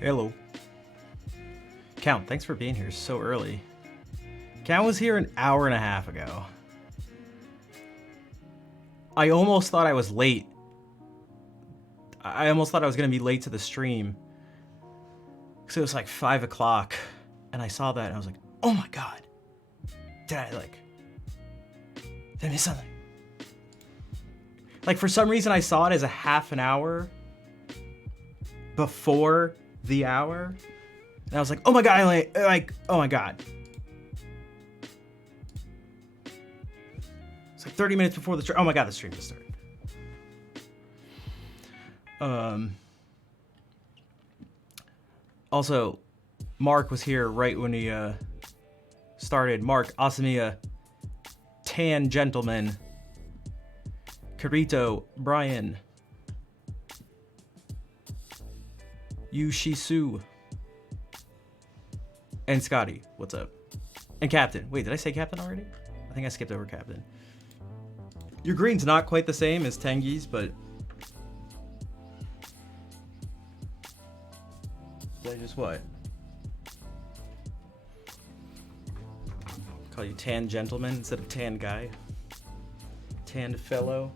Hello. Count, thanks for being here so early. Count was here an hour and a half ago. I almost thought I was late. I almost thought I was going to be late to the stream. Because it was like 5 o'clock. And I saw that and I was like, oh my god. Did I miss something? Like, for some reason I saw it as a half an hour before the hour. And I was like, oh my god, oh my god. It's like 30 minutes before the stream. Oh my god, the stream just started. Also, Mark was here right when he started. Mark, Asamiya, Tan Gentleman, Karito, Brian, Yushisu, and Scotty. What's up? And Captain. Wait, did I say Captain already? I think I skipped over Captain. Your green's not quite the same as Tengi's, but did I just what? Call you Tan Gentleman instead of Tan Guy? Tanned Fellow?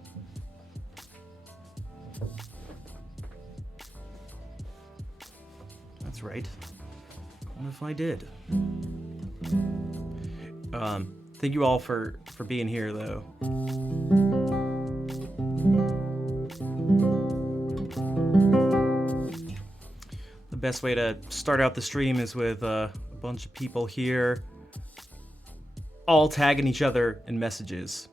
That's right. What if I did? Thank you all for being here, though. The best way to start out the stream is with a bunch of people here, all tagging each other in messages.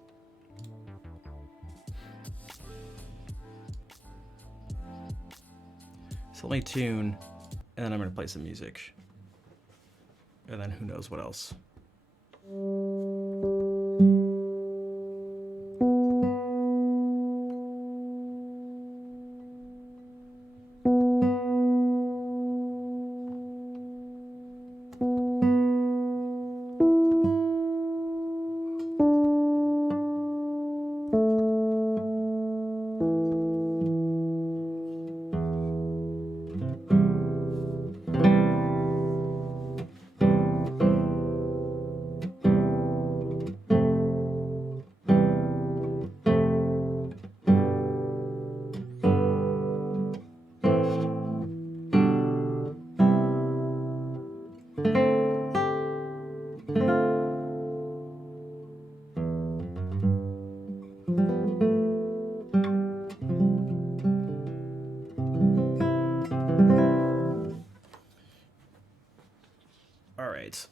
So let me tune, and then I'm gonna play some music. And then who knows what else.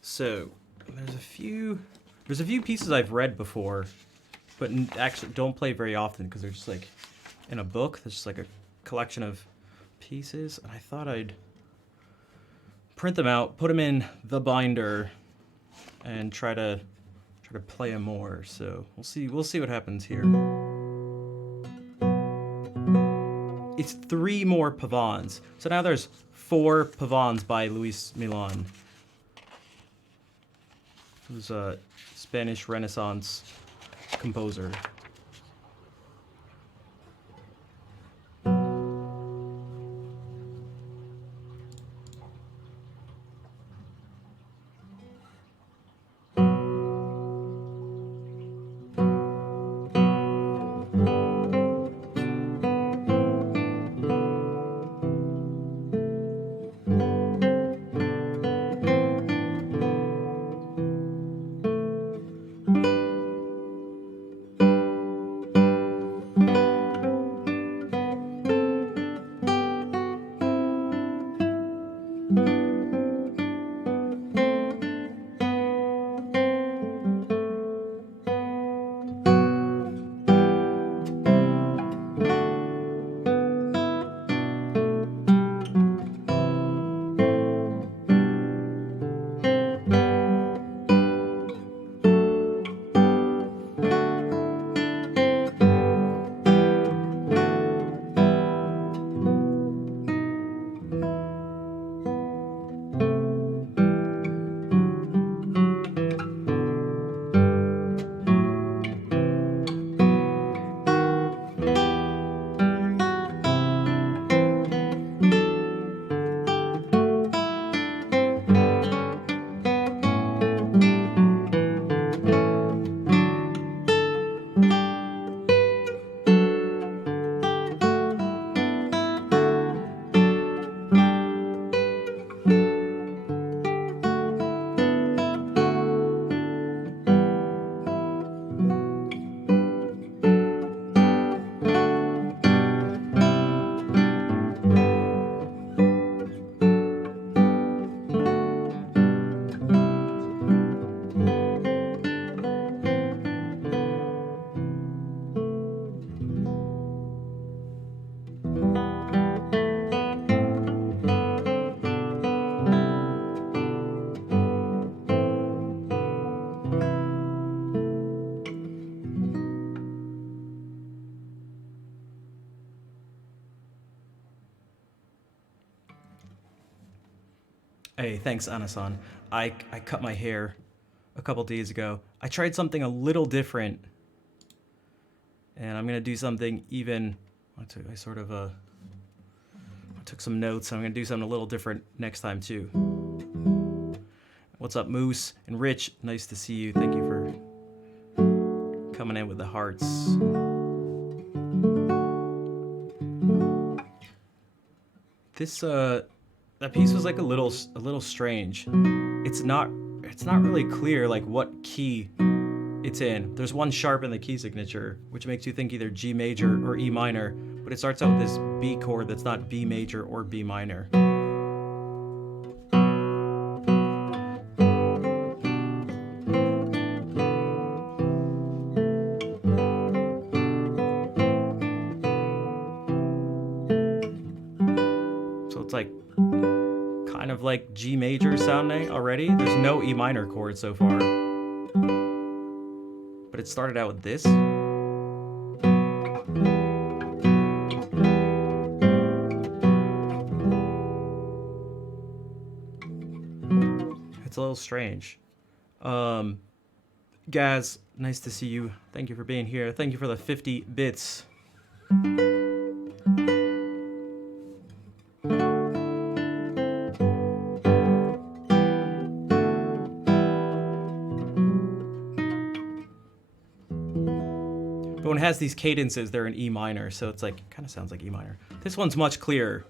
So there's a few pieces I've read before, but actually don't play very often because they're just like in a book. There's just like a collection of pieces, and I thought I'd print them out, put them in the binder, and try to play them more. So we'll see what happens here. It's 3 more Pavans. So now there's 4 Pavans by Luis Milan, who's a Spanish Renaissance composer. Hey, thanks, Anasan. I cut my hair a couple days ago. I tried something a little different, and I'm gonna do something even. I took some notes. I'm gonna do something a little different next time too. What's up, Moose and Rich? Nice to see you. Thank you for coming in with the hearts. This that piece was like a little strange. It's not really clear like what key it's in. There's one sharp in the key signature, which makes you think either G major or E minor, but it starts out with this B chord that's not B major or B minor. So it's like kind of like G major sounding already. There's no E minor chord so far. But it started out with this. It's a little strange. Gaz, nice to see you. Thank you for being here. Thank you for the 50 bits. But when it has these cadences, they're in E minor, so it's like, kind of sounds like E minor. This one's much clearer.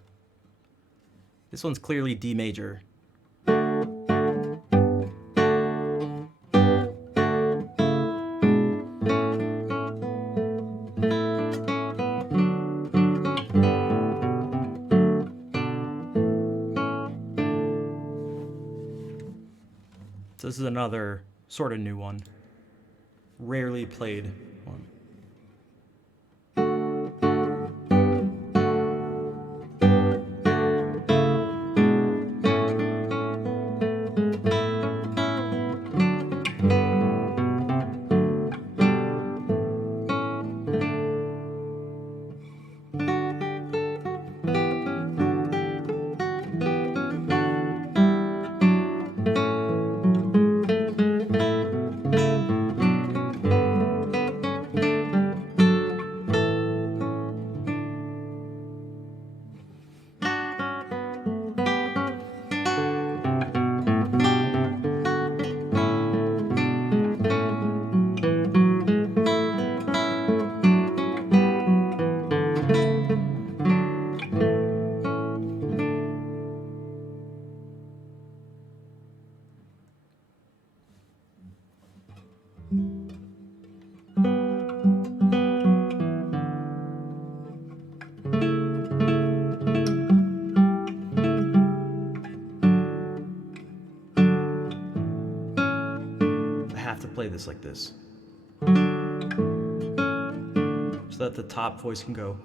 This one's clearly D major. So this is another sort of new one. Rarely played one. Play this like this, so that the top voice can go.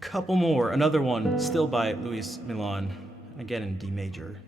Couple more. Another one, still by Luis Milan, again in D major.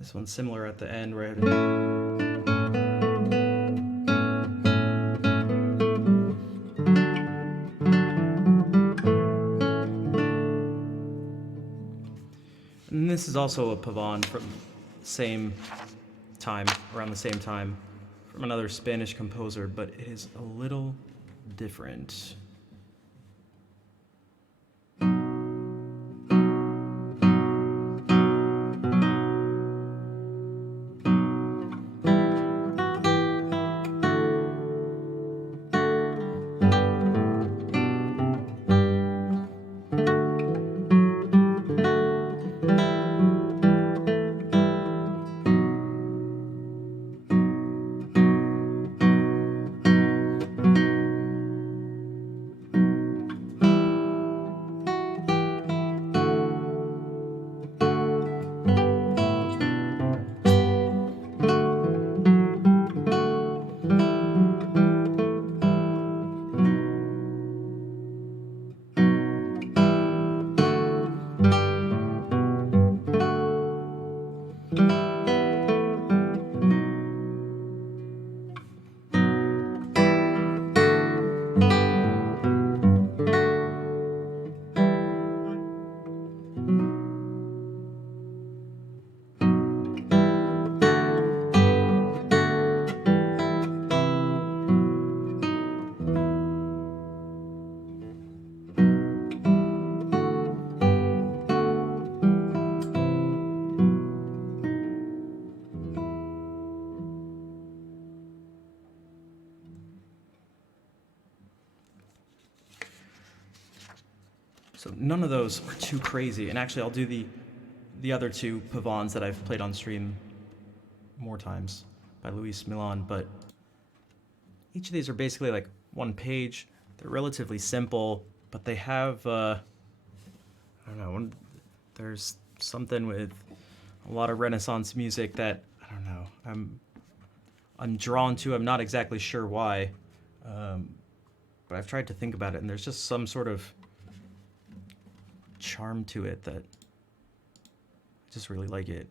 This one's similar at the end, right? And this is also a Pavane from same time, around the same time, from another Spanish composer, but it is a little different. So none of those are too crazy. And actually, I'll do the other two Pavans that I've played on stream more times by Luis Milan, but each of these are basically like one page. They're relatively simple, but they have, I don't know, there's something with a lot of Renaissance music that, I don't know, I'm drawn to. I'm not exactly sure why, but I've tried to think about it, and there's just some sort of charm to it that I just really like it.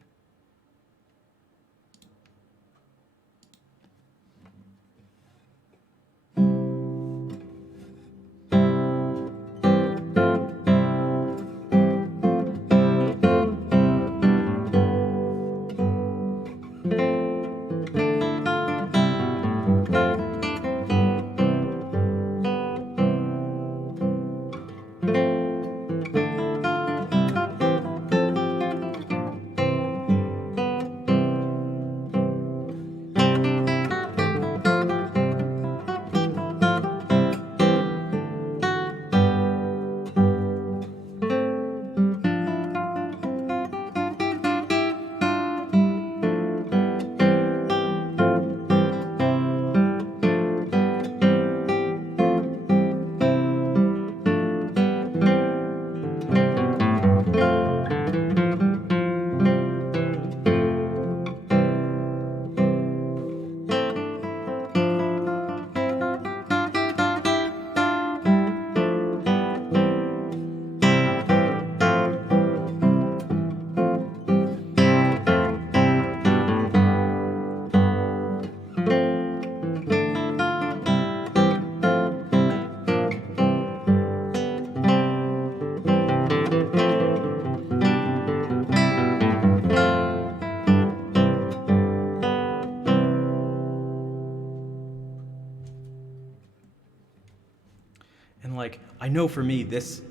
And like, I know for me, this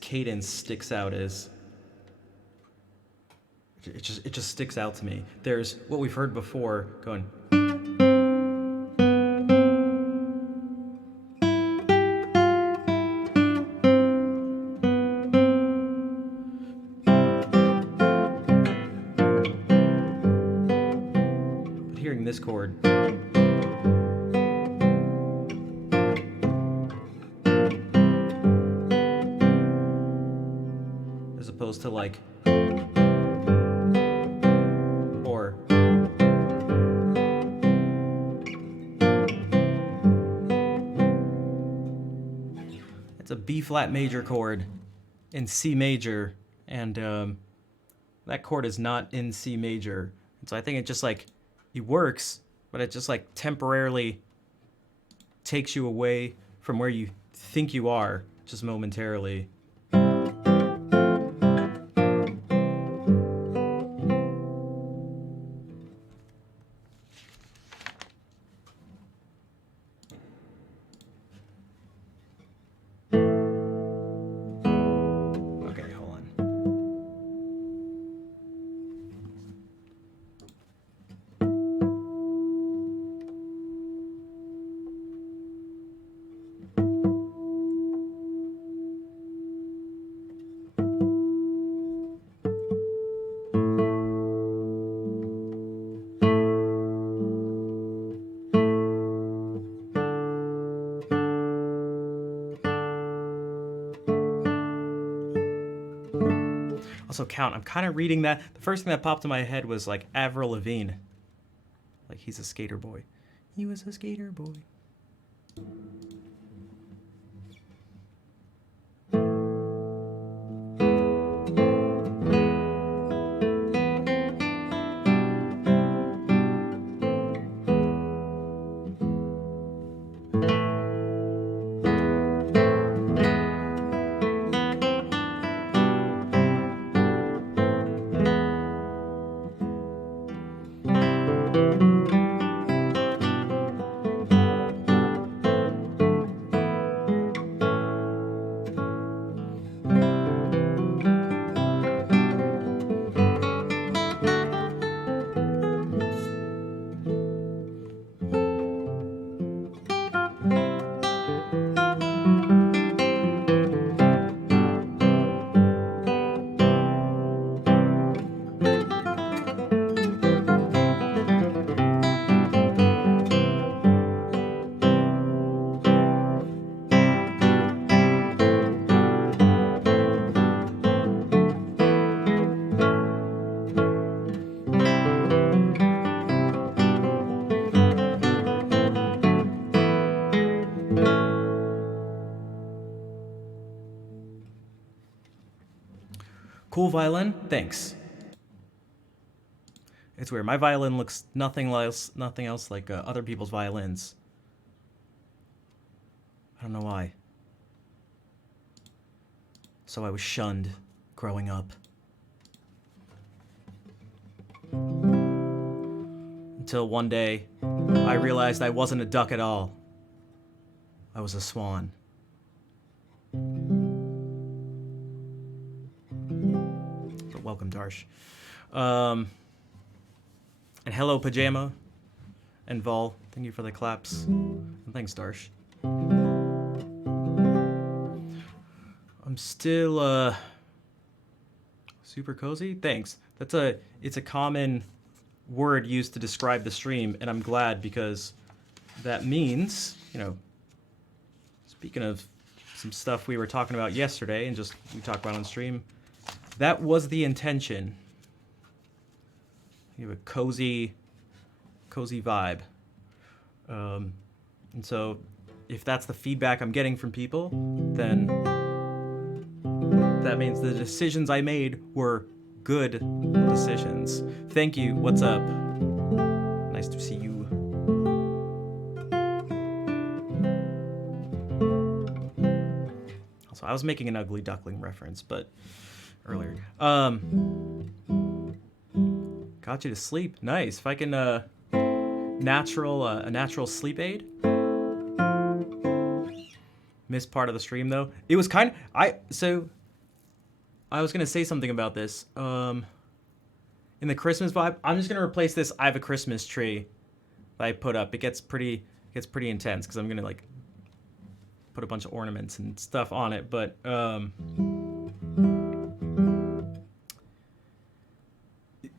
cadence sticks out as, it just sticks out to me. There's what we've heard before going, but hearing this chord, as opposed to like, or it's a B flat major chord in C major, and that chord is not in C major. And so I think it just like, it works, but it just like temporarily takes you away from where you think you are, just momentarily. Okay, hold on. Also count, I'm kind of reading that. The first thing that popped in my head was like Avril Lavigne. Like he's a skater boy. He was a skater boy. Cool violin? Thanks. It's weird. My violin looks nothing else like other people's violins. I don't know why. So I was shunned growing up. Until one day, I realized I wasn't a duck at all. I was a swan. But welcome, Darsh. And hello, Pajama. And Vol, thank you for the claps. And thanks, Darsh. I'm still, super cozy? Thanks. It's a common word used to describe the stream, and I'm glad because that means, you know, speaking of some stuff we were talking about yesterday and just we talked about on stream, that was the intention. You have a cozy vibe. And so if that's the feedback I'm getting from people, then that means the decisions I made were good decisions. Thank you. What's up? Nice to see you. Also, I was making an ugly duckling reference, but earlier. Got you to sleep. Nice. If I can a natural sleep aid. Missed part of the stream though. It was kind of I was gonna say something about this. In the Christmas vibe, I'm just gonna replace this I have a Christmas tree that I put up. It gets pretty intense because I'm gonna like put a bunch of ornaments and stuff on it, but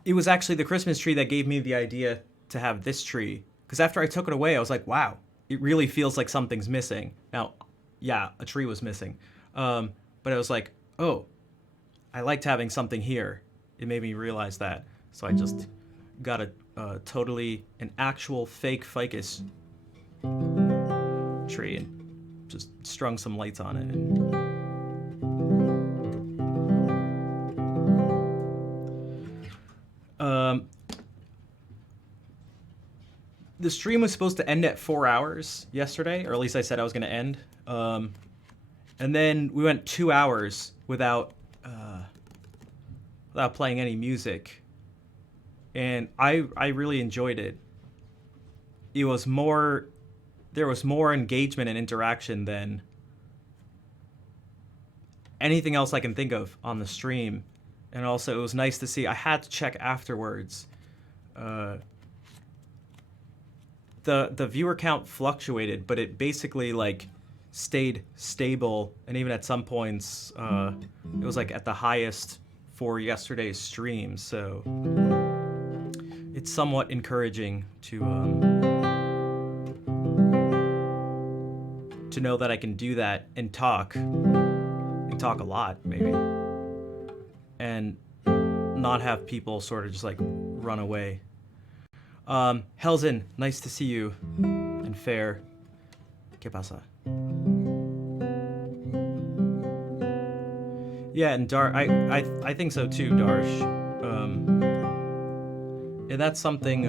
it was actually the Christmas tree that gave me the idea to have this tree. Because after I took it away, I was like, wow, it really feels like something's missing. Now, yeah, a tree was missing. But I was like, oh, I liked having something here. It made me realize that. So I just got an actual fake ficus tree and just strung some lights on it. The stream was supposed to end at 4 hours yesterday, or at least I said I was going to end. And then we went 2 hours without playing any music. And I really enjoyed it. There was more engagement and interaction than anything else I can think of on the stream. And also it was nice to see, I had to check afterwards. The viewer count fluctuated, but it basically like stayed stable, and even at some points it was like at the highest for yesterday's stream. So it's somewhat encouraging to know that I can do that and talk a lot maybe, and not have people sort of just like run away. Helzen, nice to see you. And Fair, ¿qué pasa? Yeah, and I think so too, Darsh. And that's something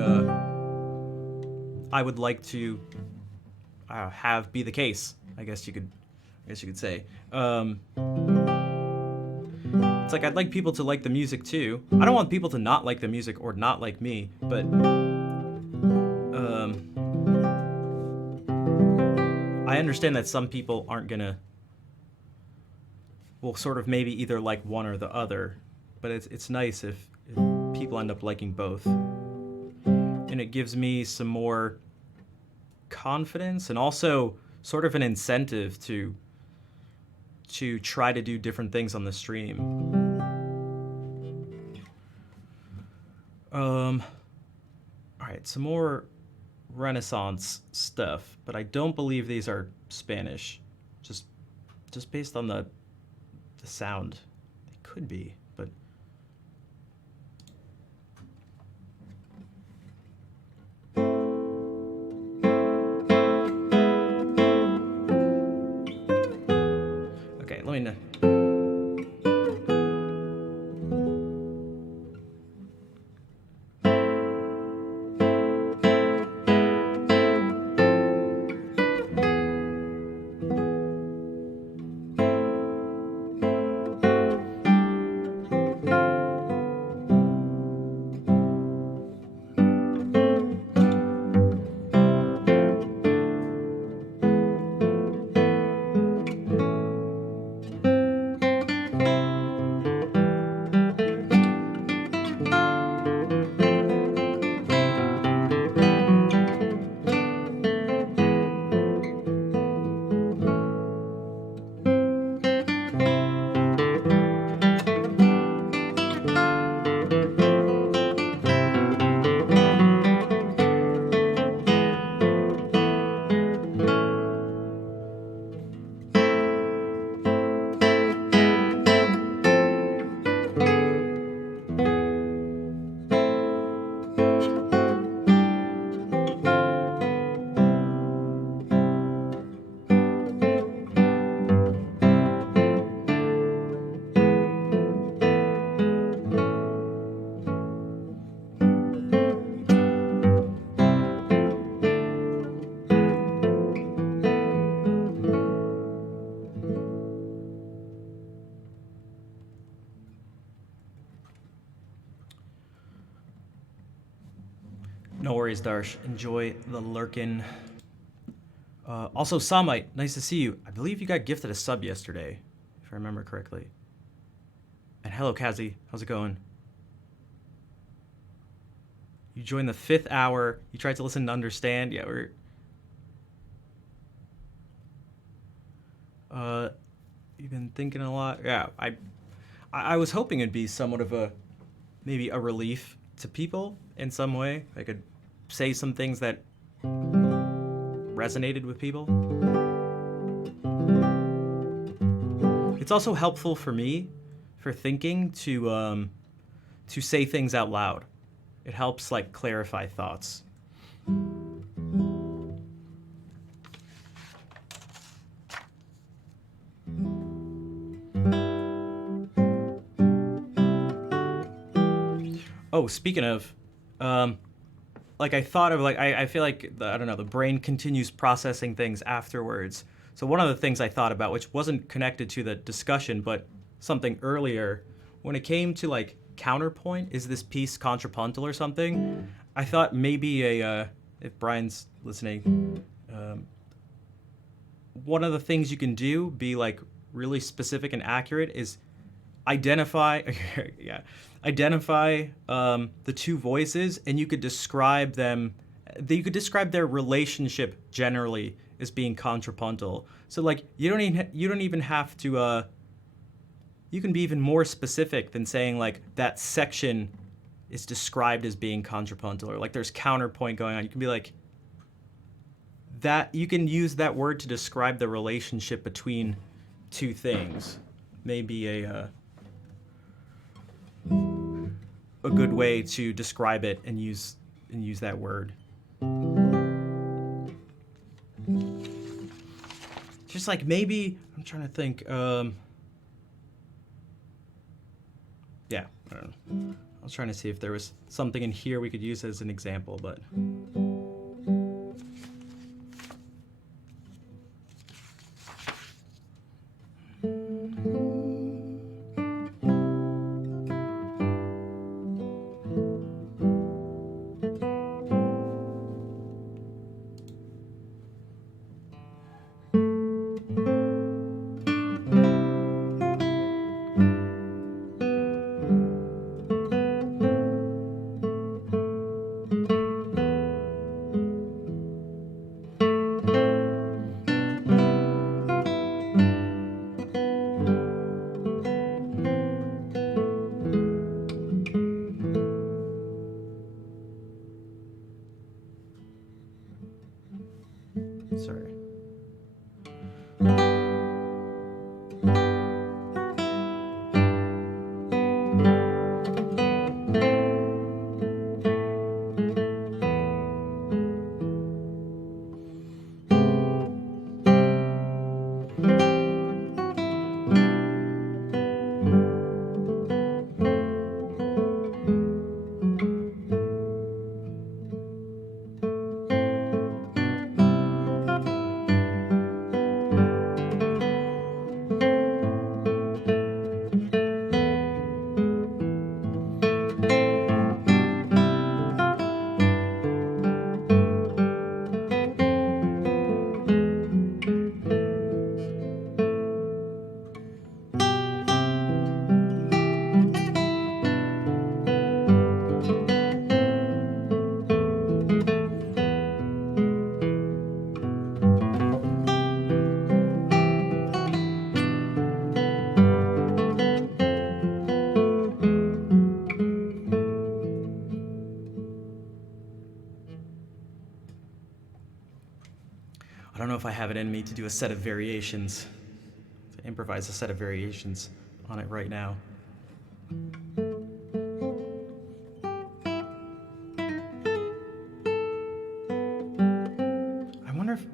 I would like to have be the case. I guess you could say. It's like I'd like people to like the music too. I don't want people to not like the music or not like me, but I understand that some people will sort of maybe either like one or the other, but it's nice if people end up liking both. And it gives me some more confidence and also sort of an incentive to try to do different things on the stream. All right, some more Renaissance stuff, but I don't believe these are Spanish. Just based on the sound, they could be, but okay, let me know. No worries, Darsh. Enjoy the lurkin. Also, Samite, nice to see you. I believe you got gifted a sub yesterday, if I remember correctly. And hello, Kazi. How's it going? You joined the 5th hour. You tried to listen to understand. Yeah, we're... You've been thinking a lot. Yeah, I was hoping it'd be somewhat of a, maybe a relief to people in some way. I could say some things that resonated with people. It's also helpful for me, for thinking, to say things out loud. It helps like clarify thoughts. Oh, speaking of, like I thought of like I feel like I don't know, the brain continues processing things afterwards. So one of the things I thought about, which wasn't connected to the discussion, but something earlier, when it came to like counterpoint, is this piece contrapuntal or something? I thought maybe if Brian's listening, one of the things you can do, be like really specific and accurate, is identify the two voices, and you could describe them. You could describe their relationship generally as being contrapuntal. So like you don't even have to. You can be even more specific than saying like that section is described as being contrapuntal, or like there's counterpoint going on. You can be like that. You can use that word to describe the relationship between two things. Maybe a good way to describe it and use that word. Just like maybe I'm trying to think. Yeah, I don't know. I was trying to see if there was something in here we could use as an example, but. Sorry. I don't know if I have it in me to do a set of variations, to improvise a set of variations on it right now. I wonder if...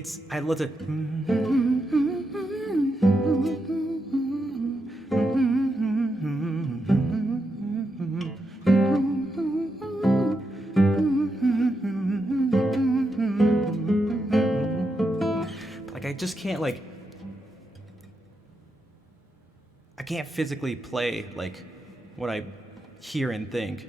it's I love to. Like I just can't like I can't physically play like what I hear and think.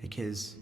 Hey kids.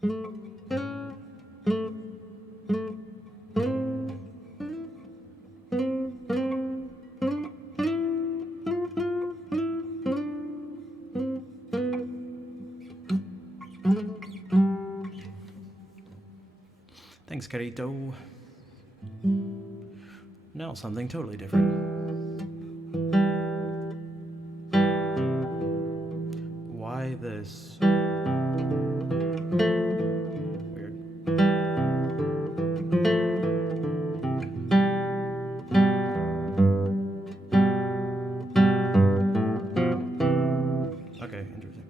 Thanks, Carito. Now something totally different. Why this? Weird. Okay, interesting.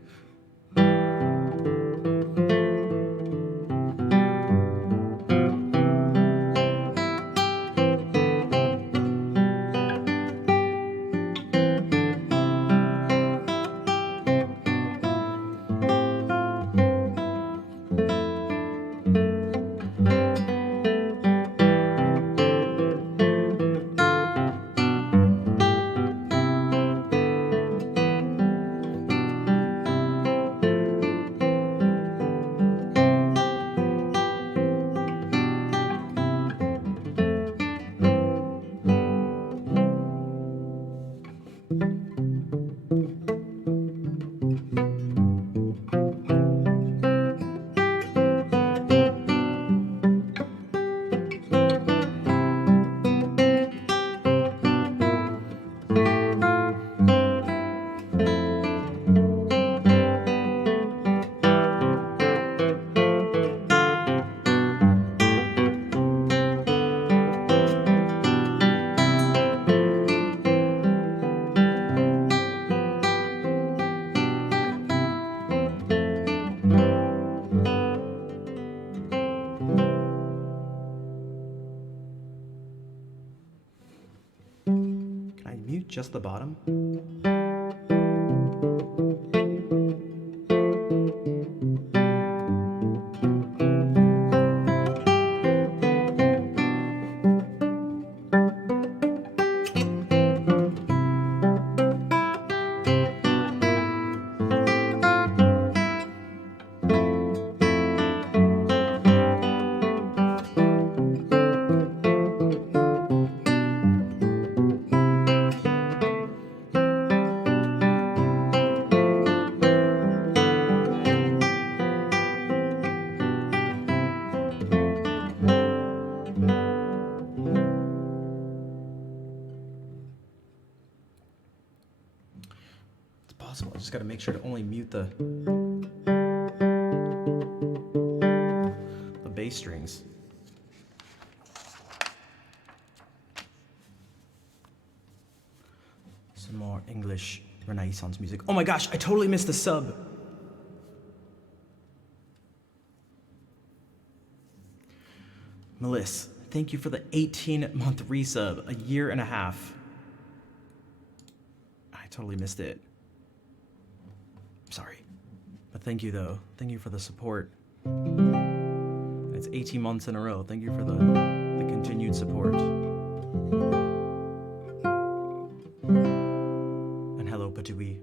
Can I mute just the bottom? It's possible. I just gotta make sure to only mute the bass strings. Some more English Renaissance music. Oh my gosh, I totally missed the sub. Melissa, thank you for the 18-month resub, a year and a half. I totally missed it. I'm sorry. But thank you, though. Thank you for the support. It's 18 months in a row. Thank you for the continued support. And hello, Patui.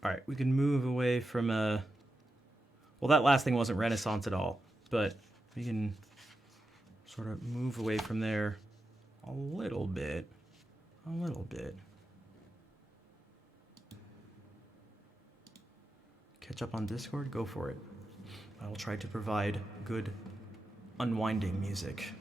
All right, we can move away from well, that last thing wasn't Renaissance at all, but we can sort of move away from there a little bit. Catch up on Discord? Go for it. I will try to provide good unwinding music.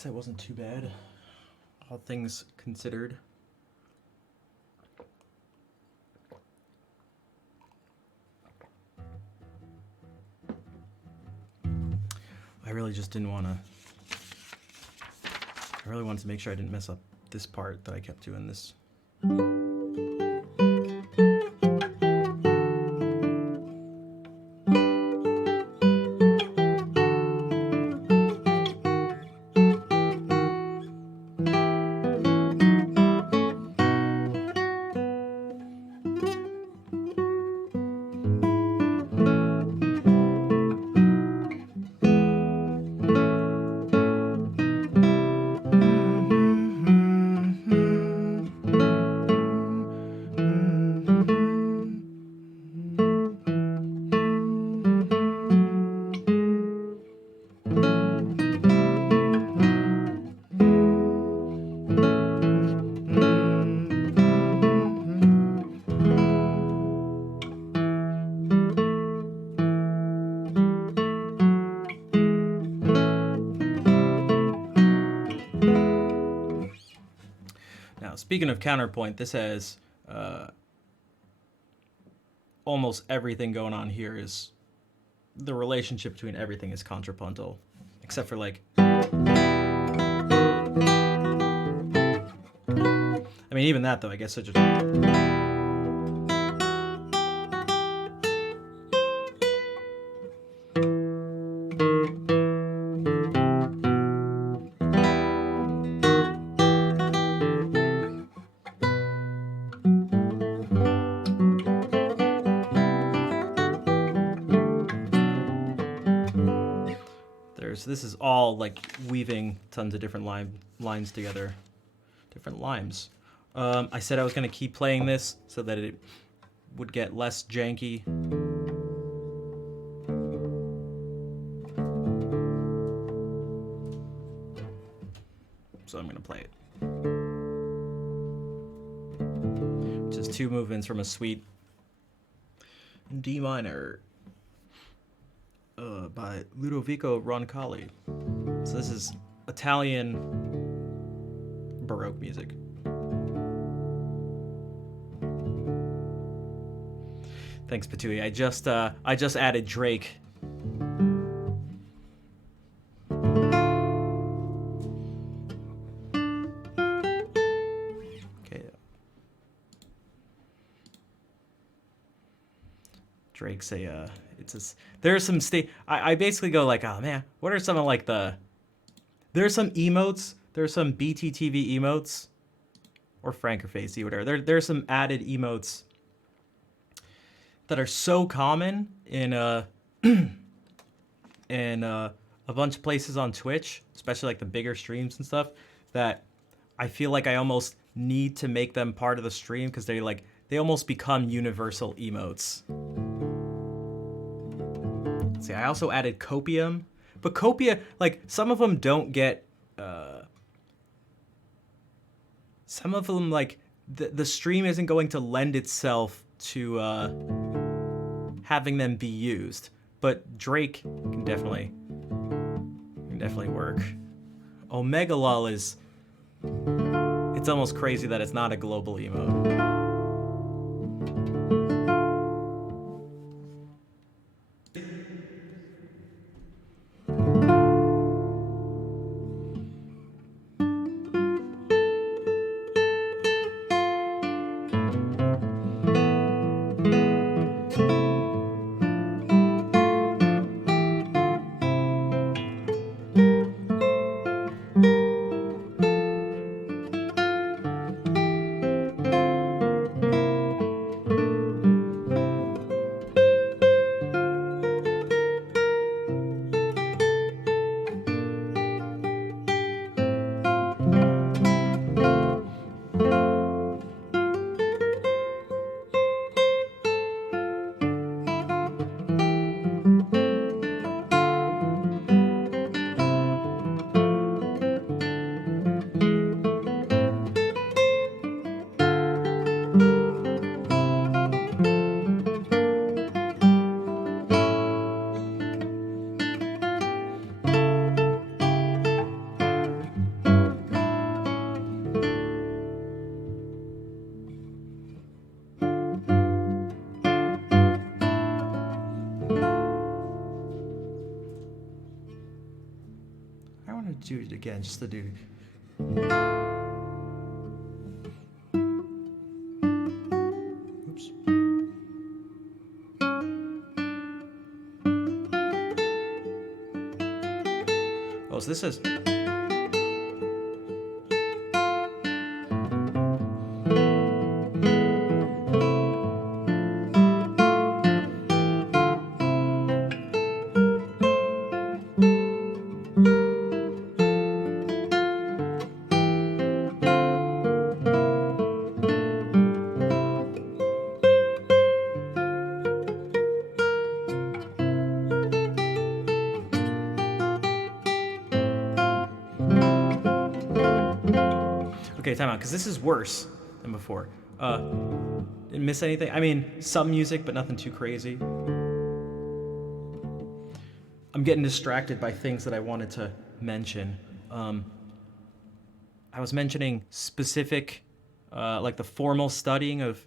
least that wasn't too bad, all things considered. I really just didn't want to... I really wanted to make sure I didn't mess up this part that I kept doing this. Speaking of counterpoint, this has almost everything going on here. Is the relationship between everything is contrapuntal, except for like... I mean, even that though, I guess it just... This is all like weaving tons of different lines together. Different limes. I said I was going to keep playing this so that it would get less janky. So I'm going to play it. Just two movements from a suite in D minor. By Ludovico Roncalli. So this is Italian Baroque music. Thanks, Patui. I just added Drake. Okay. Drake's a there's some I basically go like, oh man, what are some of like there's some emotes, there's some BTTV emotes, or Frankerfacey, whatever. There's some added emotes that are so common in in a bunch of places on Twitch, especially like the bigger streams and stuff, that I feel like I almost need to make them part of the stream because they almost become universal emotes. See, I also added Copium, but Copia, like, some of them don't get, some of them, like, the stream isn't going to lend itself to having them be used, but Drake can definitely work. Omegalol is, it's almost crazy that it's not a global emote. do it again, just to do. Oops. Oh, so this is. Okay, time out, because this is worse than before. Didn't miss anything? I mean, some music, but nothing too crazy. I'm getting distracted by things that I wanted to mention. I was mentioning specific, like the formal studying of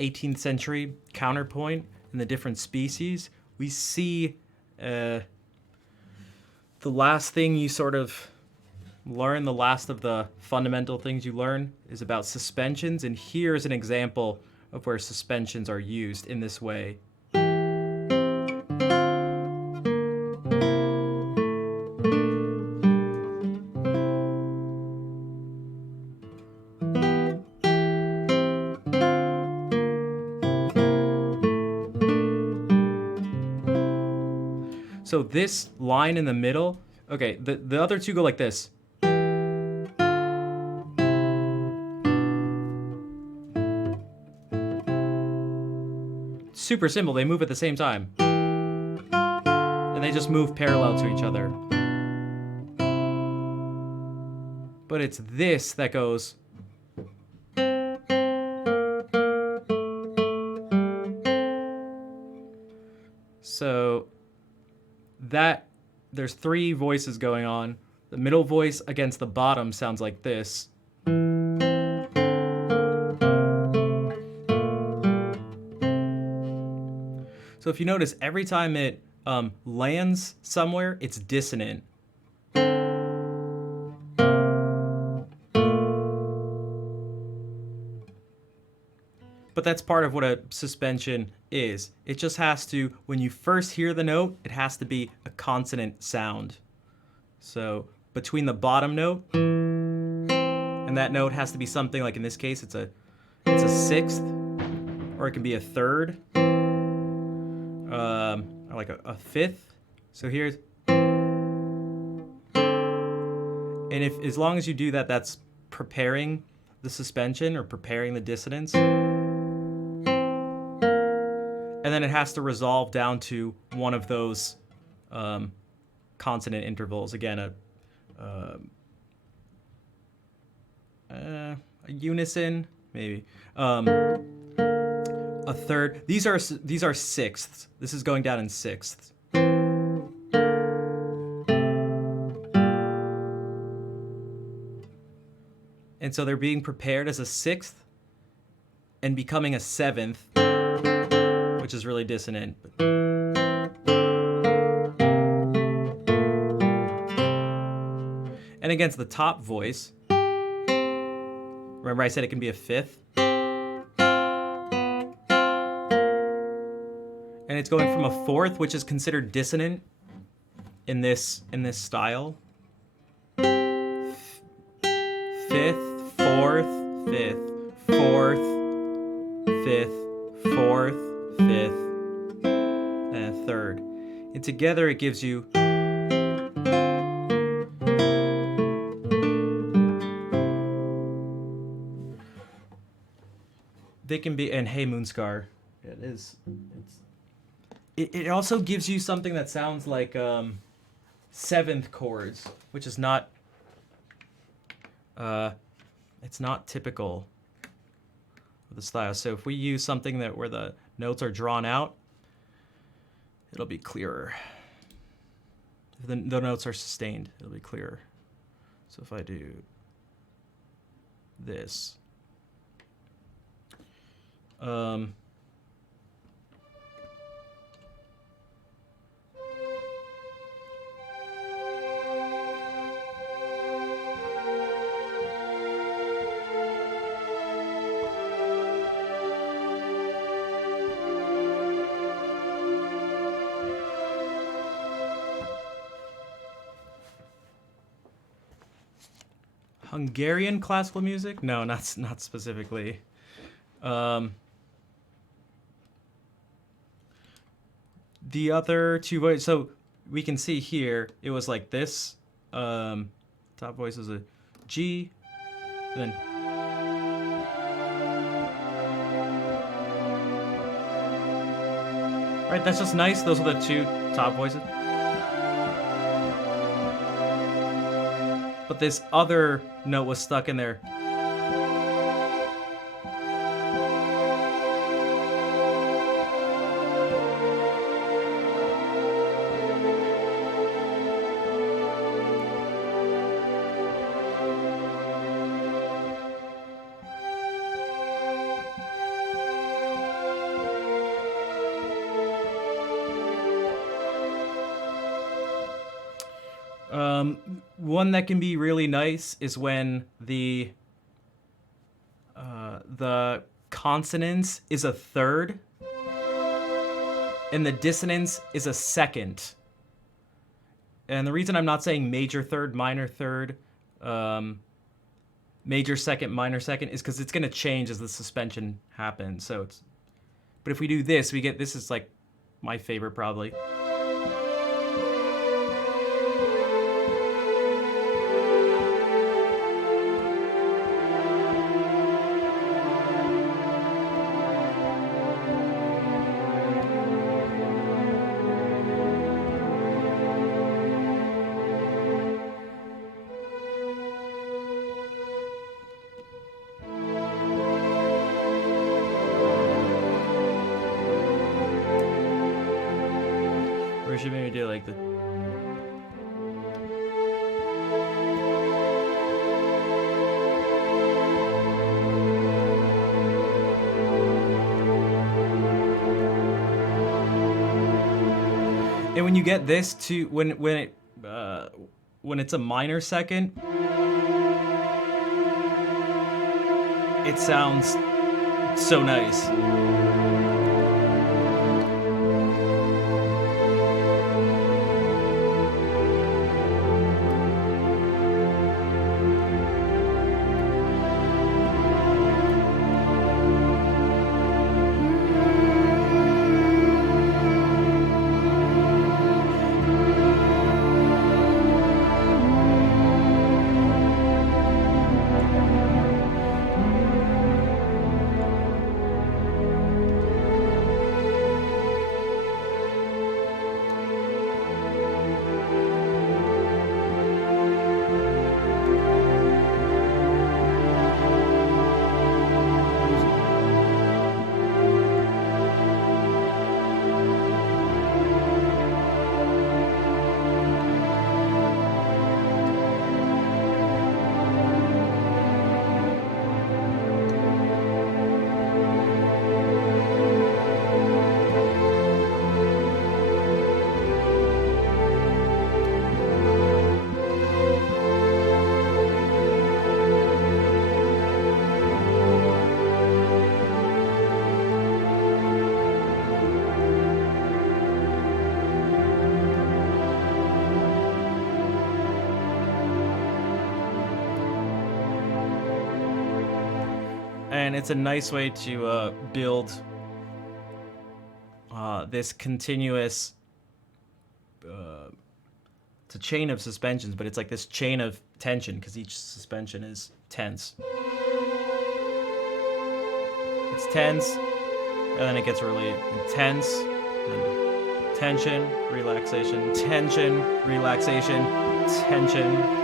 18th century counterpoint and the different species. We see the last thing you sort of learn, the last of the fundamental things you learn is about suspensions, and here's an example of where suspensions are used in this way. So this line in the middle, okay, the other two go like this. Super simple, they move at the same time. And they just move parallel to each other. But it's this that goes. So that there's three voices going on. The middle voice against the bottom sounds like this. So if you notice, every time it lands somewhere, it's dissonant. But that's part of what a suspension is. It just has to, when you first hear the note, it has to be a consonant sound. So between the bottom note and that note has to be something like, in this case, it's a sixth, or it can be a third, or like a fifth. So here's, and if as long as you do that, that's preparing the suspension or preparing the dissonance. And then it has to resolve down to one of those consonant intervals. Again, a unison, maybe. A third. These are sixths. This is going down in sixths. And so they're being prepared as a sixth and becoming a seventh, which is really dissonant. And against the top voice, remember I said it can be a fifth? And it's going from a fourth, which is considered dissonant in this style. Fifth, fourth, fifth, fourth, fifth, fourth, fifth, and a third. And together it gives you they can be, and Hey Moonscar, it also gives you something that sounds like seventh chords, which is not it's not typical of the style. So if we use something that where the notes are drawn out, it'll be clearer. If the notes are sustained, it'll be clearer. So if I do this, Hungarian classical music? No, not specifically. The other two voices, so we can see here, it was like this. Top voice is a G, then right, that's just nice. Those are the two top voices. But this other note was stuck in there. One that can be really nice is when the consonance is a third and the dissonance is a second. And the reason I'm not saying major third, major second, minor second is because it's going to change as the suspension happens. So it's, but if we do this, we get, this is like my favorite probably. Or should maybe do like the... And when you get this to when it's a minor second, it sounds so nice. And it's a nice way to build this continuous, it's a chain of suspensions, but it's like this chain of tension because each suspension is tense. It's tense, and then it gets really intense, then tension, relaxation, tension, relaxation, tension.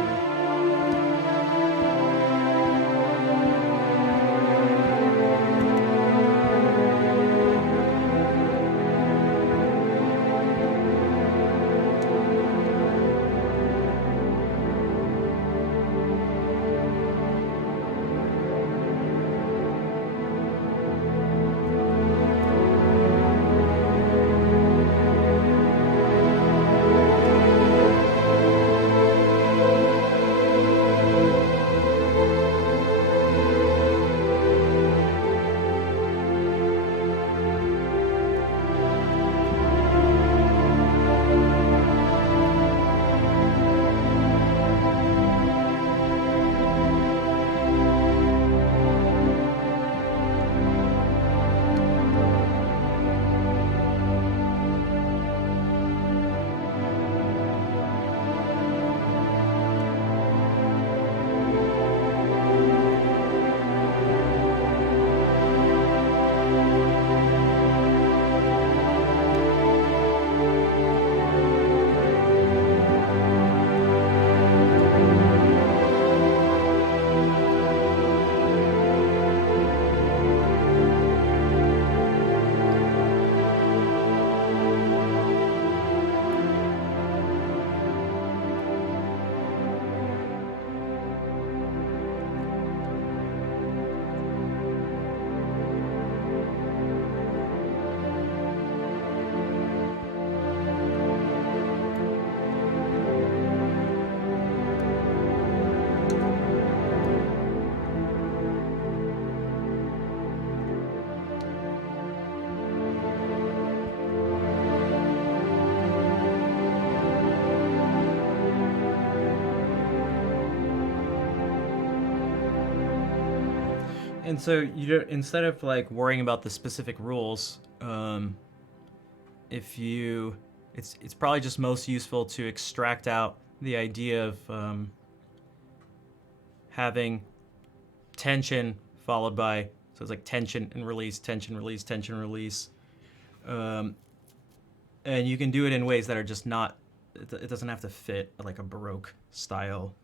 And so you don't, instead of like worrying about the specific rules, if you, it's probably just most useful to extract out the idea of having tension followed by, so it's like tension and release, tension release, tension release, and you can do it in ways that are just not. It doesn't have to fit like a Baroque style.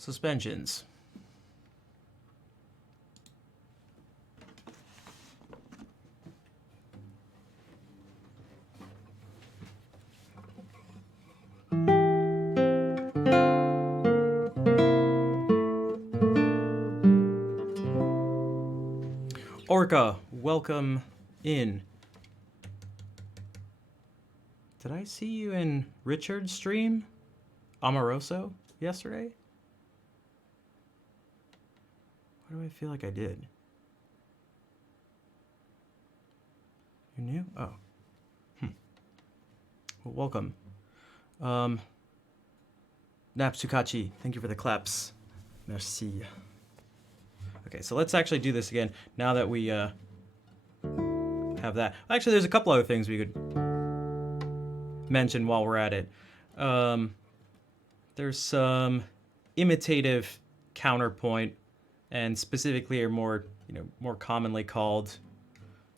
Suspensions. Orca, welcome in. Did I see you in Richard's stream, Amoroso, yesterday? Why do I feel like I did? You're new? Oh. Well, welcome. Napsukachi, thank you for the claps. Merci. Okay, so let's actually do this again now that we have that. Actually, there's a couple other things we could mention while we're at it. There's some imitative counterpoint, and specifically are more, more commonly called,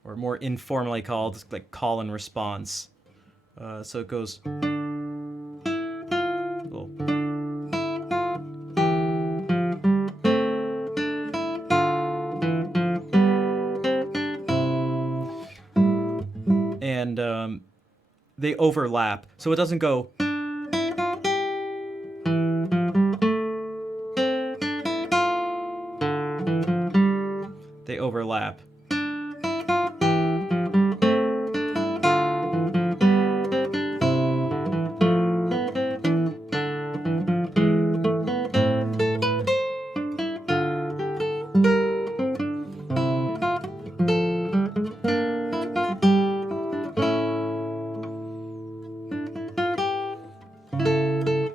or more informally called, like call and response. So it goes. Well, and they overlap. So it doesn't go. They overlap.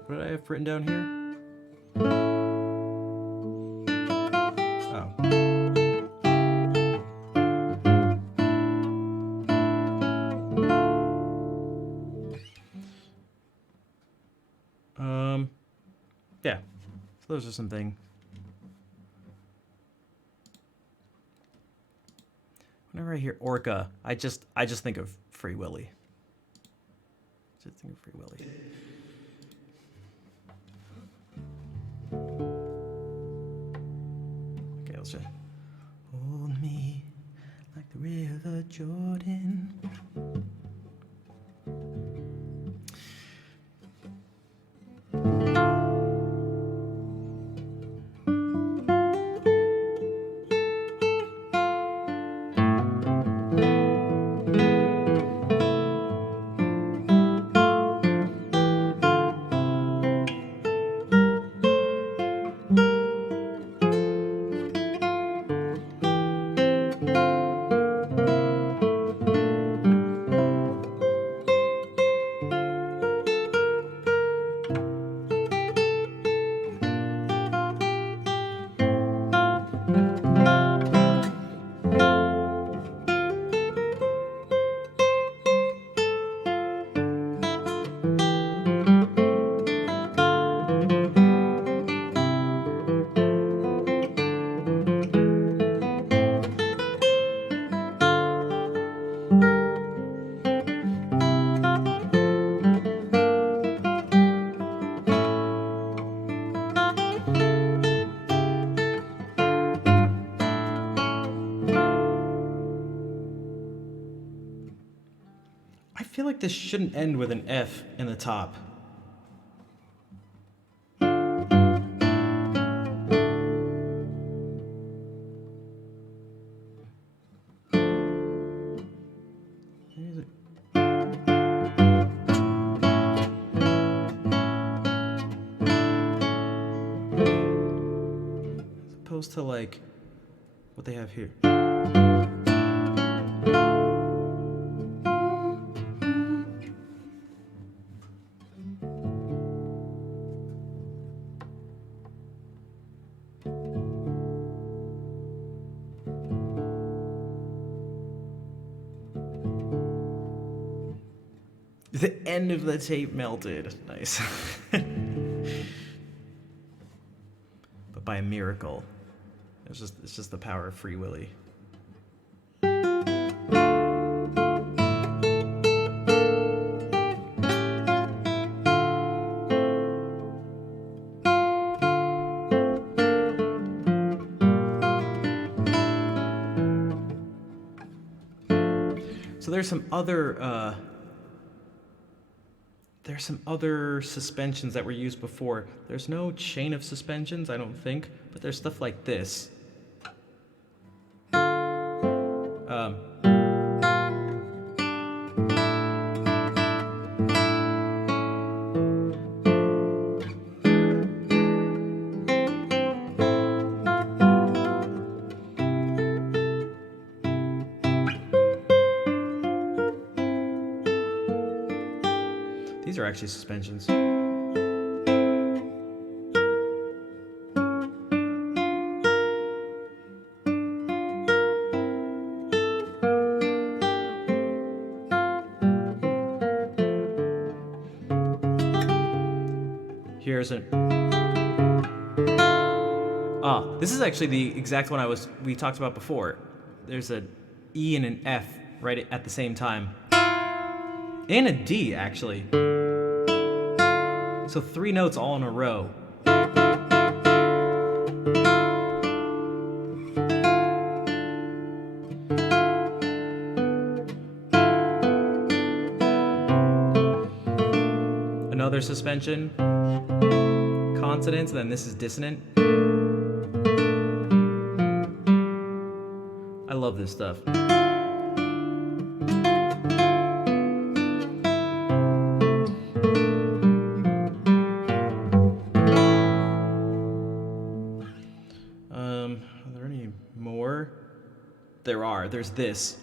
What did I have written down here? Yeah. So those are some things. Whenever I hear Orca, I just think of Free Willy. Just think of Free Willy. Okay, let's just hold me like the river Jordan. I feel like this shouldn't end with an F in the top. As opposed to like what they have here. The end of the tape melted. Nice. But by a miracle. It's just the power of Free Willy. So there's some other suspensions that were used before. There's no chain of suspensions, I don't think, but there's stuff like this. These are actually suspensions. Here's an... this is actually the exact one we talked about before. There's an E and an F right at the same time. And a D, actually. So 3 notes all in a row. another suspension consonants, and then this is dissonant. I love this stuff. Are there any more? There are. There's this.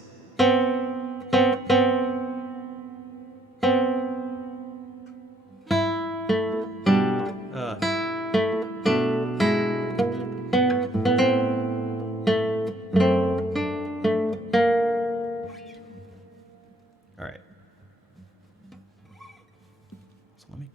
All right. So let me.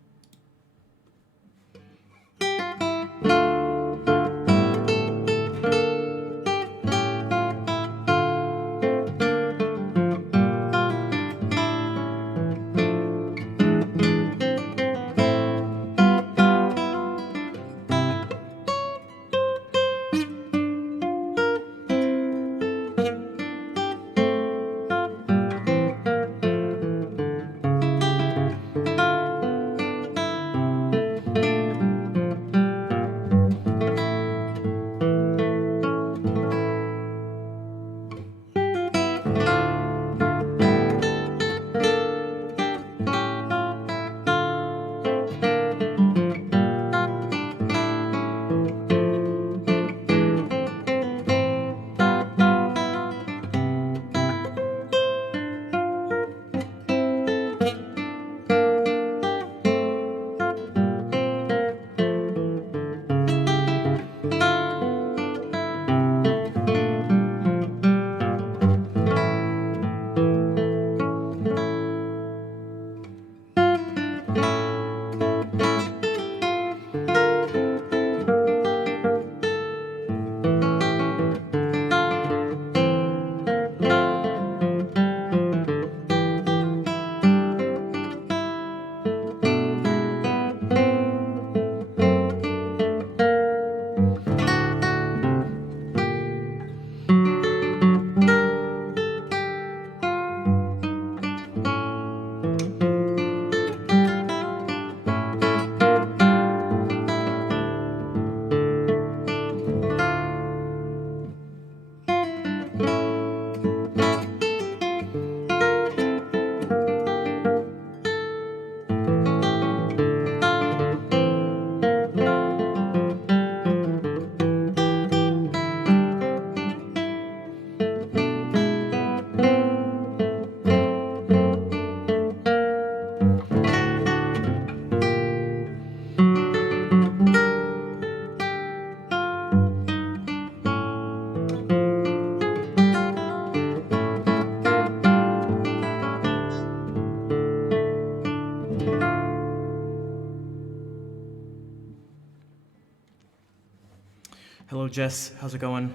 Hello, Jess. How's it going?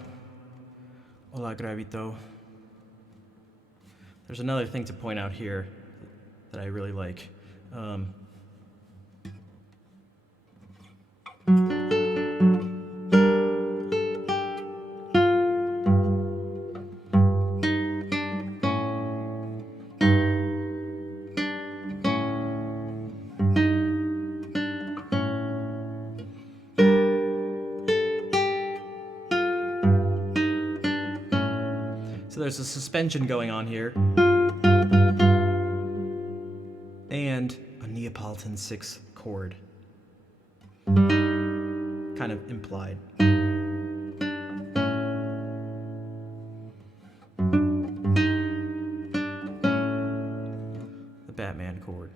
Hola, Gravito. There's another thing to point out here that I really like. So there's a suspension going on here, and a Neapolitan 6 chord, kind of implied. The Batman chord.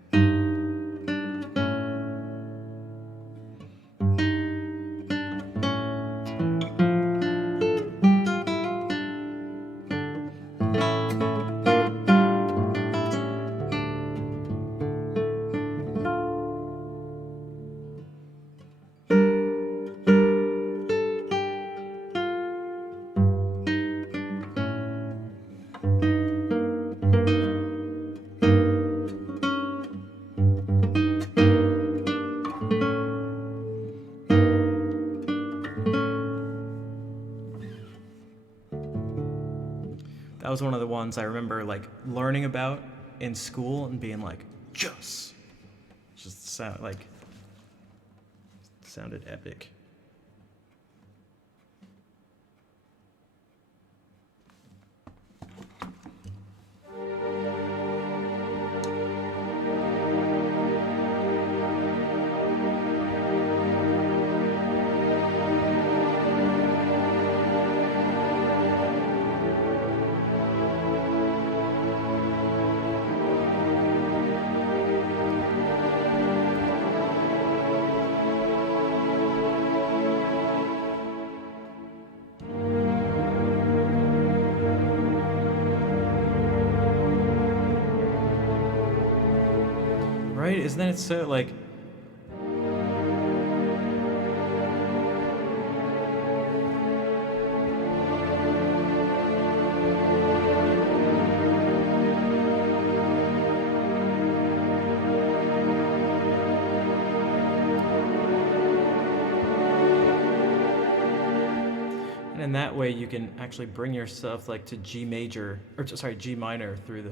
That was one of the ones I remember like learning about in school and being like, yes. Just sounded epic. Right? Isn't it so like? And in that way, you can actually bring yourself like to G major, or sorry, G minor through the.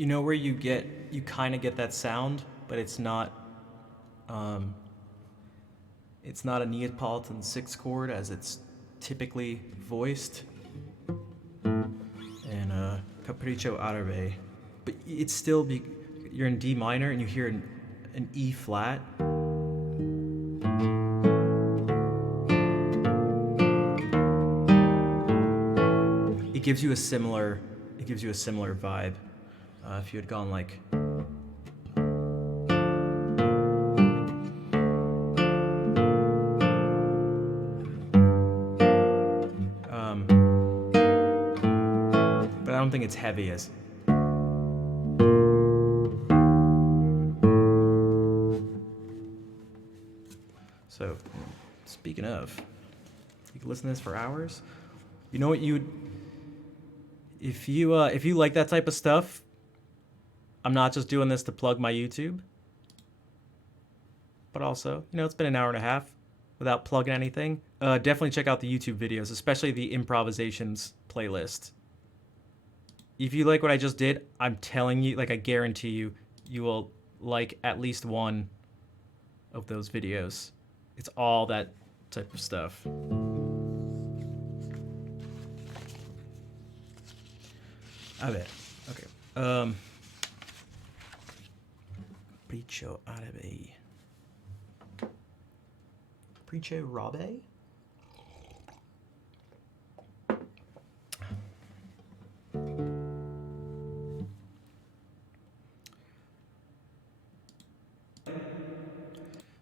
You know where you kind of get that sound, but um, it's not a Neapolitan sixth chord as it's typically voiced in Capriccio Árabe, but it's still you're in D minor and you hear an E flat. It gives you a similar vibe. If you had gone like but I don't think it's heavy as so. Speaking of, you can listen to this for hours. You know what if you like that type of stuff, I'm not just doing this to plug my YouTube, but also, it's been an hour and a half without plugging anything. Definitely check out the YouTube videos, especially the improvisations playlist. If you like what I just did, I'm telling you, like I guarantee you, you will like at least one of those videos. It's all that type of stuff. A ver, okay. Capriccio Árabe. Capriccio Árabe?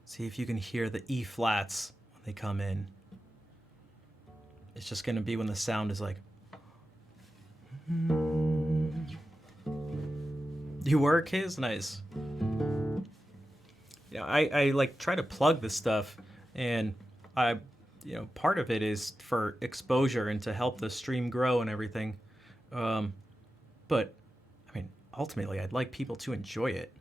See if you can hear the E flats when they come in. It's just gonna be when the sound is like. You work his? Nice. Yeah, I like try to plug this stuff, and part of it is for exposure and to help the stream grow and everything. But I mean, ultimately, I'd like people to enjoy it.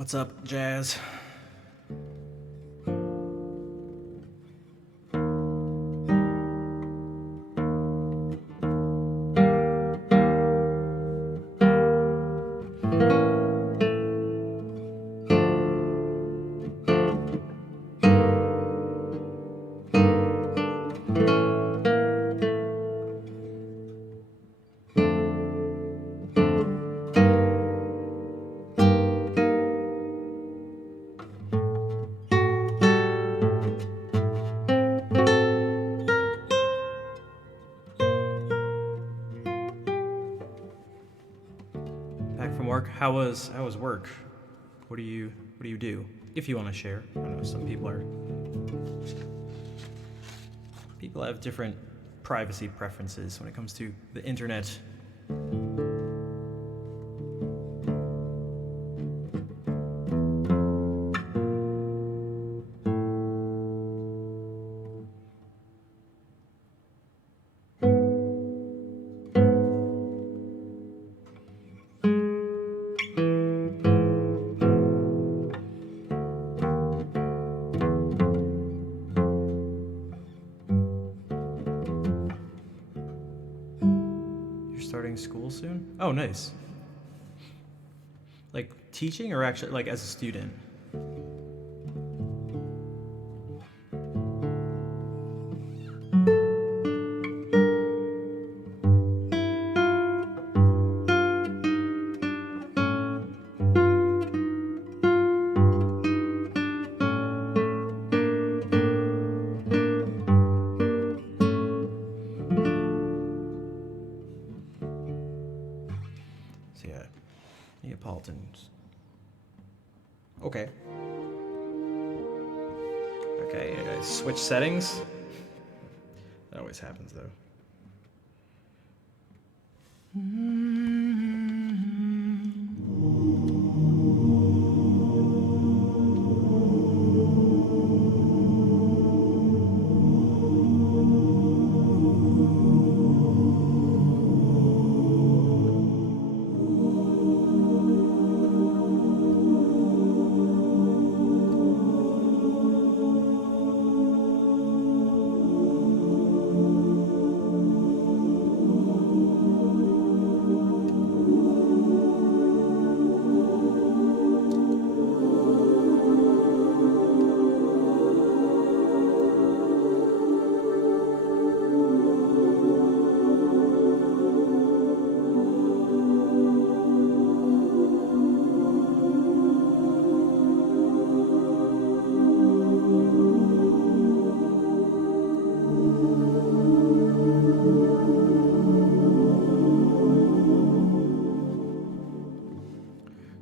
What's up, Jazz? Back from work. How was work? What do you do? If you want to share. I know some people have different privacy preferences when it comes to the internet. You're starting school soon? Oh, nice. Like teaching or actually like as a student? So yeah, Neapolitans. Okay. Okay, switch settings. That always happens though.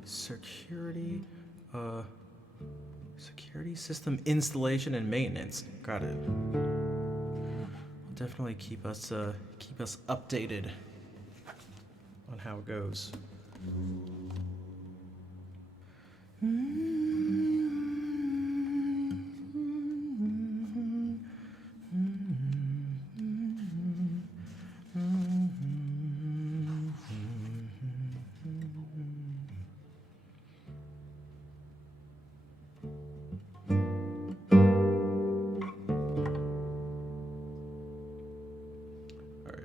Security, uh, security system installation and maintenance. Got it. Will definitely keep us updated on how it goes. All right.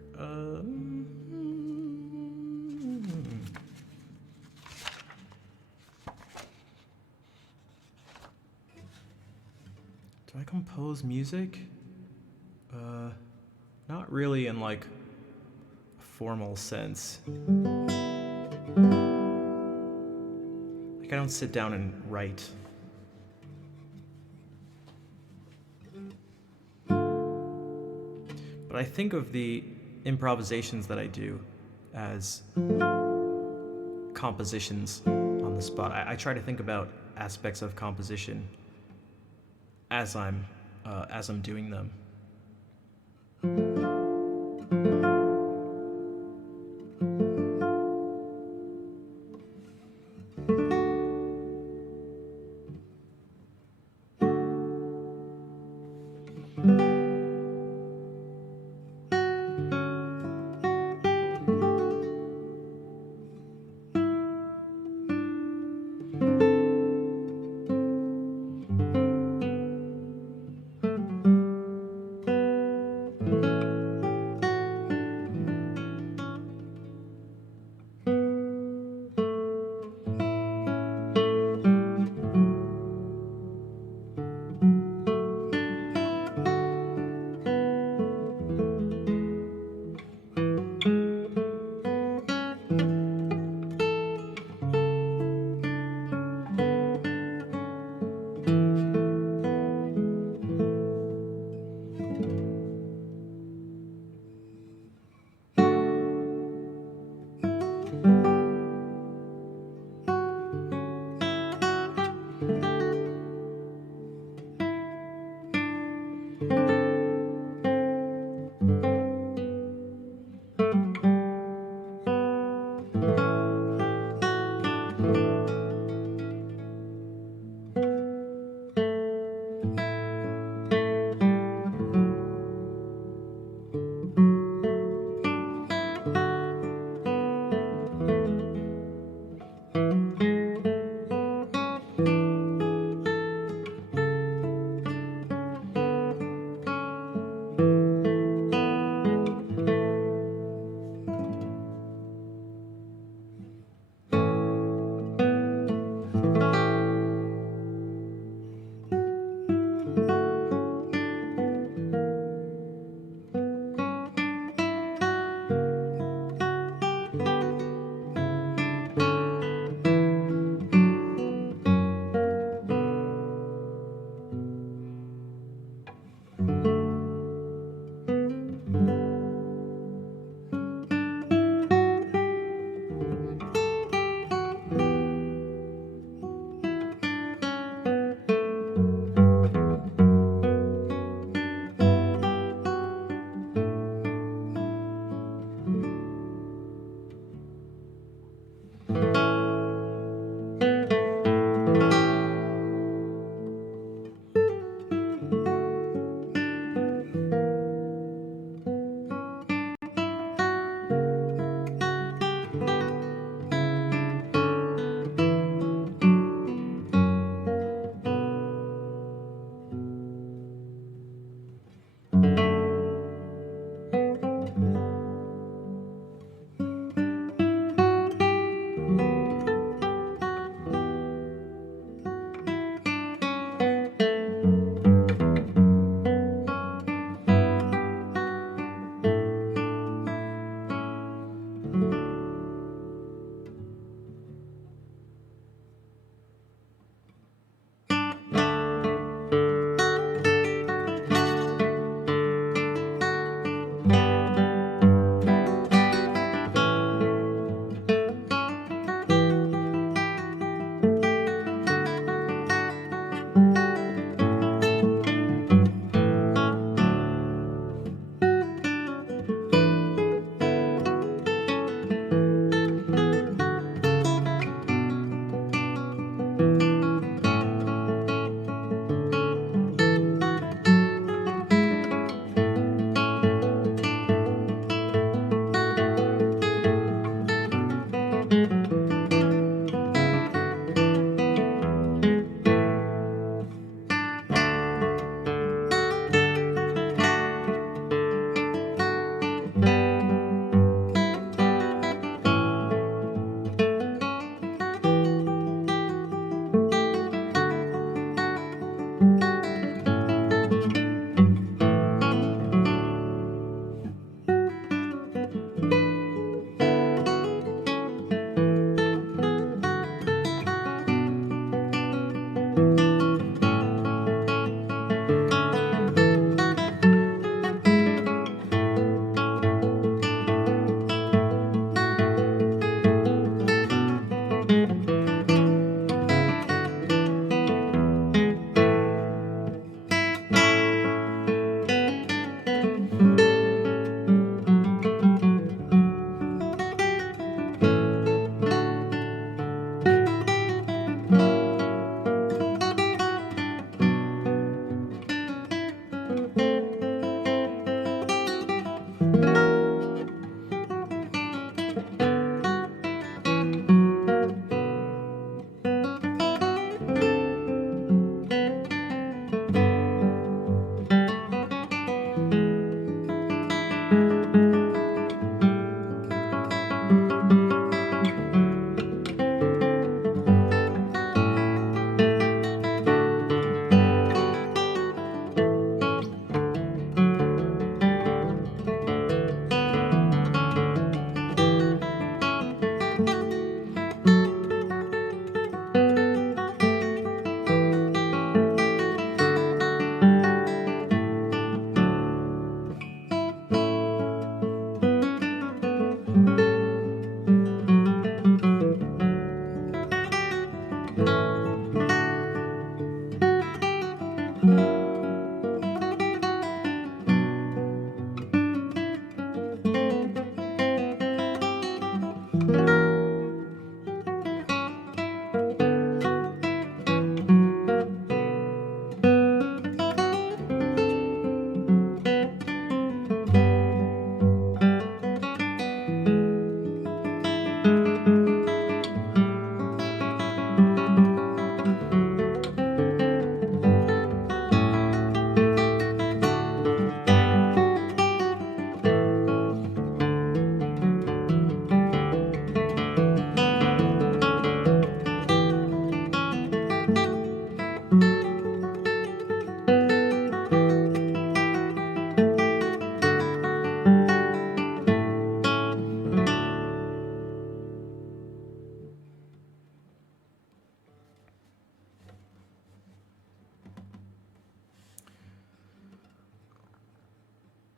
Do I compose music? Not really in like a formal sense. Like I don't sit down and write. But I think of the improvisations that I do as compositions on the spot. I try to think about aspects of composition as I'm doing them.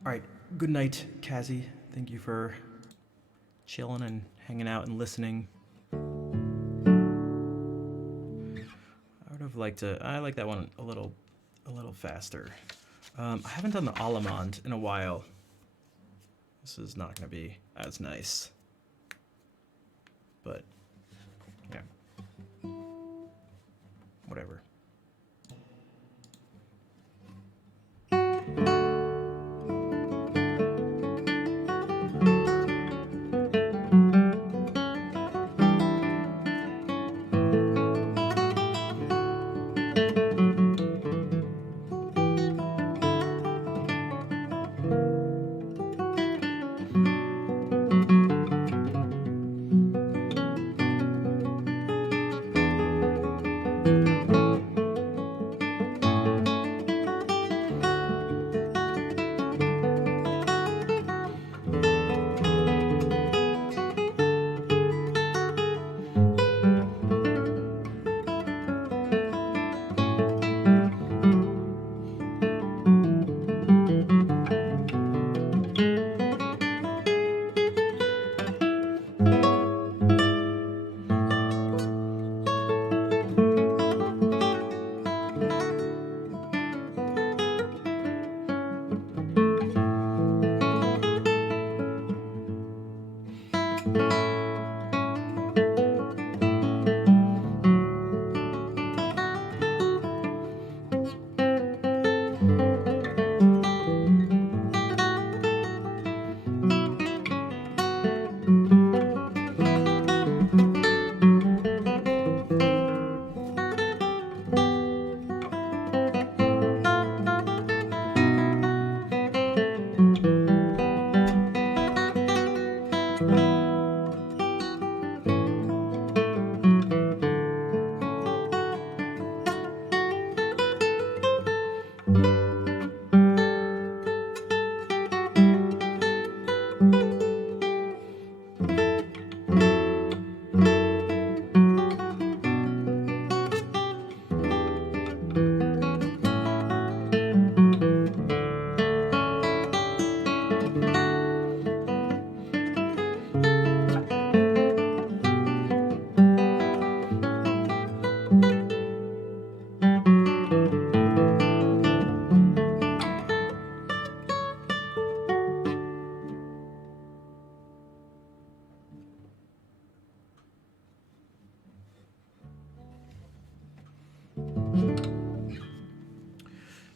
All right. Good night, Kazi. Thank you for chilling and hanging out and listening. I would have liked to. I like that one a little faster. I haven't done the Allemande in a while. This is not going to be as nice. But, yeah. Whatever.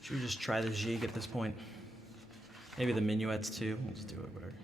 Should we just try the jig at this point? Maybe the minuets too. We'll just do it, whatever.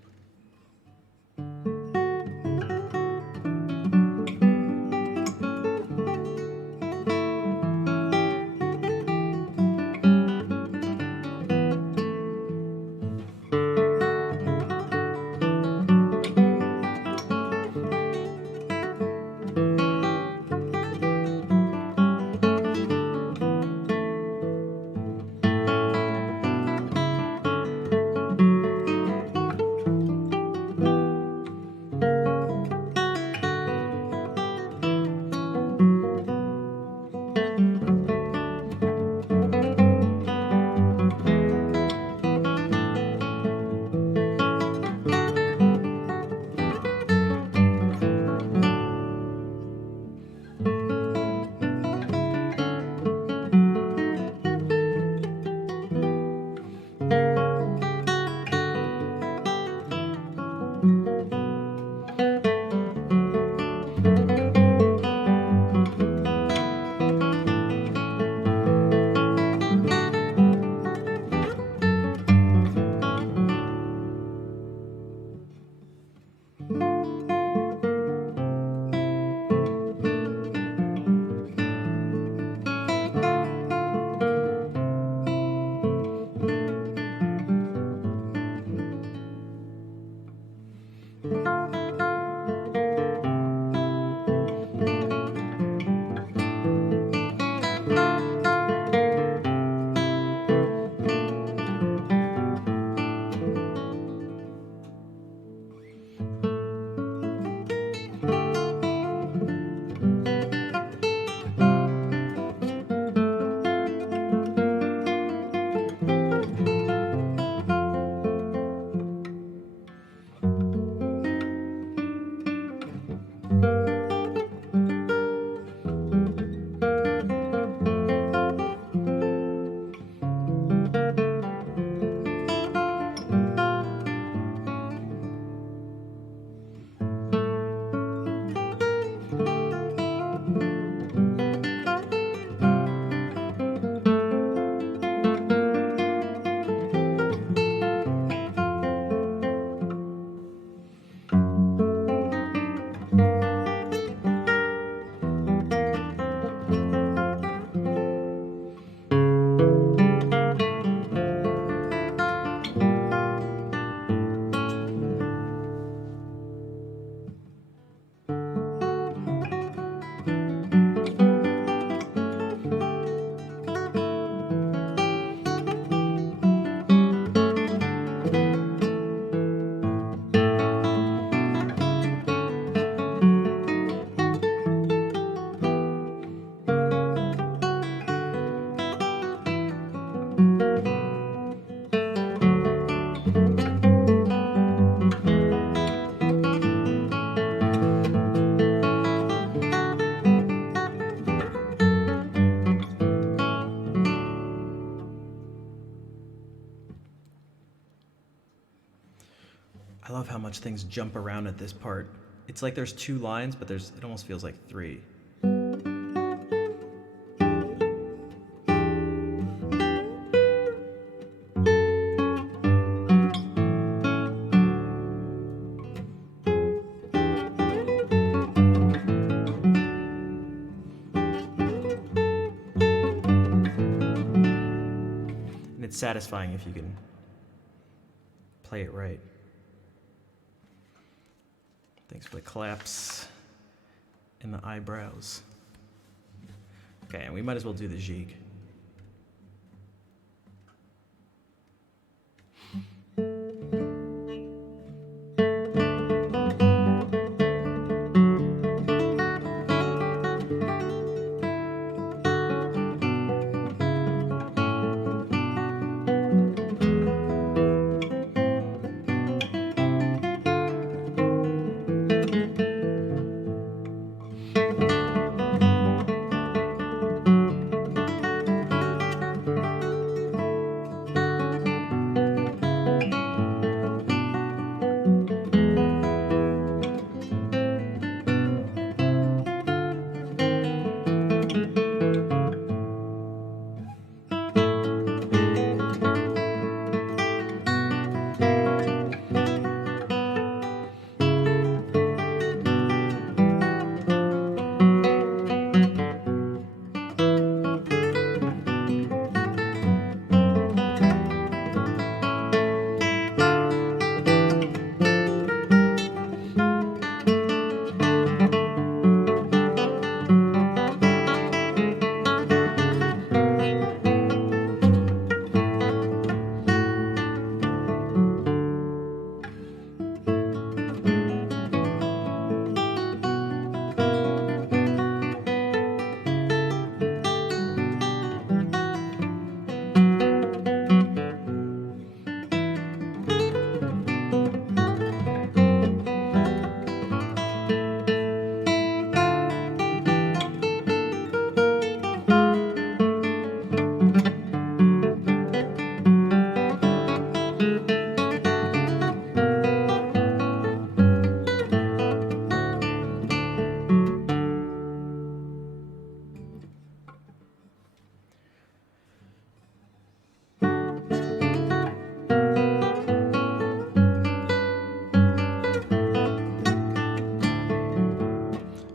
I love how much things jump around at this part. It's like there's 2 lines, but it almost feels like 3. And it's satisfying if you can play it right. Thanks for the claps and the eyebrows. Okay, and we might as well do the jig.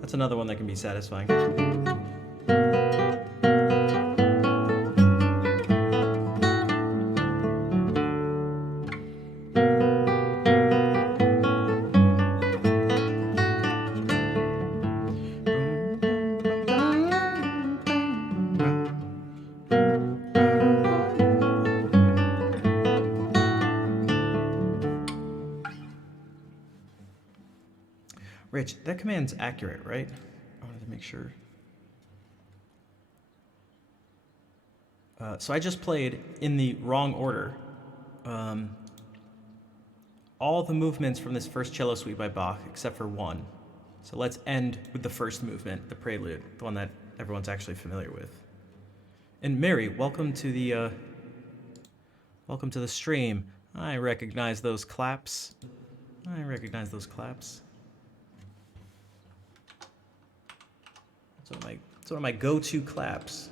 That's another one that can be satisfying. Rich, that command's accurate, right? I wanted to make sure. So I just played in the wrong order. All the movements from this first cello suite by Bach, except for one. So let's end with the first movement, the prelude, the one that everyone's actually familiar with. And Mary, welcome to the stream. I recognize those claps. It's one of my go-to claps.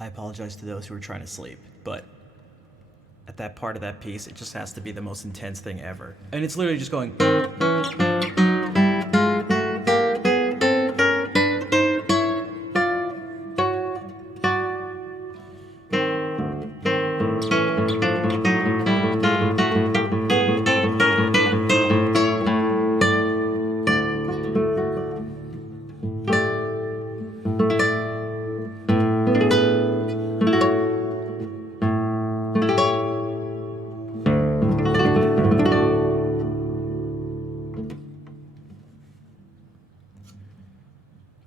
I apologize to those who are trying to sleep, but at that part of that piece, it just has to be the most intense thing ever. And it's literally just going.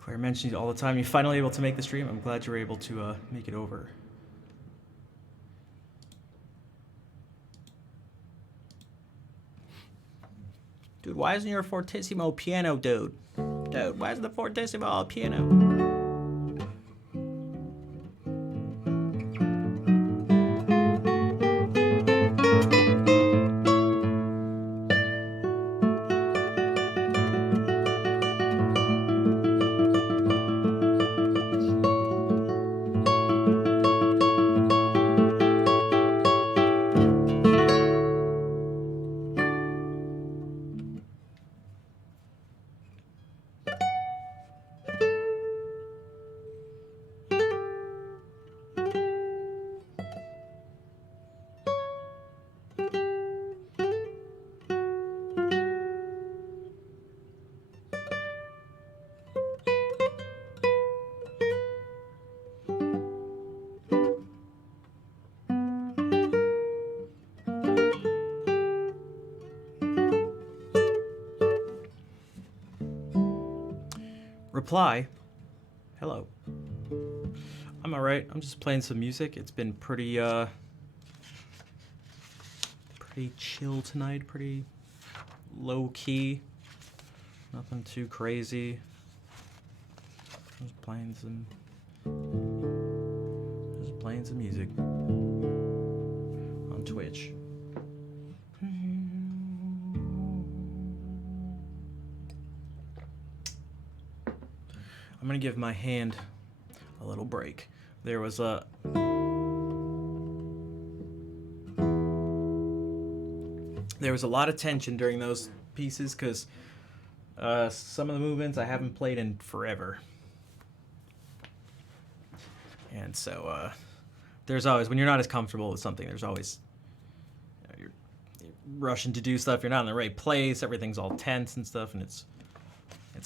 Claire mentions it all the time. You're finally able to make the stream. I'm glad you were able to make it over. Dude, why isn't your fortissimo piano, dude? Dude, why isn't the fortissimo piano? Reply. Hello. I'm alright. I'm just playing some music. It's been pretty chill tonight, pretty low key. Nothing too crazy. Just playing some music on Twitch. I'm gonna give my hand a little break. There was a lot of tension during those pieces because some of the movements I haven't played in forever. And so there's always, when you're not as comfortable with something, there's always, you're rushing to do stuff, you're not in the right place, everything's all tense and stuff, and it's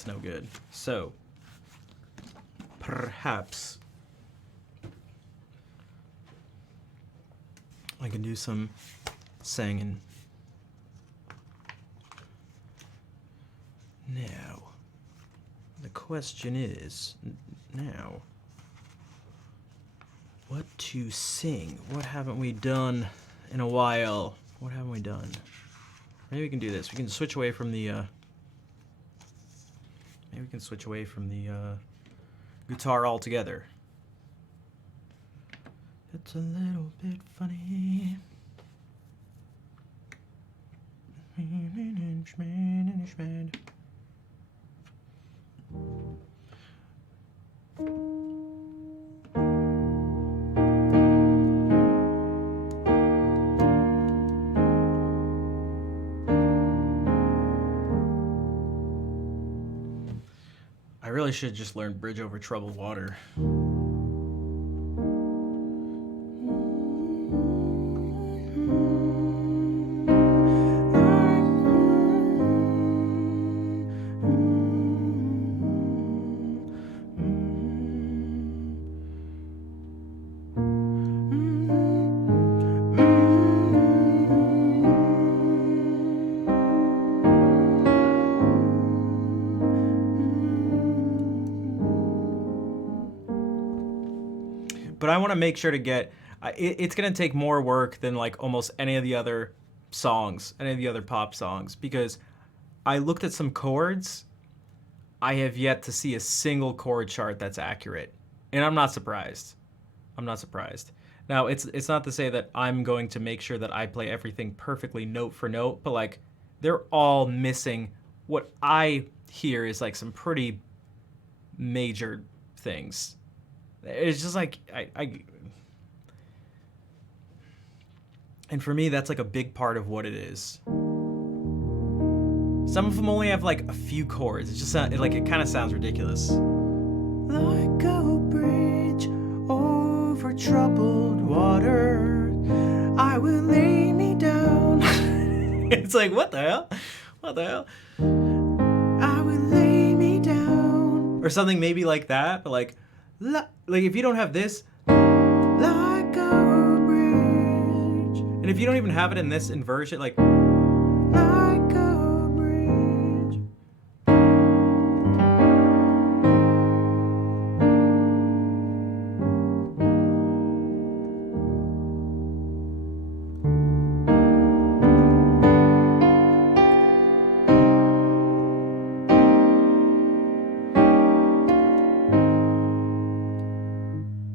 no good. So perhaps I can do some singing. Now, the question is, now, what to sing? What haven't we done in a while? What haven't we done? Maybe we can do this. We can switch away from the, guitar altogether. It's a little bit funny. I really should just learn Bridge Over Troubled Water. But I want to make sure to get, it's going to take more work than like almost any of the other songs, any of the other pop songs, because I looked at some chords. I have yet to see a single chord chart that's accurate. And I'm not surprised. I'm not surprised. Now, it's not to say that I'm going to make sure that I play everything perfectly note for note, but like they're all missing what I hear is like some pretty major things It's just like and for me that's like a big part of what it is. Some of them only have like a few chords. It just it kind of sounds ridiculous. Like a bridge over troubled water, I will lay me down. It's like, what the hell? What the hell? I will lay me down. Or something maybe like that, but like if you don't have this, like a bridge. And if you don't even have it in this inversion, like a bridge.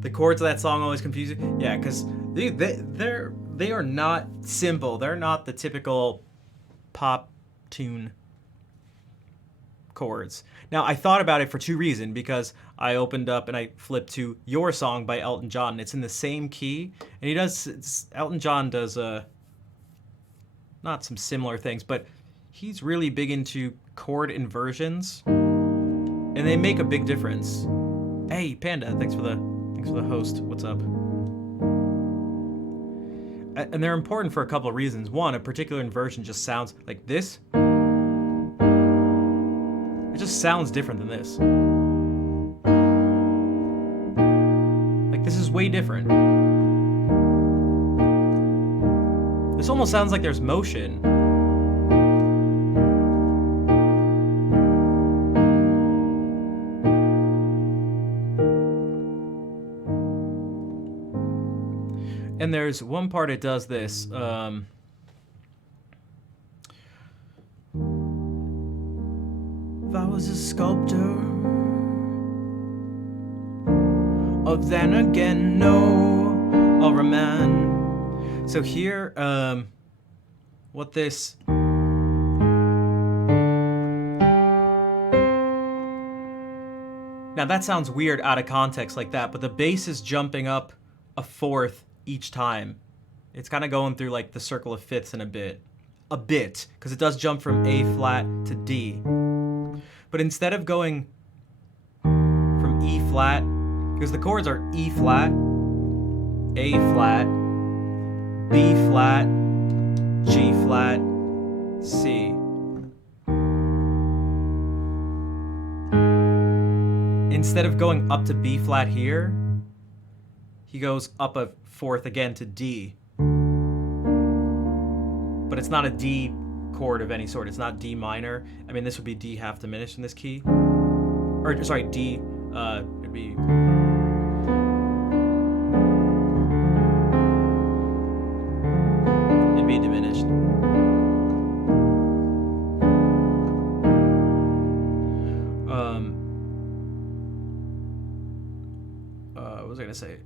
The chords of that song always confuse you. Yeah, because they are not simple. They're not the typical pop tune chords. Now, I thought about it for two reasons, because I opened up and I flipped to Your Song by Elton John, and it's in the same key. And Elton John does not some similar things, but he's really big into chord inversions, and they make a big difference. Hey, Panda, thanks for the host. What's up? And they're important for a couple of reasons. One, a particular inversion just sounds like this. It just sounds different than this. Like, this is way different. This almost sounds like there's motion. And there's one part it does this. If I was a sculptor, oh then again, no, or a man. So here, what this. Now that sounds weird out of context like that, but the bass is jumping up a fourth each time. It's kind of going through like the circle of fifths in a bit, because it does jump from A flat to D. But instead of going from E flat, because the chords are E flat, A flat, B flat, G flat, C. Instead of going up to B flat here, he goes up a fourth again to D. But it's not a D chord of any sort. It's not D minor. I mean, this would be D half diminished in this key. Or, sorry, D, it'd be... It'd be diminished. What was I gonna say?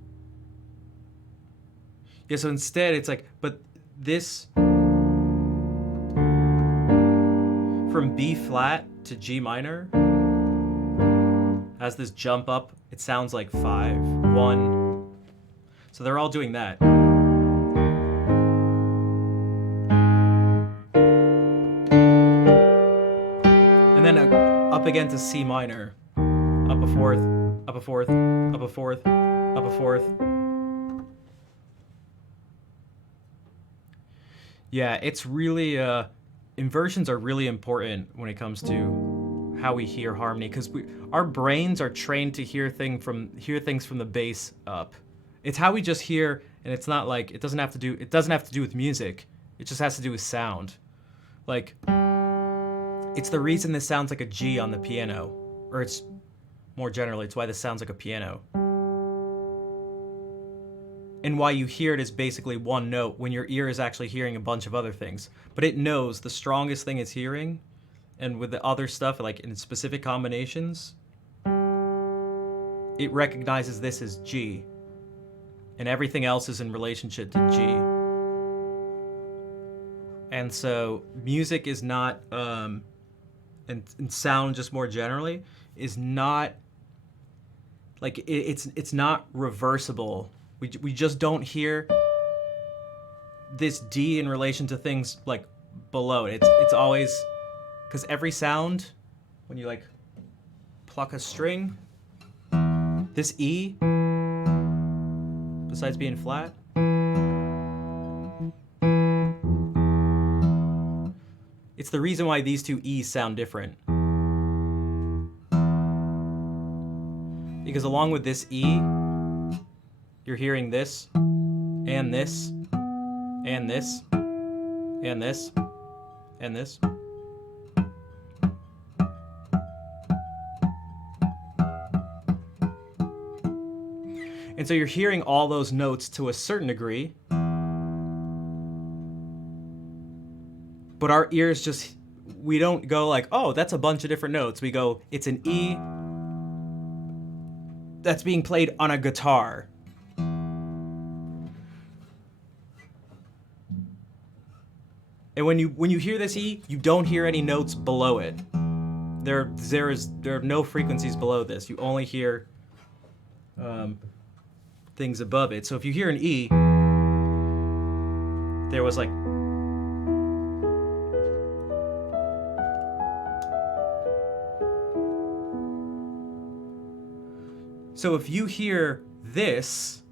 Yeah, so instead it's like, but this from B flat to G minor has this jump up. It sounds like 5, 1. So they're all doing that. And then up again to C minor. Up a fourth, up a fourth, up a fourth, up a fourth. Yeah, it's really, inversions are really important when it comes to how we hear harmony, because our brains are trained to hear things from the bass up. It's how we just hear, and it's not like, it doesn't have to do with music. It just has to do with sound. Like, it's the reason this sounds like a G on the piano, or it's more generally, it's why this sounds like a piano. And why you hear it is basically one note when your ear is actually hearing a bunch of other things. But it knows the strongest thing it's hearing, and with the other stuff, like in specific combinations, it recognizes this as G. And everything else is in relationship to G. And so music is not, and sound just more generally, is not Like it's not reversible. We just don't hear this D in relation to things like below it. It's always, because every sound, when you like pluck a string, this E, besides being flat, it's the reason why these two E's sound different. Because along with this E, you're hearing this, and this, and this, and this, and this. And so you're hearing all those notes to a certain degree, but our ears just, we don't go like, oh, that's a bunch of different notes. We go, it's an E that's being played on a guitar. And when you hear this E, you don't hear any notes below it. There are no frequencies below this. You only hear things above it. So if you hear an E, there was like so if you hear this,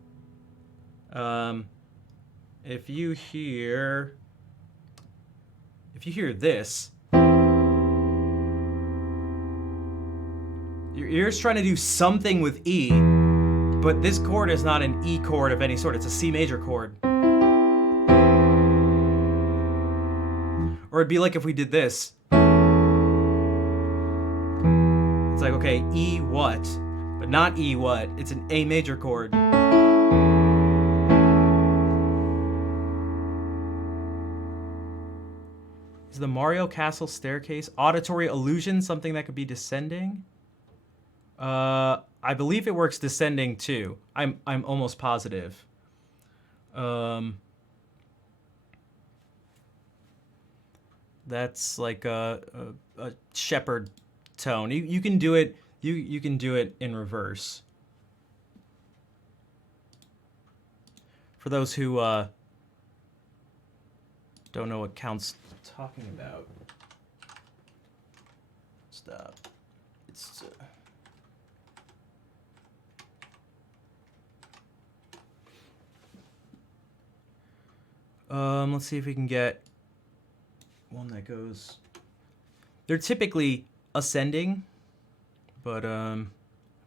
if you hear this, your ear's trying to do something with E, but this chord is not an E chord of any sort. It's a C major chord. Or it'd be like if we did this. It's like, okay, E what? But not E what? It's an A major chord. Is the Mario Castle staircase auditory illusion something that could be descending? I believe it works descending too. I'm almost positive. That's like a shepherd tone. You can do it. You can do it in reverse. For those who don't know what Count's talking about. Stop. It's let's see if we can get one that goes. They're typically ascending, but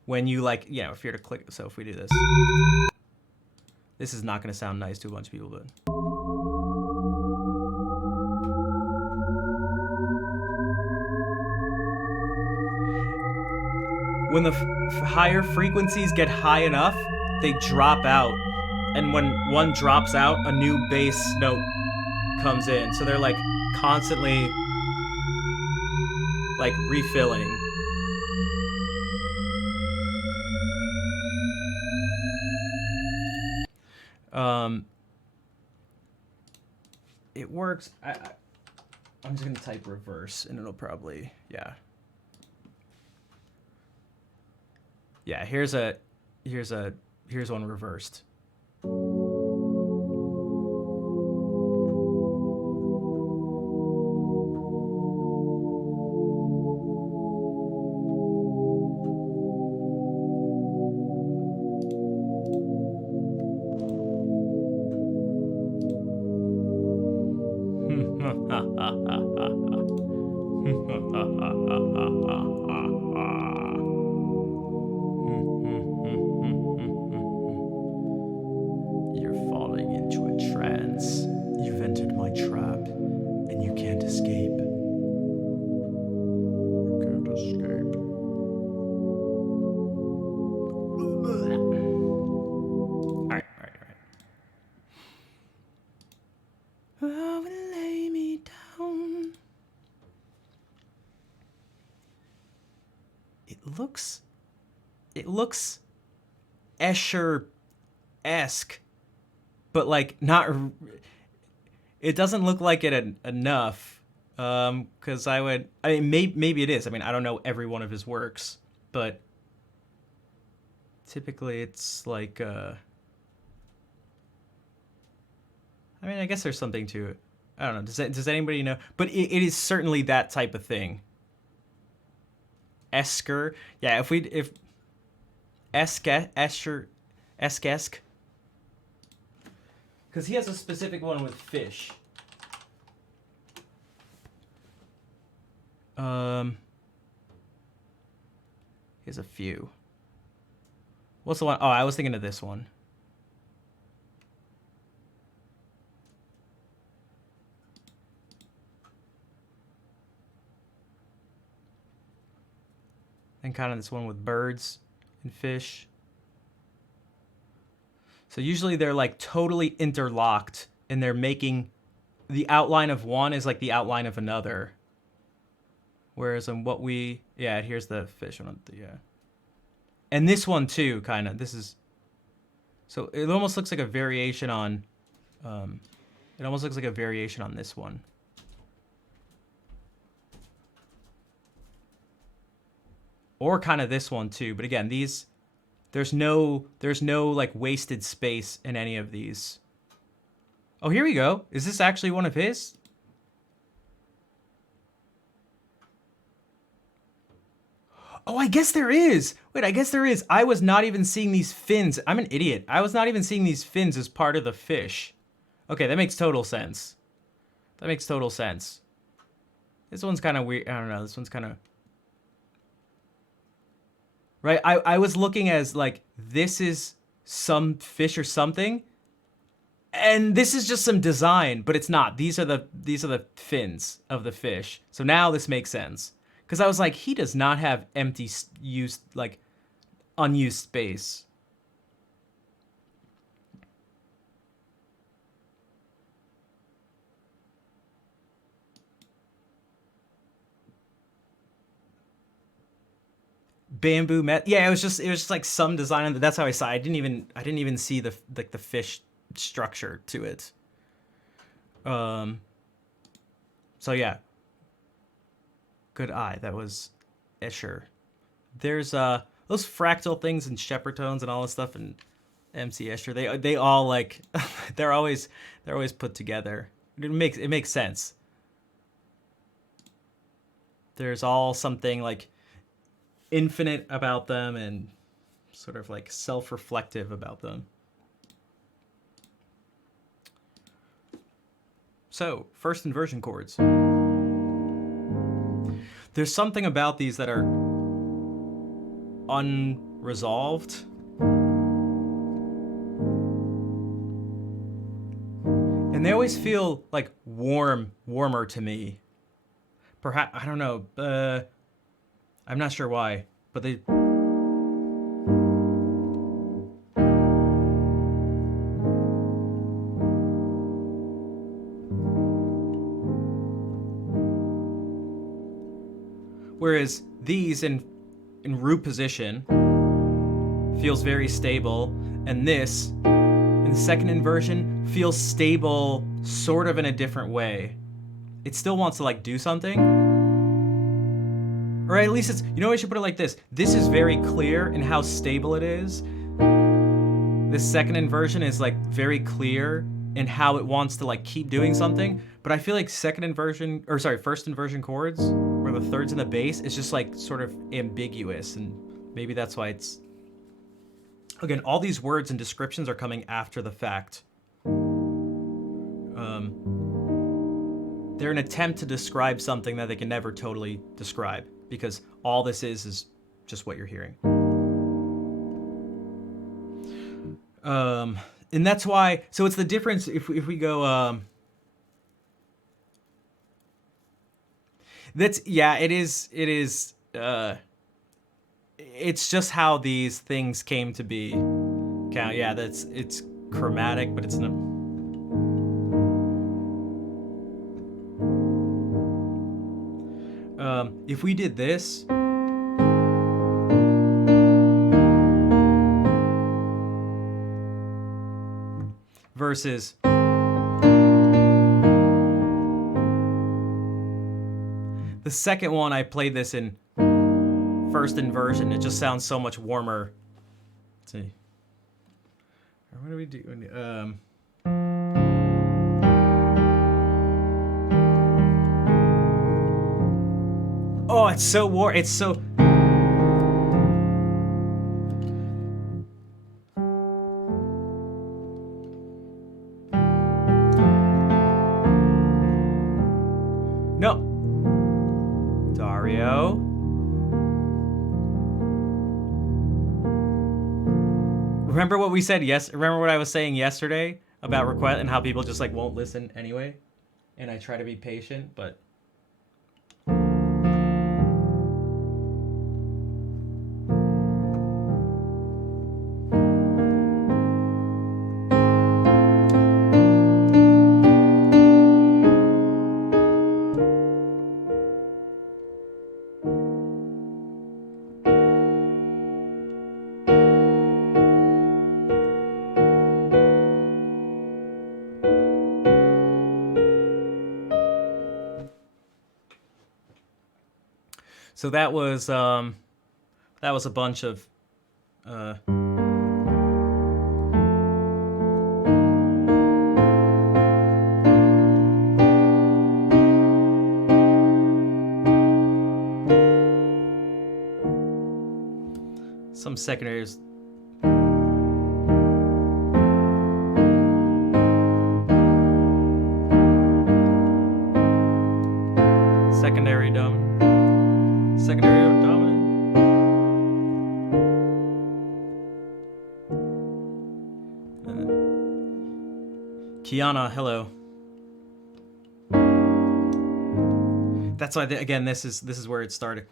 when you like, yeah, if you're to click, so if we do this, this is not going to sound nice to a bunch of people, but. When the higher frequencies get high enough, they drop out. And when one drops out, a new bass note comes in. So they're like constantly like refilling. It works. I'm just gonna type reverse and it'll probably, yeah. Yeah, here's one reversed. It looks Escher-esque, but like not. It doesn't look like it enough, because I mean, maybe it is. I mean, I don't know every one of his works, but Typically it's like, I mean, I guess there's something to it. I don't know. Does anybody know? But it is certainly that type of thing. Esker. Yeah, if Eskesk. Because he has a specific one with fish. He has a few. What's the one? Oh, I was thinking of this one. And kind of this one with birds and fish. So usually they're like totally interlocked and they're making the outline of one is like the outline of another. Whereas in what we, yeah, here's the fish one, yeah. And this one too, kind of, this is, so it almost looks like a variation on, it almost looks like a variation on this one. Or kind of this one too, but again, these, there's no like wasted space in any of these. Oh, here we go. Is this actually one of his? Oh, I guess there is. Wait, I guess there is. I was not even seeing these fins. I'm an idiot. I was not even seeing these fins as part of the fish. Okay, that makes total sense. That makes total sense. This one's kind of weird. I don't know. This one's kind of... Right? I was looking as like, this is some fish or something. And this is just some design, but it's not. These are the fins of the fish. So now this makes sense. Because I was like, he does not have empty, used, like, unused space. Bamboo met. Yeah, it was just like some design. That's how I saw it. I didn't even see the fish structure to it. So yeah. Good eye. That was Escher. There's those fractal things and Sheppertones and all this stuff and MC Escher. They all like they're always put together. It makes sense. There's all something like infinite about them and sort of like self-reflective about them. So, first inversion chords. There's something about these that are unresolved. And they always feel like warmer to me. Perhaps, I don't know, I'm not sure why, but they... Whereas these in root position feels very stable, and this in the second inversion feels stable sort of in a different way. It still wants to like do something. Or at least it's, you know, I should put it like this. This is very clear in how stable it is. This second inversion is like very clear in how it wants to like keep doing something. But I feel like first inversion chords, where the thirds in the bass, is just like sort of ambiguous, and maybe that's why it's... Again, all these words and descriptions are coming after the fact. They're an attempt to describe something that they can never totally describe, because all this is just what you're hearing. And that's why, so it's the difference if we go, that's, yeah, it is, it's just how these things came to be. Yeah, it's chromatic, but it's not. If we did this, versus the second one, I played this in first inversion. It just sounds so much warmer. Let's see. What do we do? Oh, it's so warm. It's so. No. Dario. Remember what we said? Yes. Remember what I was saying yesterday about request and how people just like won't listen anyway? And I try to be patient, but. So that was a bunch of some secondaries. Secondary dominant. Kiana, hello. That's why again this is where it started.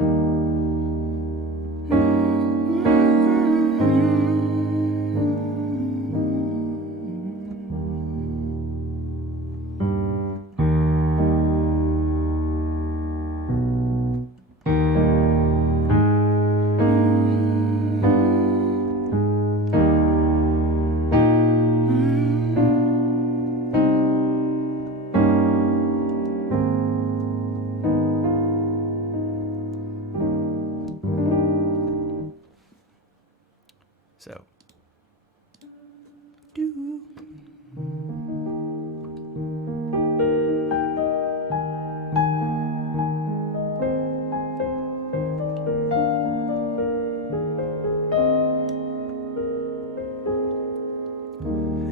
So,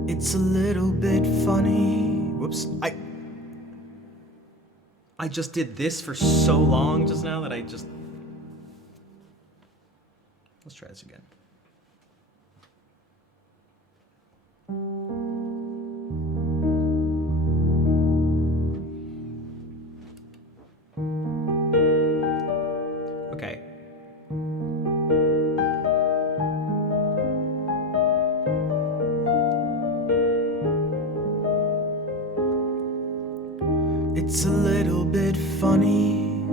it's a little bit funny. Whoops. I just did this for so long just now that I just. Let's try this again. Okay. It's a little bit funny,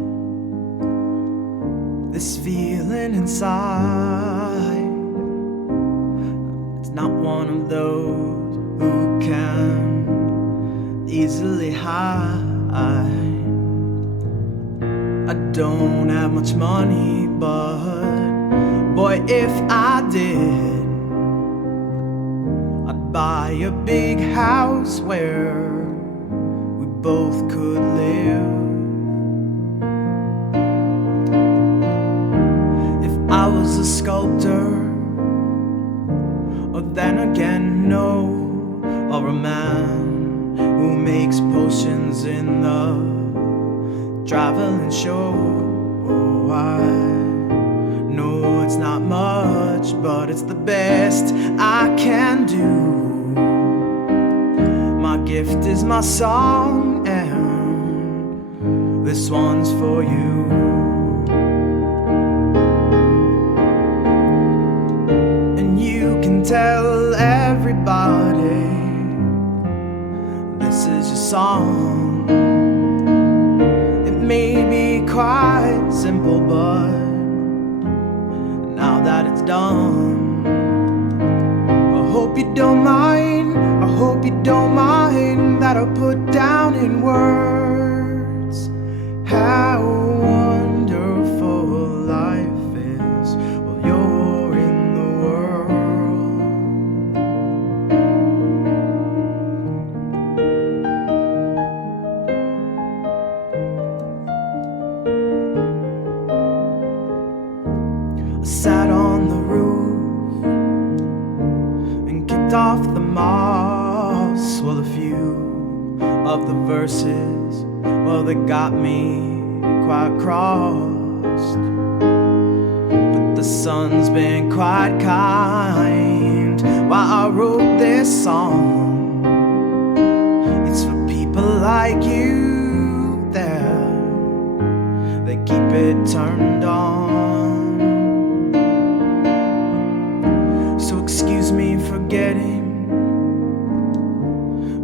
this feeling inside. It's not one of those who can easily hide. I don't have much money, but boy, if I did, I'd buy a big house where we both could live. If I was a sculptor, or then again, no, or a man who makes potions in the traveling show. Oh, I know it's not much, but it's the best I can do. My gift is my song, and this one's for you. And you can tell everybody this is your song. It may be quite simple, but now that it's done, I hope you don't mind. I hope you don't mind that I put down in words how wonderful life is while you're in the world. ripped off the moss. Well, a few of the verses, well, they got me quite crossed. But the sun's been quite kind while I wrote this song. It's for people like you there, they keep it turned on. So excuse me for getting,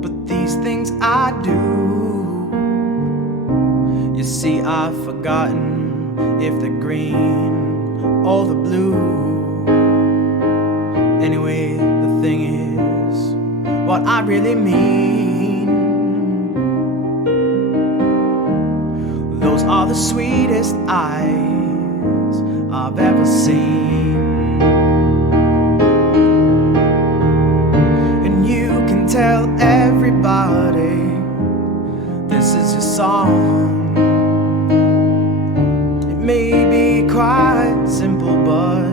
but these things I do. You see, I've forgotten if they're green or the blue. Anyway, the thing is, what I really mean, those are the sweetest eyes I've ever seen. And you can tell everybody this is your song. It may be quite simple, but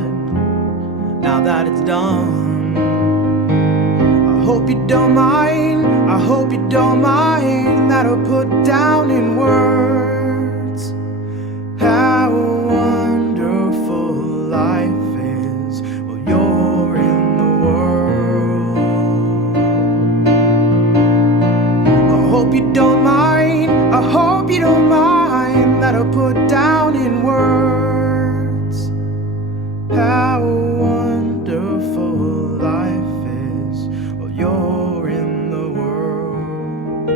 now that it's done, I hope you don't mind, I hope you don't mind that I put down in words how wonderful life is while you're in the world. I hope you don't mind, I hope you don't mind that I put down in words how wonderful life is while you're in the world.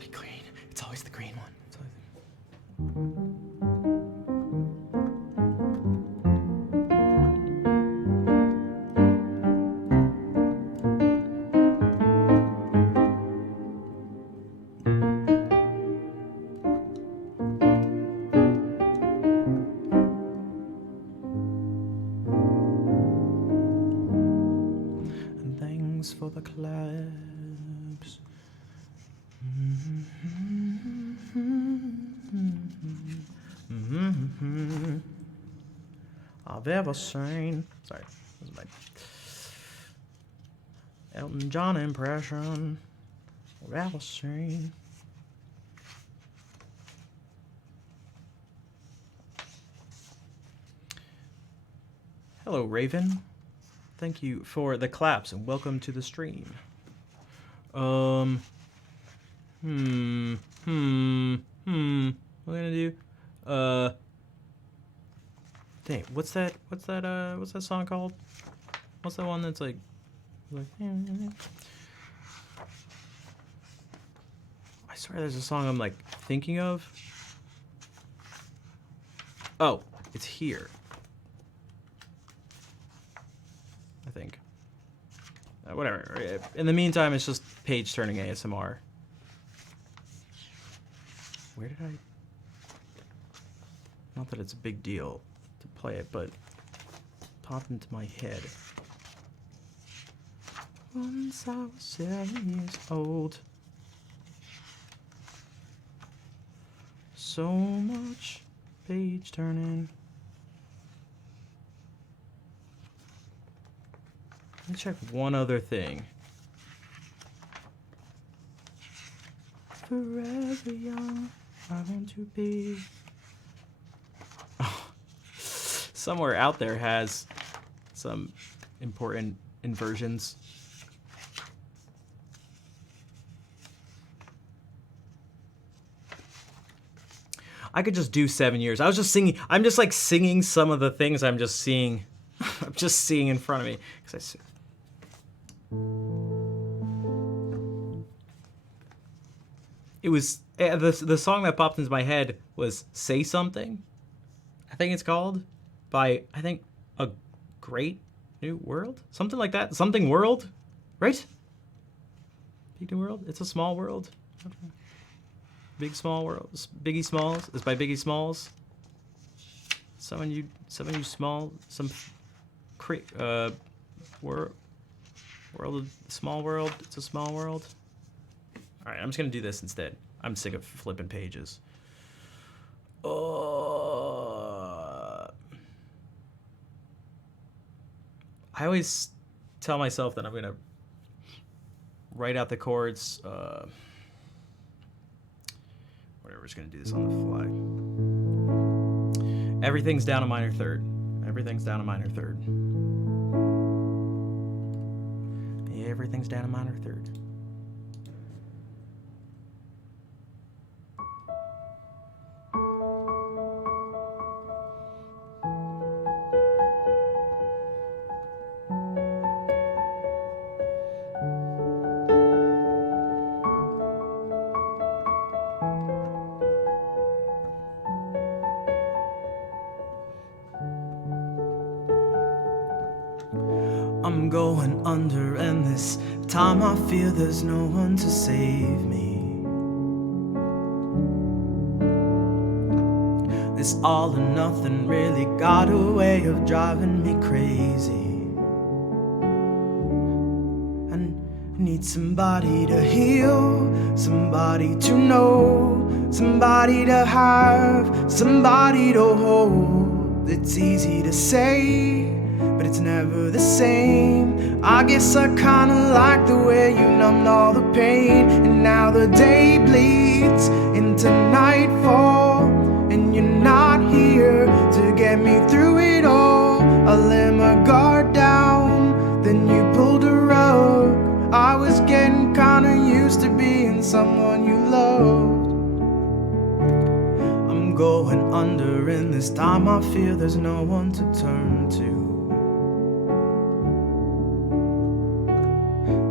The green. It's always the green one. It's always And thanks for the claps. I've ever seen. Sorry, this is my Elton John impression. I've ever seen. Hello, Raven. Thank you for the claps and welcome to the stream. What am I gonna do? Dang, what's that song called? What's that one that's like I swear there's a song I'm like thinking of. Oh, it's Here. I think. Whatever. In the meantime, it's just page turning ASMR. Where did I... Not that it's a big deal to play it, but... popped into my head. Once I was 7 years old. So much page turning. Let me check one other thing. Forever young, I want to be. Oh, somewhere out there has some important inversions. I could just do 7 years. I was just singing. I'm just like singing some of the things I'm just seeing. I'm just seeing in front of me. 'Cause I see. It was the song that popped into my head was "Say Something," I think it's called, by I think A Great New World, something like that, something world, right? Eden World? It's a Small World. Okay. Big Small World. Biggie Smalls. It's by Biggie Smalls. Some of you small, world of Small World. It's a Small World. All right, I'm just gonna do this instead. I'm sick of flipping pages. I always tell myself that I'm gonna write out the chords. Whatever, just gonna do this on the fly. Everything's down a minor third. Everything's down a minor third. Yeah, everything's down a minor third. I'm going under, and this time I feel there's no one to save me. This all or nothing really got a way of driving me crazy. I need somebody to heal, somebody to know, somebody to have, somebody to hold. It's easy to say, but it's never the same. I guess I kinda like the way you numbed all the pain. And now the day bleeds into nightfall, and you're not here to get me through it all. I let my guard down, then you pulled a rug. I was getting kinda used to being someone you loved. I'm going under, and this time I feel there's no one to turn to.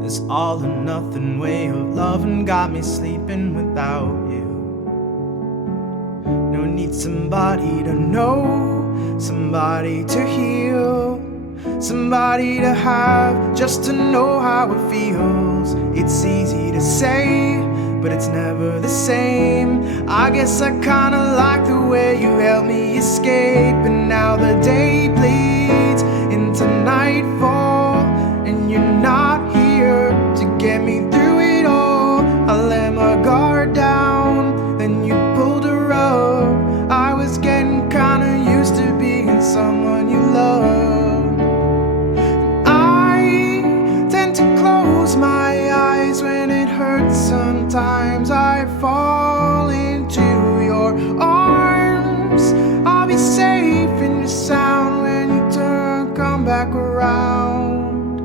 This all or nothing way of loving got me sleeping without you. No, need somebody to know, somebody to heal, somebody to have, just to know how it feels. It's easy to say, but it's never the same. I guess I kinda like the way you helped me escape. And now the day bleeds into nightfall, and you're not here to get me through it all. I let my guard down, then you pulled a rug. I was getting kinda used to being someone you loved. I tend to close my eyes when it hurts. Sometimes I fall into your arms. I'll be safe in your sound when you come back around.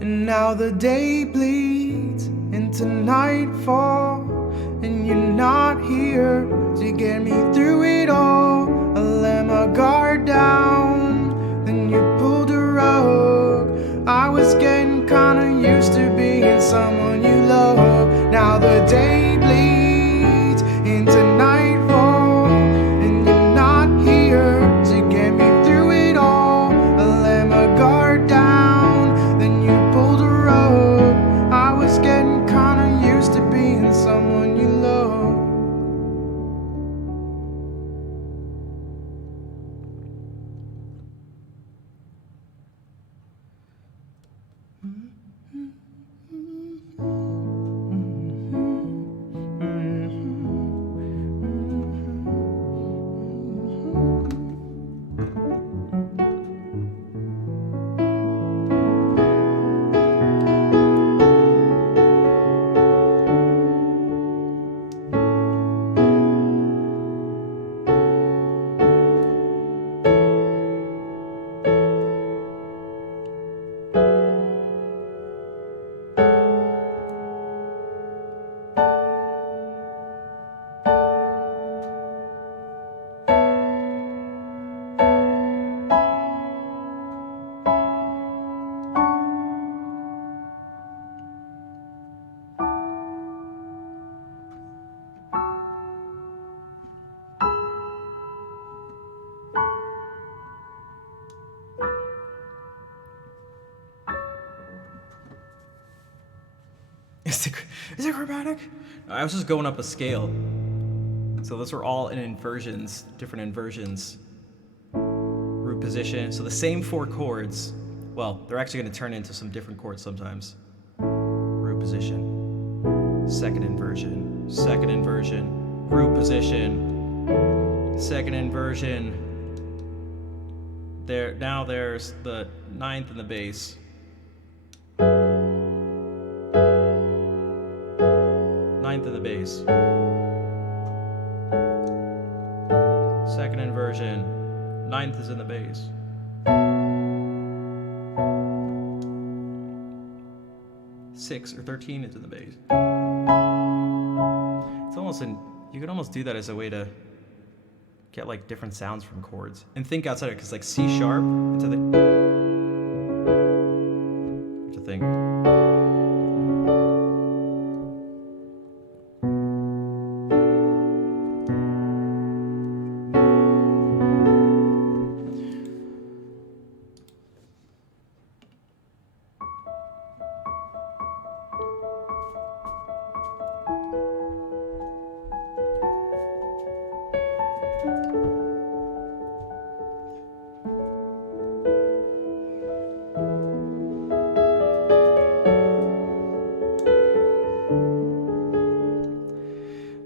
And now the day bleeds into nightfall, and you're not here to get me through it all. I let my guard down, then you pulled a rug. I was getting kinda used to being someone you love. Now the day bleeds into nightfall, and you're not here to get me through it all. I let my guard down, then you pulled a rug. I was getting kinda used to being someone you love. Is it chromatic? I was just going up a scale. So those are all in inversions, different inversions. Root position. So the same 4 chords. Well, they're actually going to turn into some different chords sometimes. Root position. Second inversion. Second inversion. Root position. Second inversion. Now there's the 9th and the bass. 9th and the bass. Second inversion. 9th is in the bass. Six or 13 is in the bass. It's almost you could almost do that as a way to get like different sounds from chords and think outside it, because like C sharp into the thing.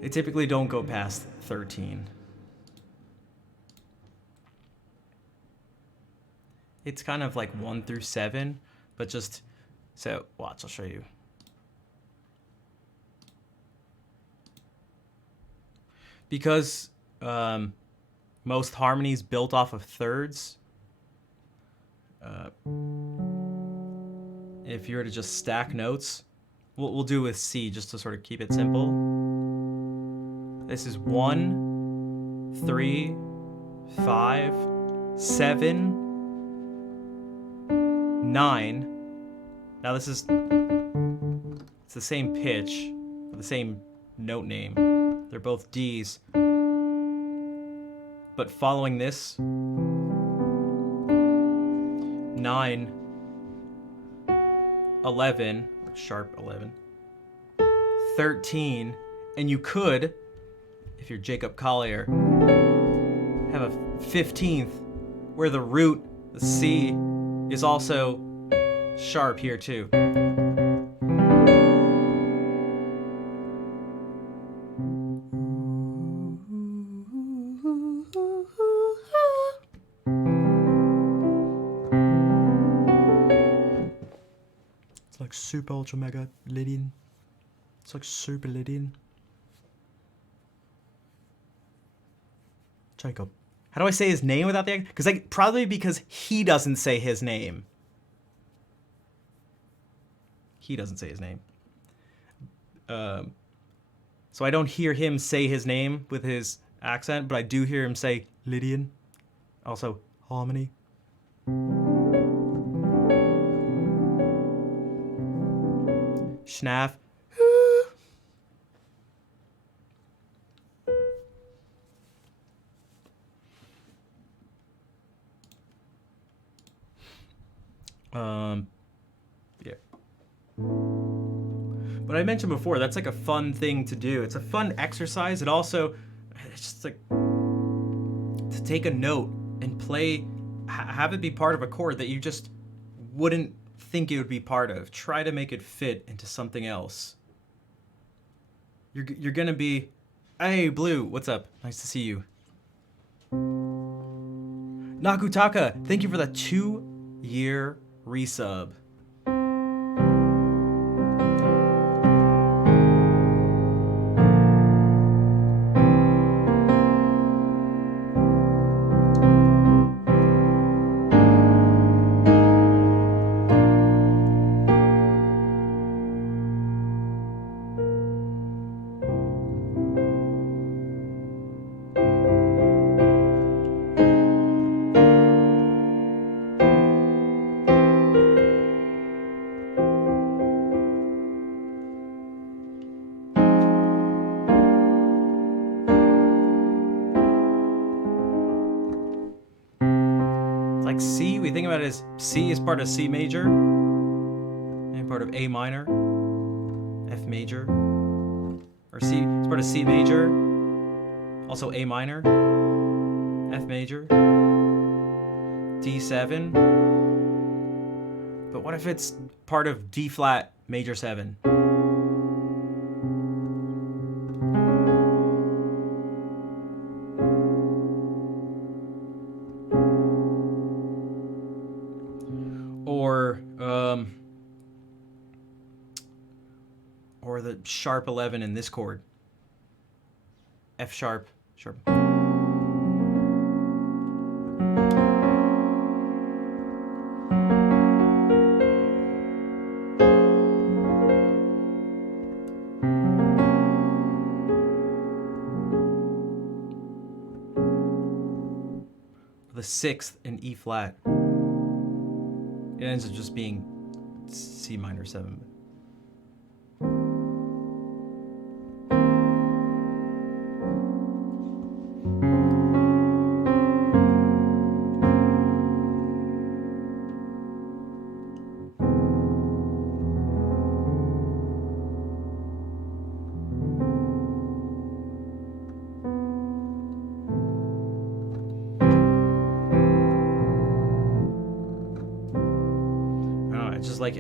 They typically don't go past 13. It's kind of like 1 through 7, but just, so watch, I'll show you. Because most harmonies built off of thirds, if you were to just stack notes, we'll do with C just to sort of keep it simple. This is 1, 3, 5, 7, 9. Now this is, it's the same pitch, the same note name. They're both Ds. But following this, 9, 11, sharp 11, 13, and you could, if you're Jacob Collier, have a 15th where the root, the C, is also sharp here too. It's like super ultra mega Lydian. It's like super Lydian. Jacob. How do I say his name without the... Because probably because he doesn't say his name. He doesn't say his name. So I don't hear him say his name with his accent, but I do hear him say Lydian. Also, harmony. Schnaff. Yeah. But I mentioned before, that's like a fun thing to do. It's a fun exercise. It also, it's just like to take a note and play, have it be part of a chord that you just wouldn't think it would be part of. Try to make it fit into something else. You're gonna be, hey Blue, what's up? Nice to see you. Nakutaka, thank you for the 2-year resub. Like C, we think about it as C is part of C major and part of A minor, F major, or C. It's part of C major, also A minor, F major, D7. But what if it's part of D flat major 7? Or the sharp 11 in this chord. F sharp, sharp. The 6th in E flat. It ends up just being C minor 7.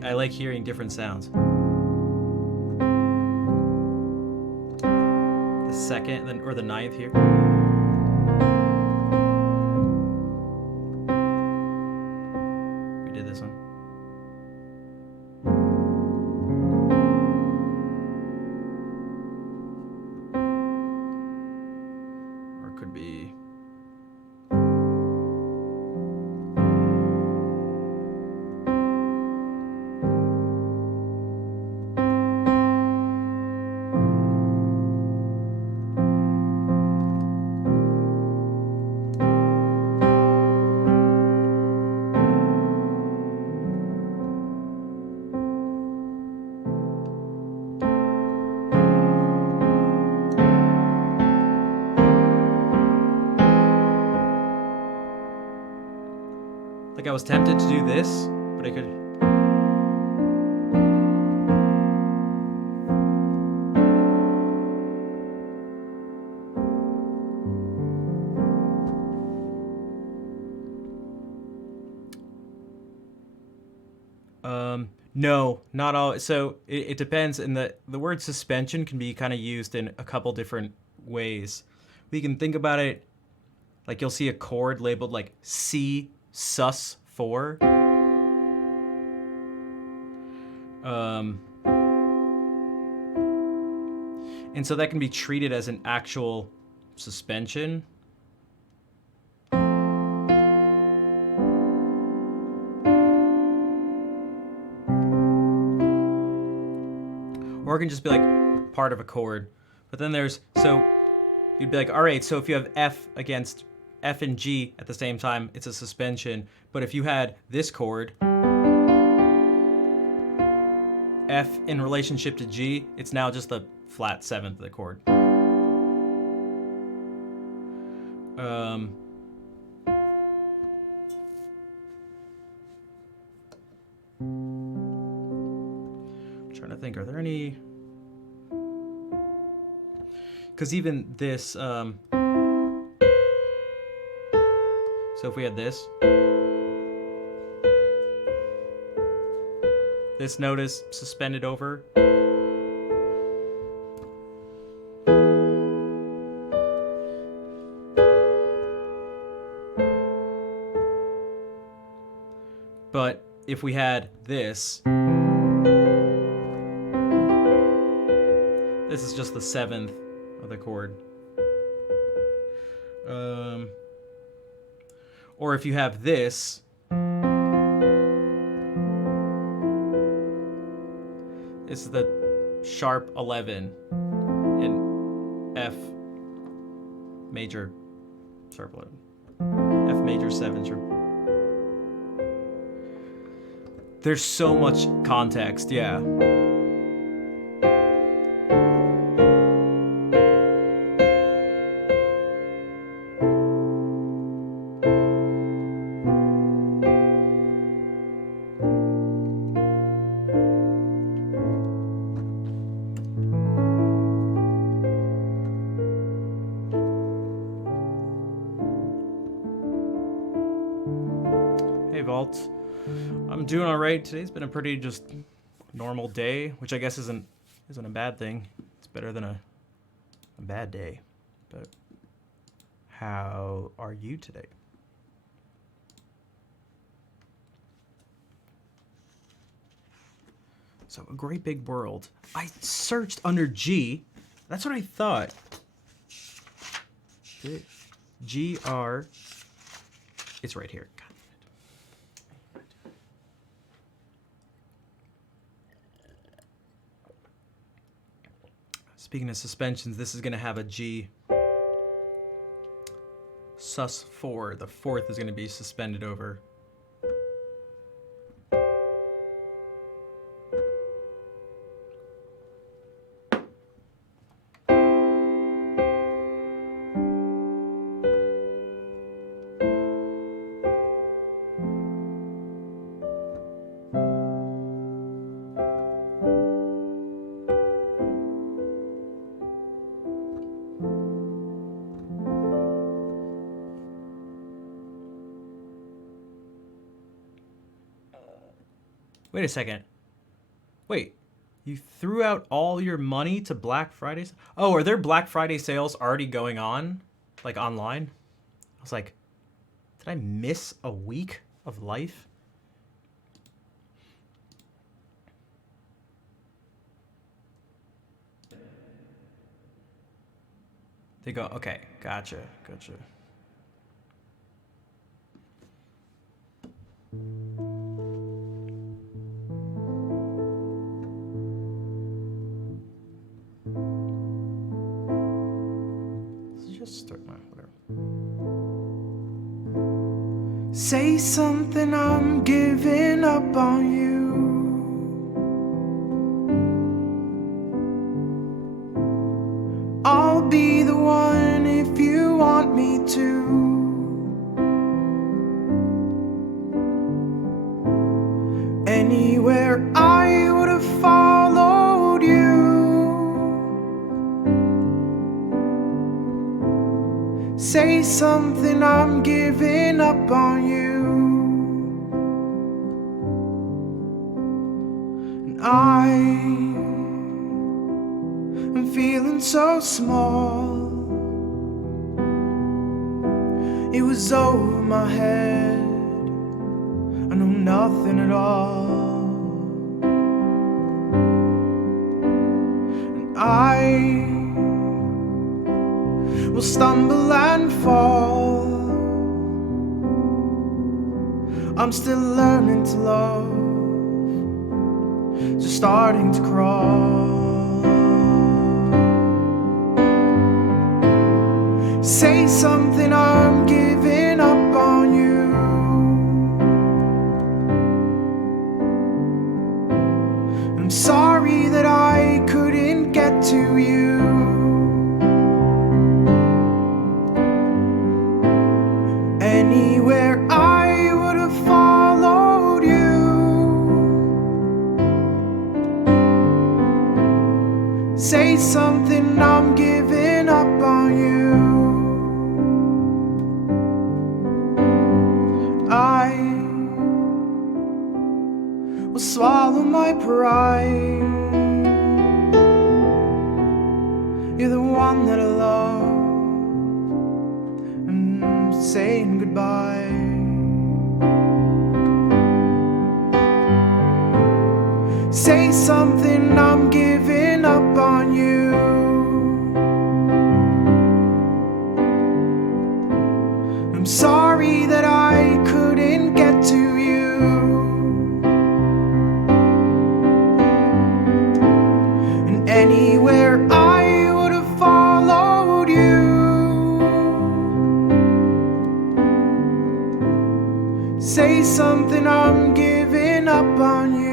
I like hearing different sounds. The 2nd, or the 9th here. We did this one. Or it could be. Like I was tempted to do this, but I could. No, not all. So it depends. And the word suspension can be kind of used in a couple different ways. We can think about it like you'll see a chord labeled like C sus 4. And so that can be treated as an actual suspension. Or it can just be like part of a chord. But then there's, so you'd be like, all right, so if you have F against F and G at the same time, it's a suspension. But if you had this chord, F in relationship to G, it's now just the flat 7th of the chord. I'm trying to think, are there any? Because even this, so if we had this note is suspended over. But if we had this is just the 7th of the chord. Or if you have this, this is the sharp 11 in F major sharp 11. F major 7 sharp. There's so much context, yeah. fault. I'm doing all right. Today's been a pretty just normal day, which I guess isn't a bad thing. It's better than a bad day. But how are you today? So a great big world. I searched under G. That's what I thought. GR. It's right here. God damn it. Speaking of suspensions, this is going to have a G. Sus 4. The fourth is going to be suspended over. Wait a second. Wait, you threw out all your money to Black Fridays? Oh, are there Black Friday sales already going on? Like online? I was like, did I miss a week of life? They go, okay, gotcha. Just start my whatever. Say something, I'm giving up on you. I'll be the one if you want me to. Anywhere I would have followed you. Say something, I'm giving up on you. And I'm feeling so small. It was over my head. I know nothing at all. And I will stumble and fall. I'm still learning to love, just starting to crawl. Say something, I'm giving up on you. I'm sorry that I couldn't get to you. Anywhere I would have followed you. Say something, I'm giving up on you. I will swallow my pride. You're the one that I love. I'm saying goodbye. Say something, I'm giving up on you. I'm sorry that I couldn't get to you. And anywhere I would have followed you. Say something, I'm giving up on you.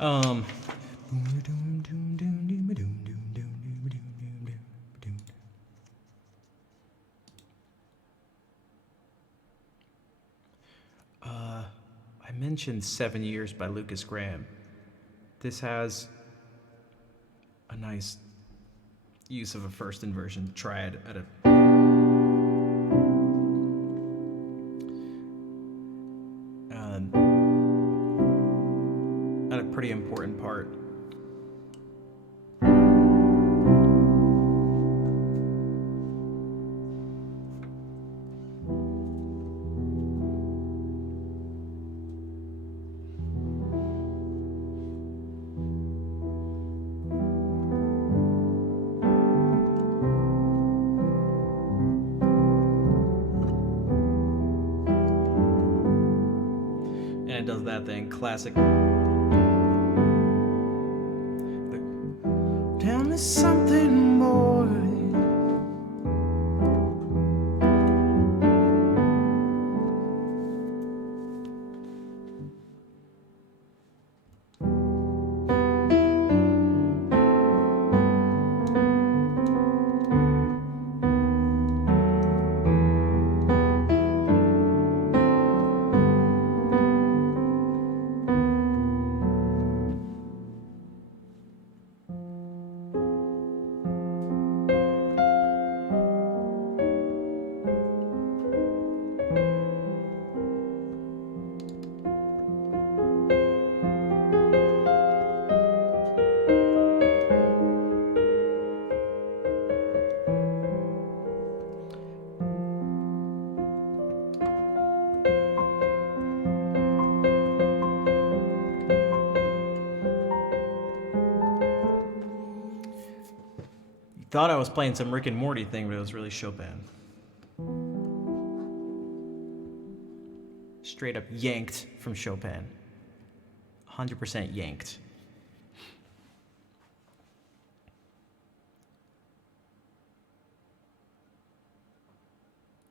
Um. I mentioned 7 Years by Lucas Graham. This has a nice use of a first inversion triad at a pretty important part. And it does that thing, classic. Tell me something more. Thought I was playing some Rick and Morty thing, but it was really Chopin. Straight up yanked from Chopin. 100% yanked.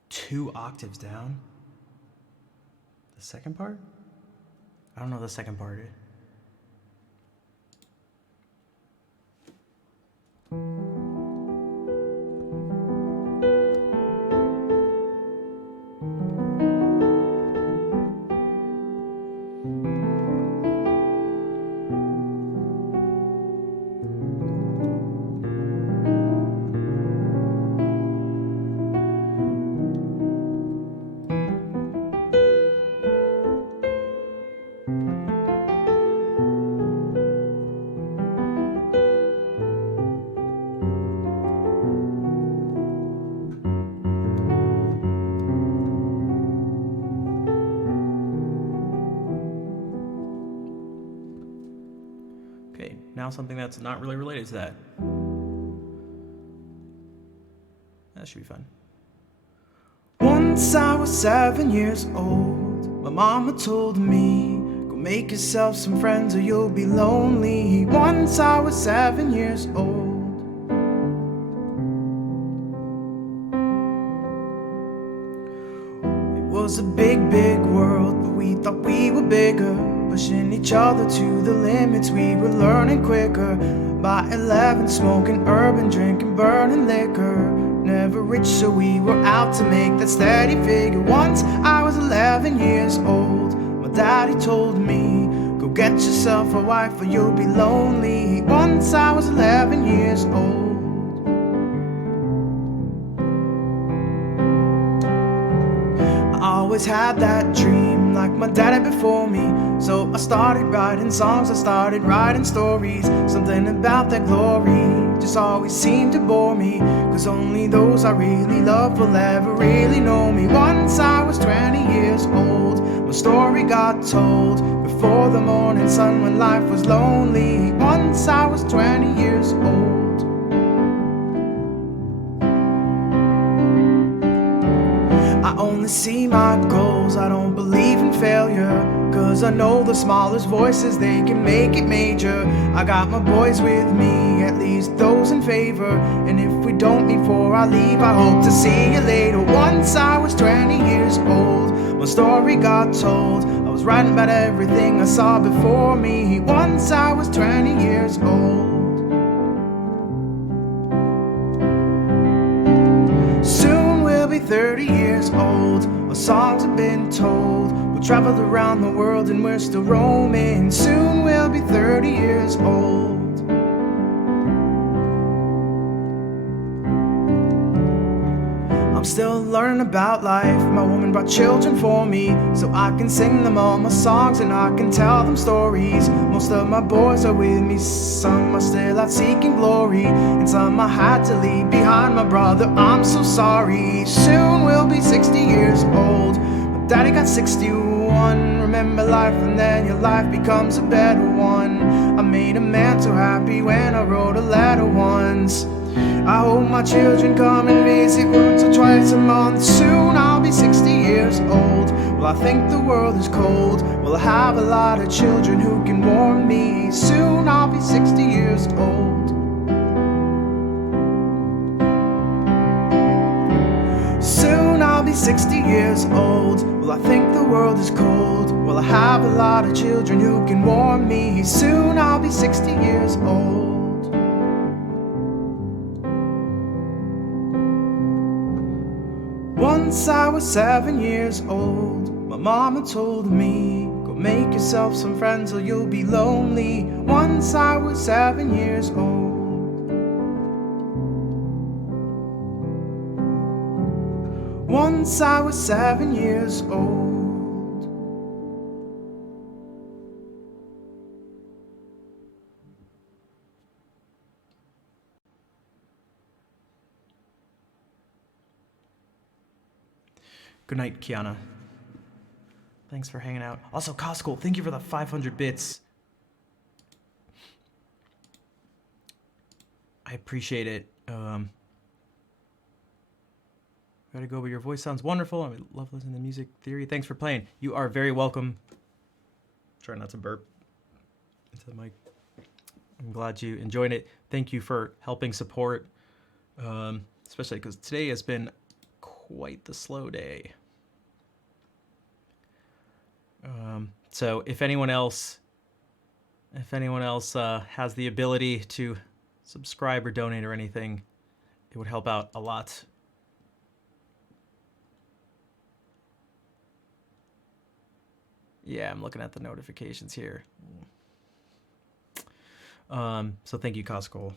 Two octaves down? The second part? I don't know the second part. Now something that's not really related to that. That should be fun. Once I was 7 years old, my mama told me, go make yourself some friends or you'll be lonely. Once I was 7 years old. It was a big, big world, but we thought we were bigger. Pushing each other to the limits, we were learning quicker. By 11, smoking urban, drinking, burning liquor. Never rich, so we were out to make that steady figure. Once I was 11 years old, my daddy told me, go get yourself a wife or you'll be lonely. Once I was 11 years old. I always had that dream, like my daddy before me. So I started writing songs, I started writing stories. Something about that glory just always seemed to bore me, cause only those I really love will ever really know me. Once I was 20 years old, my story got told before the morning sun when life was lonely. Once I was 20 years old. I only see my goals, I don't believe in failure, cause I know the smallest voices, they can make it major. I got my boys with me, at least those in favor. And if we don't meet before I leave, I hope to see you later. Once I was 20 years old, my story got told. I was writing about everything I saw before me. Once I was 20 years old. Soon we'll be 30 years old. Our songs have been told. We traveled around the world and we're still roaming. Soon we'll be 30 years old. I'm still learning about life. My woman brought children for me, so I can sing them all my songs and I can tell them stories. Most of my boys are with me, some are still out seeking glory, and some I had to leave behind. My brother, I'm so sorry. Soon we'll be 60 years old. My daddy got 61. Remember life and then your life becomes a better one. I made a man so happy when I wrote a letter once. I hope my children come and visit once or twice a month. Soon I'll be 60 years old. Well, I think the world is cold. Well, I have a lot of children who can warm me. Soon I'll be 60 years old. Soon I'll be 60 years old. Well, I think the world is cold. Well, I have a lot of children who can warm me. Soon I'll be 60 years old. Once I was 7 years old. My mama told me, go make yourself some friends or you'll be lonely. Once I was 7 years old. Once I was 7 years old. Good night, Kiana. Thanks for hanging out. Also, Coscool, thank you for the 500 bits. I appreciate it. Gotta go, but your voice sounds wonderful. I love listening to music theory. Thanks for playing. You are very welcome. Try not to burp into the mic. I'm glad you enjoyed it. Thank you for helping support, especially because today has been quite the slow day. So if anyone else has the ability to subscribe or donate or anything, it would help out a lot. Yeah, I'm looking at the notifications here. So thank you, Coscool.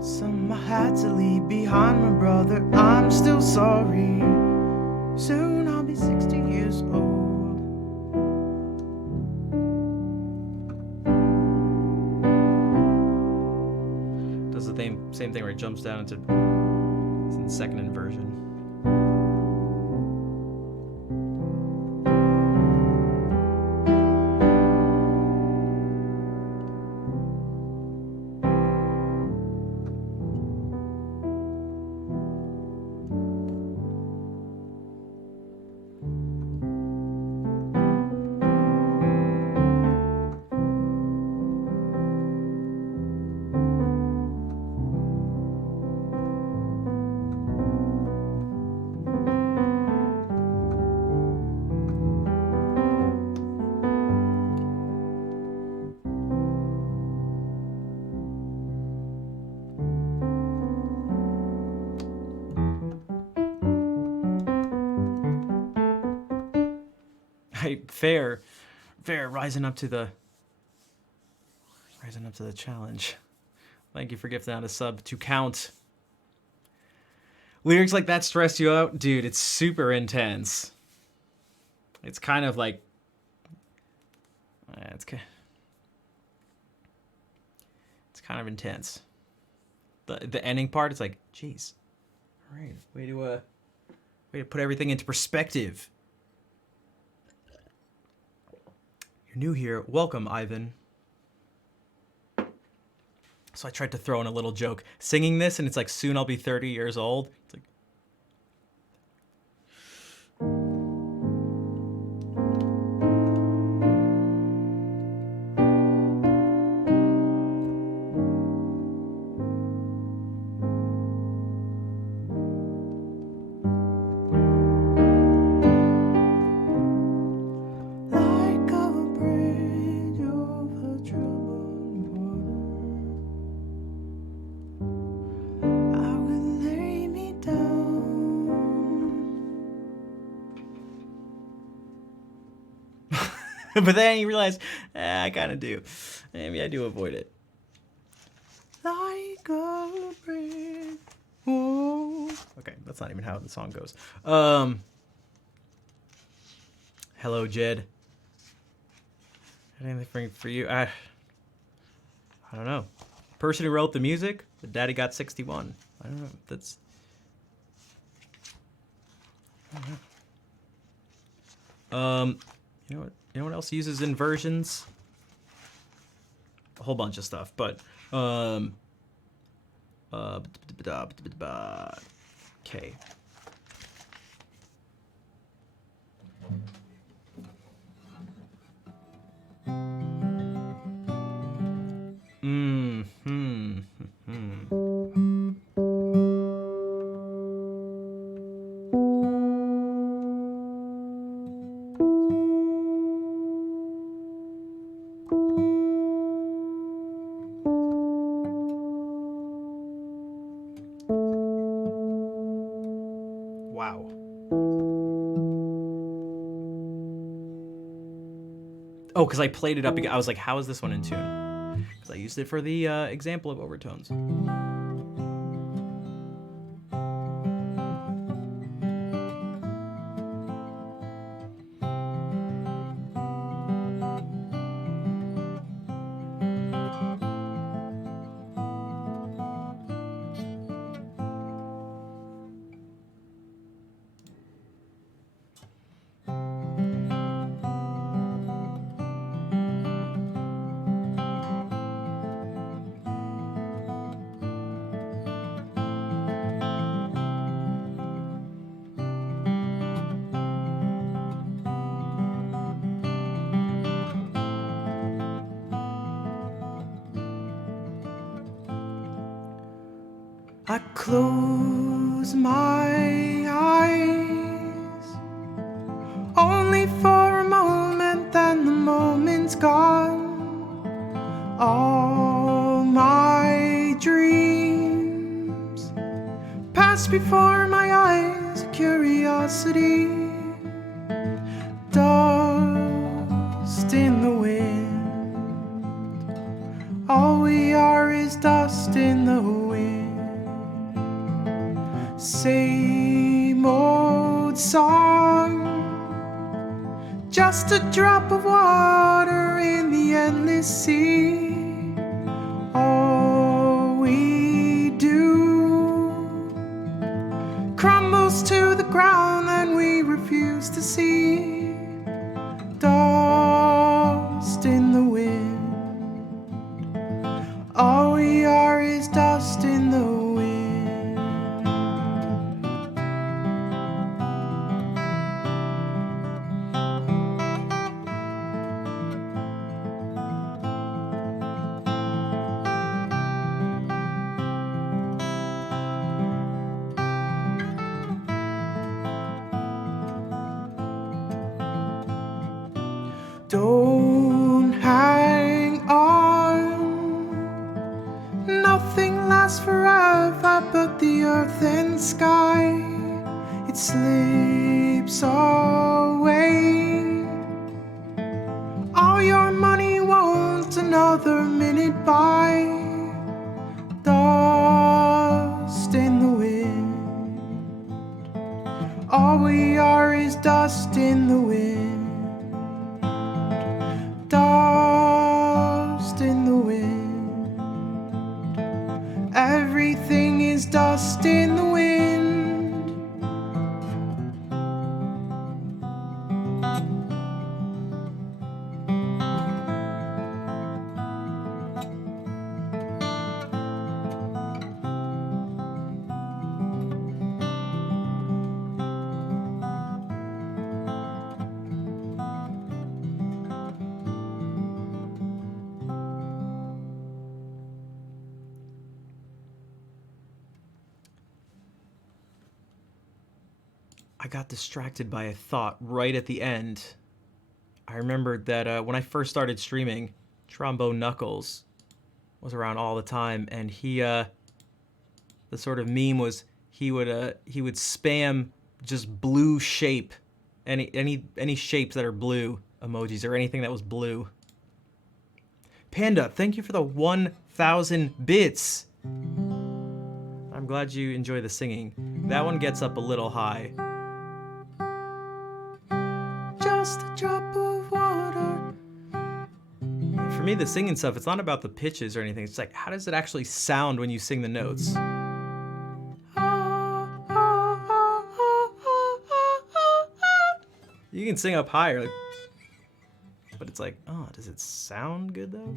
Some I had to leave behind, my brother, I'm still sorry. Soon I'll be 60 years old. Does the same thing where it jumps down into it's in the second inversion. Fair, rising up to the challenge. Thank you for gifting out a sub to count. Lyrics like that stress you out, dude? It's super intense. It's kind of like it's kind of intense. The ending part, it's like, jeez. All right, way to put everything into perspective. You're new here. Welcome, Ivan. So I tried to throw in a little joke. Singing this, and it's like, soon I'll be 30 years old. It's like... But then you realize, I kind of do. Maybe I do avoid it. Like a brick wall. Okay, that's not even how the song goes. Hello, Jed. Anything for you? I don't know. Person who wrote the music, the Daddy Got 61. I don't know. That's. I don't know. You know what? You know what else uses inversions? A whole bunch of stuff, but okay. Wow. Oh, because I played it up again. I was like, how is this one in tune? Because I used it for the example of overtones. I close my eyes only for a moment, then the moment's gone. All my dreams pass before my eyes, curiosity, dust in the wind. All we are is dust in the wind. Same old song, just a drop of water in the endless sea. All we do crumbles to the ground and we refuse to see. Dust in the wind. All we are is dust in the wind. Don't hang on, nothing lasts forever but the earth and sky. It slips away. All your money won't another minute buy. Dust in the wind. All we are is dust in the wind. Dust in the wind. Everything is dust in the wind. I got distracted by a thought right at the end. I remembered that when I first started streaming, Trombone Knuckles was around all the time, and he, the sort of meme was he would spam just blue shape, any shapes that are blue, emojis or anything that was blue. Panda, thank you for the 1,000 bits. I'm glad you enjoy the singing. That one gets up a little high. Just a drop of water. For me, the singing stuff, it's not about the pitches or anything. It's like, how does it actually sound when you sing the notes? You can sing up higher, like, but it's like, oh, does it sound good though?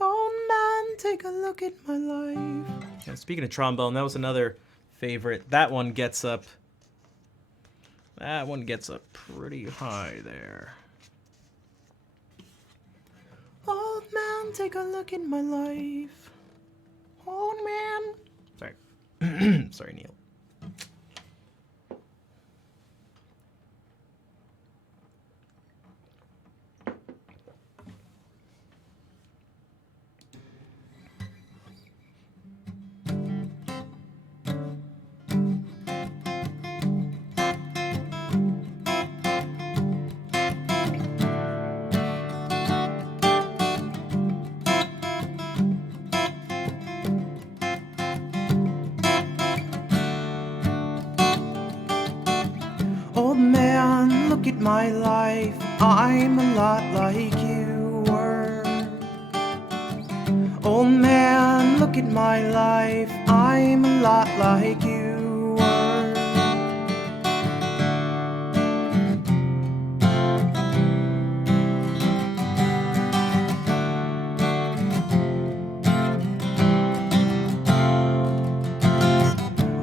Old man, take a look at my life. Yeah, speaking of trombone, that was another favorite. That one gets up. That one gets up pretty high there. Old man, take a look at my life. Old man. Sorry. Sorry, Neil. Old man, look at my life. I'm a lot like you were. Old man, look at my life. I'm a lot like you were.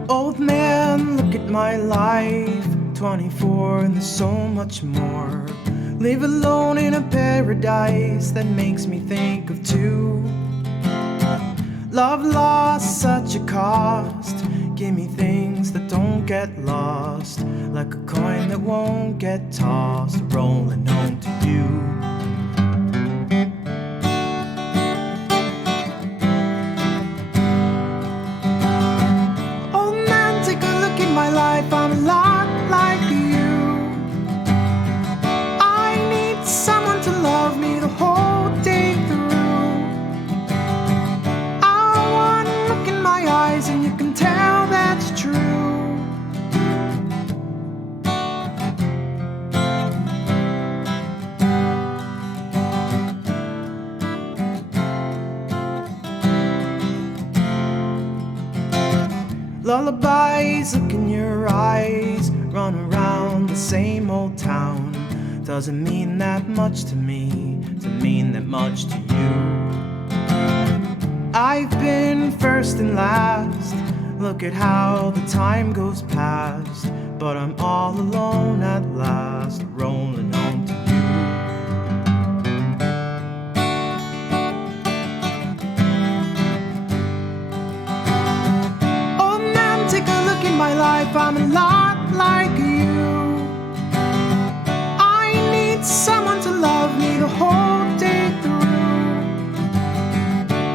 Old man, look at my life. 24 and there's so much more. Live alone in a paradise that makes me think of two. Love lost such a cost. Give me things that don't get lost, like a coin that won't get tossed, rolling home to you. Old man, take a look at my life. I'm a lot like you. I need someone to love me the whole day through. I want to look in my eyes and you can tell that's true. Lullabies, look in your eyes, run around the same old town. Doesn't mean that much to me, doesn't mean that much to you. I've been first and last, look at how the time goes past. But I'm all alone at last, rolling home to you. My life, I'm a lot like you. I need someone to love me the whole day through.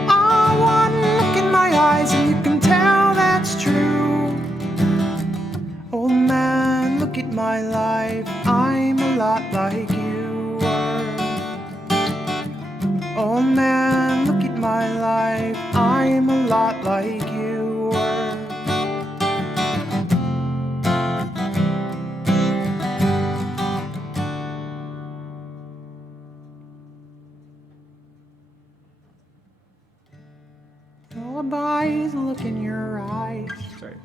I want to look in my eyes and you can tell that's true. Old man, look at my life, I'm a lot like you were. Old man, look at my life, I'm a lot like you were. Lullabies, look in your eyes. Sorry.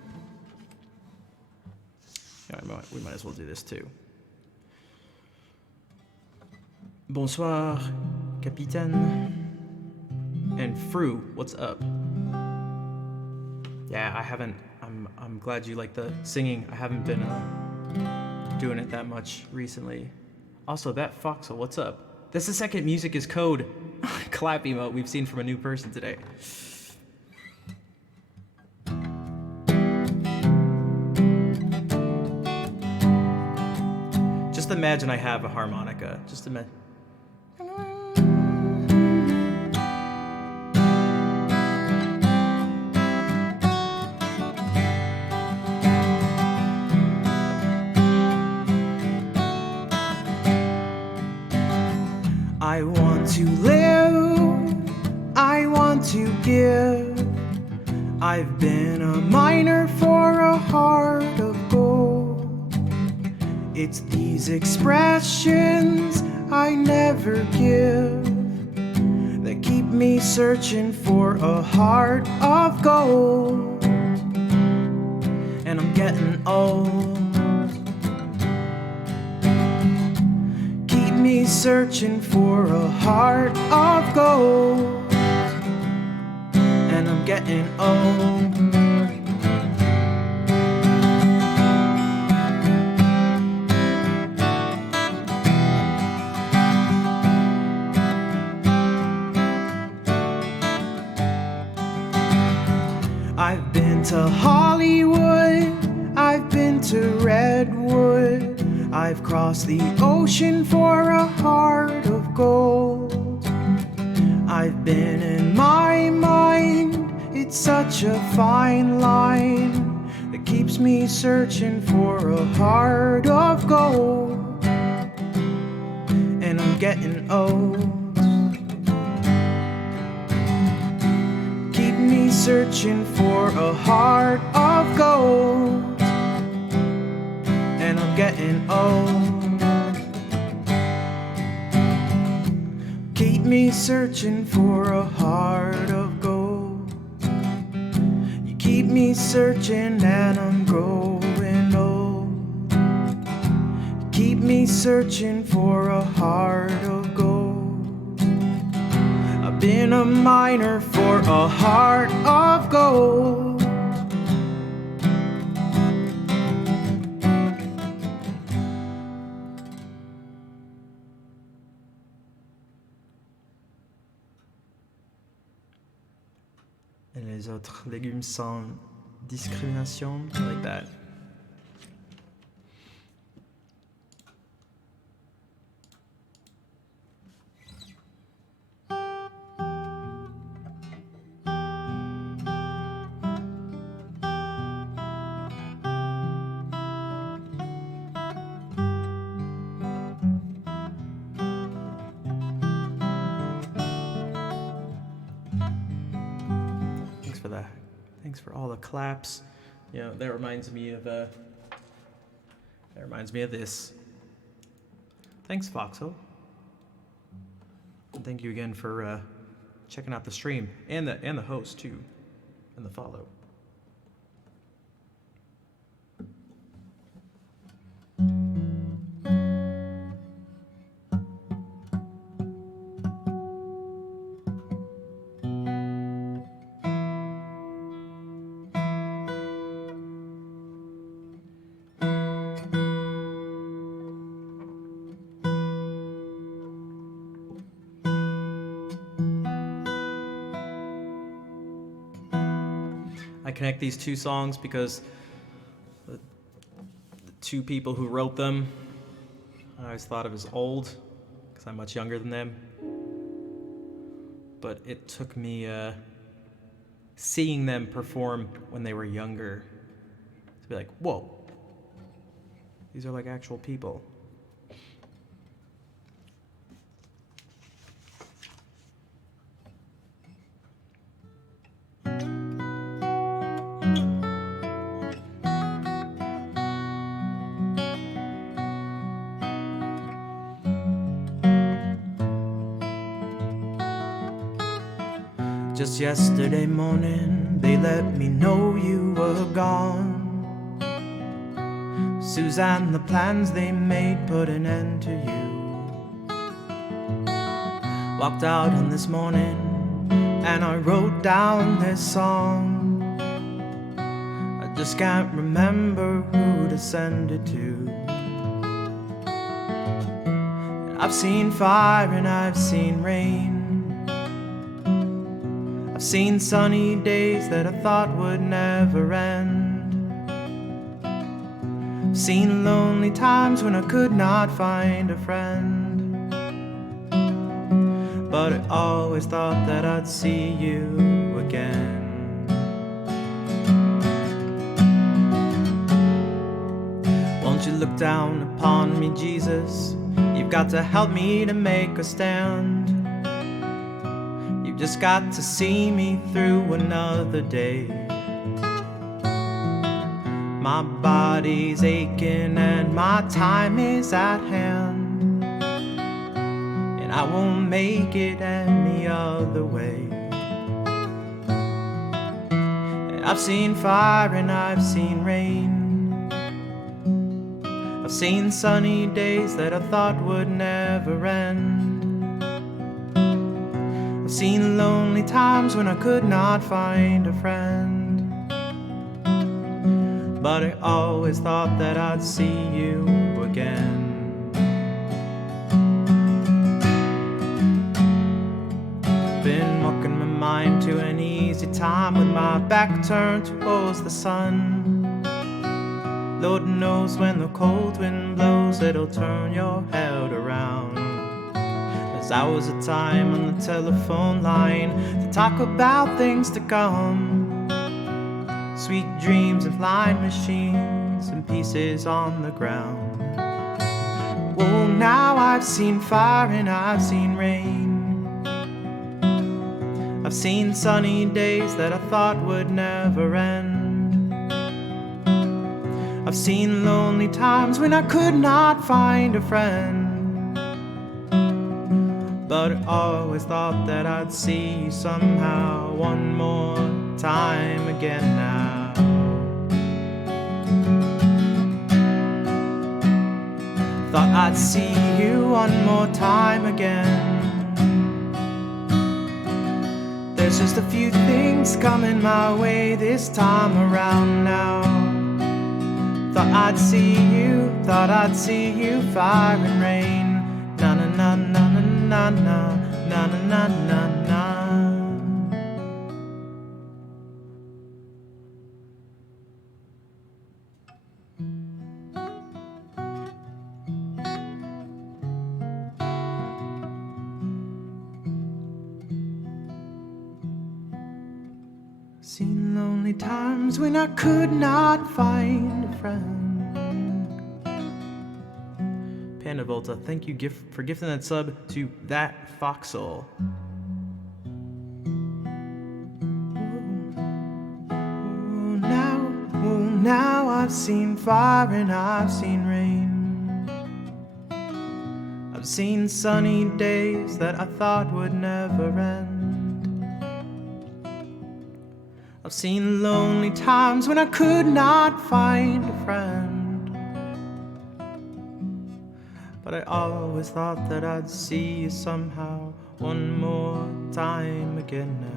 Yeah, we might as well do this too. Bonsoir, Capitaine. And Fru, what's up? Yeah, I'm glad you like the singing. I haven't been doing it that much recently. Also, that Foxel, what's up? That's the second music is code clap emote we've seen from a new person today. Just imagine I have a harmonica. Just imagine. to live, I want to give. I've been a miner for a heart of gold. It's these expressions I never give that keep me searching for a heart of gold. And I'm getting old. Keep me searching for a heart of gold. And I'm getting old. I've been to Hollywood, I've been to Redwood, I've crossed the ocean for a heart of gold. I've been in my mind, it's such a fine line that keeps me searching for a heart of gold. And I'm getting old. Keep me searching for a heart of gold. And I'm getting old. Keep me searching for a heart of gold. You keep me searching and I'm growing old. Keep me searching for a heart of gold. I've been a miner for a heart of gold. Et les autres légumes sans discrimination, like that. Thanks for that. Thanks for all the claps. You know, that reminds me of this. Thanks, Foxo. And thank you again for checking out the stream and the host too, and the follow. I connect these two songs because the two people who wrote them, I always thought of as old because I'm much younger than them. But it took me seeing them perform when they were younger to be like, whoa, these are like actual people. Just yesterday morning, they let me know you were gone. Suzanne, the plans they made put an end to you. Walked out on this morning, and I wrote down this song. I just can't remember who to send it to. I've seen fire and I've seen rain. I've seen sunny days that I thought would never end. I've seen lonely times when I could not find a friend. But I always thought that I'd see you again. Won't you look down upon me, Jesus? You've got to help me to make a stand. just got to see me through another day. My body's aching and my time is at hand, and I won't make it any other way. And I've seen fire and I've seen rain. I've seen sunny days that I thought would never end. I've seen lonely times when I could not find a friend. But I always thought that I'd see you again. Been walking my mind to an easy time with my back turned towards the sun. Lord knows when the cold wind blows, it'll turn your head around. There's hours of time on the telephone line to talk about things to come. Sweet dreams and flying machines and pieces on the ground. Oh, now I've seen fire and I've seen rain. I've seen sunny days that I thought would never end. I've seen lonely times when I could not find a friend. But I always thought that I'd see you somehow one more time again now. Thought I'd see you one more time again. There's just a few things coming my way this time around now. Thought I'd see you, fire and rain. Na na na na na na na na na na na. Seen lonely times when I could not find a friend. Panda Volta, thank you for gifting that sub to That Foxhole. Now I've seen fire and I've seen rain. I've seen sunny days that I thought would never end. I've seen lonely times when I could not find a friend. But I always thought that I'd see you somehow one more time again now.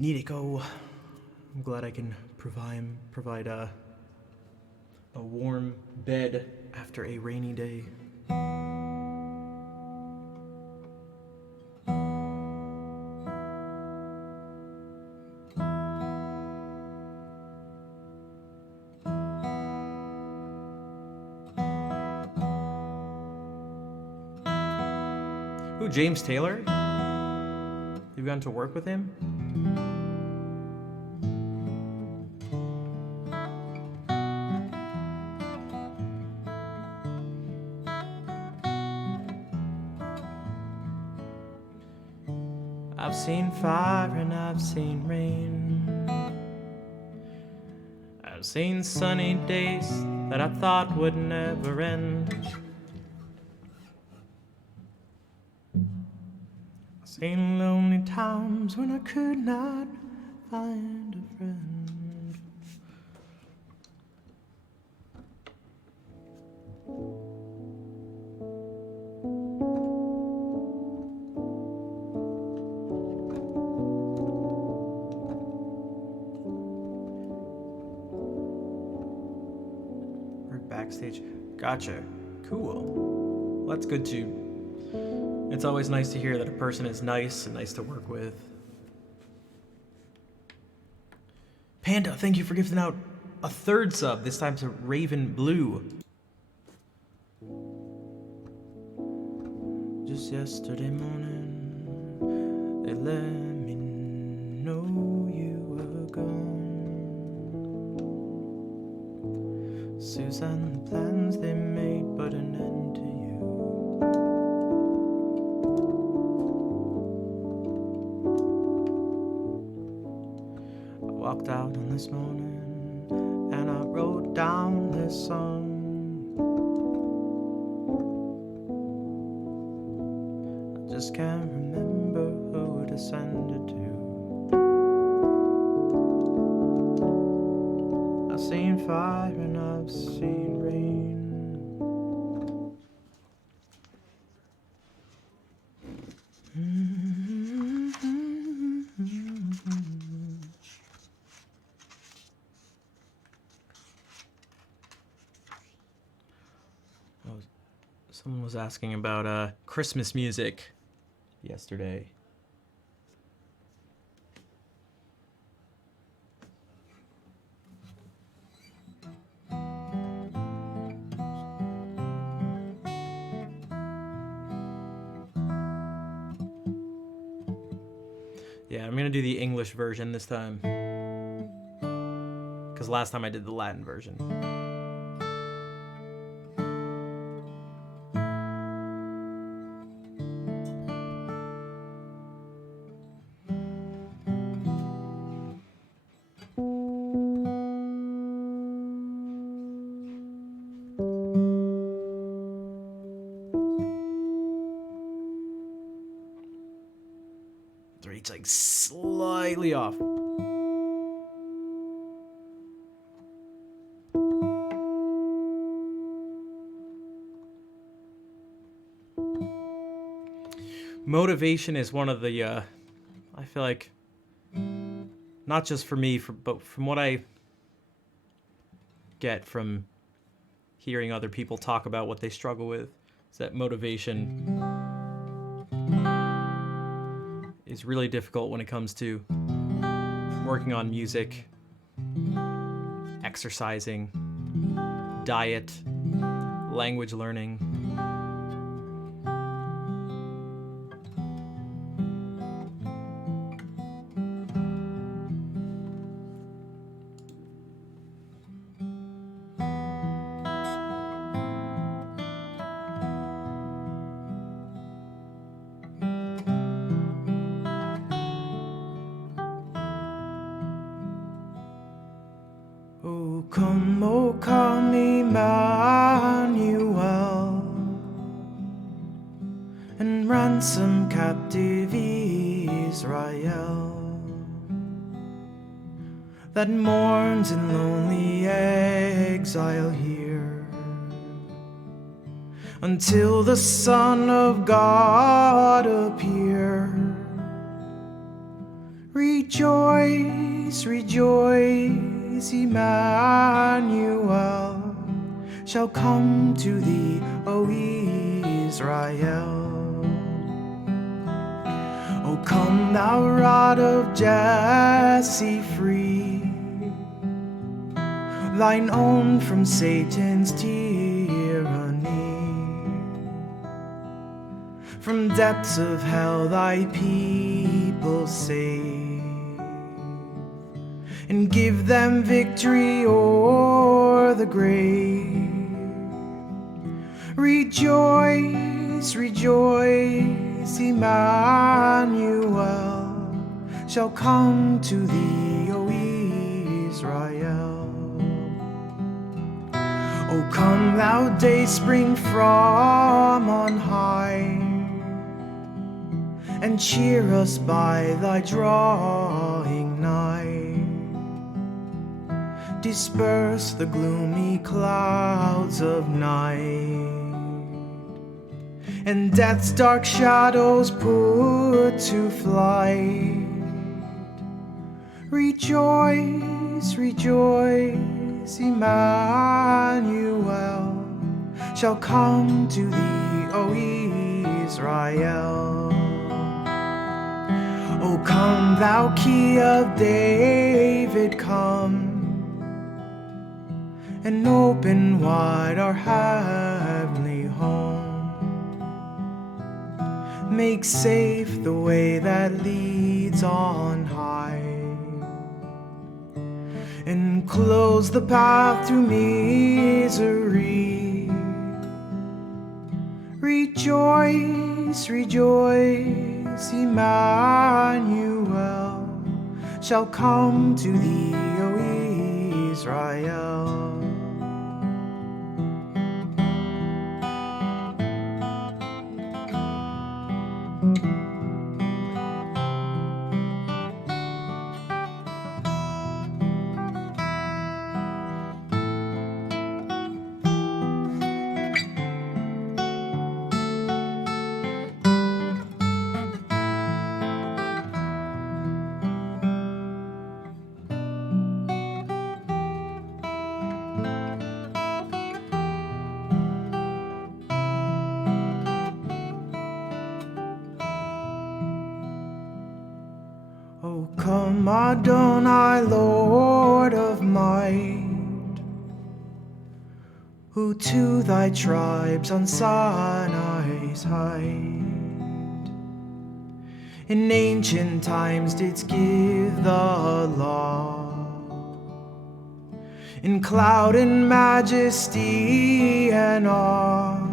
Neatico. I'm glad I can provide a warm bed after a rainy day. Ooh, James Taylor? You've gone to work with him? I've seen fire and I've seen rain. I've seen sunny days that I thought would never end. I've seen lonely times when I could not find a friend. backstage. Gotcha. Cool. Well, that's good too. It's always nice to hear that a person is nice and nice to work with. Panda, thank you for gifting out a third sub, this time to Raven Blue. Just yesterday morning, they let me know you were gone. Susan, the plans they made put an end to you. I walked out on this morning and I wrote down this song. I just can't remember who to send it to. I've seen fire and I've seen rain. Someone was asking about Christmas music yesterday. Yeah, I'm gonna do the English version this time, because last time I did the Latin version. It's like slightly off. Motivation is one of the, I feel like, not just for me, but from what I get from hearing other people talk about what they struggle with, is that motivation is really difficult when it comes to working on music, exercising, diet, language learning. O come Emmanuel, and ransom captive Israel that mourns in lonely exile here, until the Son of God appear. Rejoice, rejoice, Emmanuel shall come to thee, O Israel. O come, thou rod of Jesse, free thine own from Satan's tyranny. From depths of hell thy people save, and give them victory o'er the grave. Rejoice, rejoice, Emmanuel shall come to thee, O Israel. O come, thou day spring from on high, and cheer us by thy drawing nigh. Disperse the gloomy clouds of night, and death's dark shadows put to flight. Rejoice, rejoice, Emmanuel shall come to thee, O Israel. O come, thou Key of David, come, and open wide our heavenly home. Make safe the way that leads on high, and close the path to misery. Rejoice, rejoice, Emmanuel shall come to thee, O Israel. O come, Adonai, Lord of might, who to thy tribes on Sinai's height in ancient times didst give the law, in cloud and majesty and awe.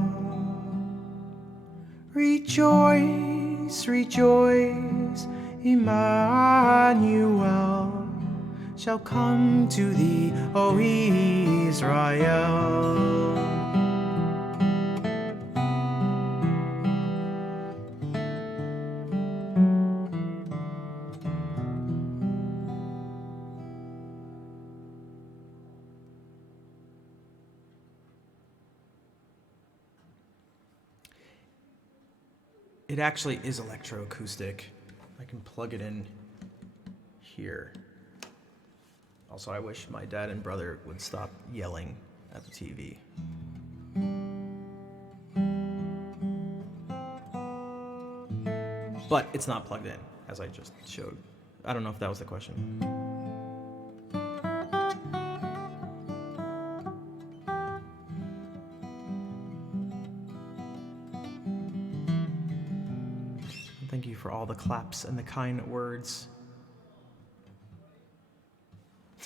Rejoice, rejoice, Emmanuel shall come to thee, O Israel. It actually is electroacoustic. I can plug it in here. Also, I wish my dad and brother would stop yelling at the TV. But it's not plugged in, as I just showed. I don't know if that was the question. Thank you for all the claps and the kind words.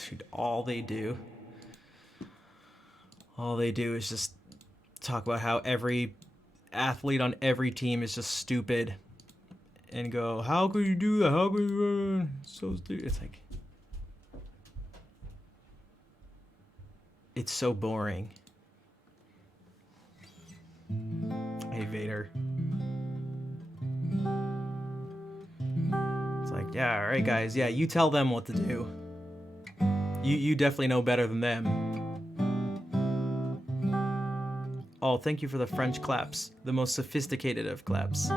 Dude, all they do is just talk about how every athlete on every team is just stupid and go, how could you do that? How could you so stupid? It's like, it's so boring. Hey, Vader. It's like, yeah, all right, guys. Yeah, you tell them what to do. You definitely know better than them. Oh, thank you for the French claps. The most sophisticated of claps.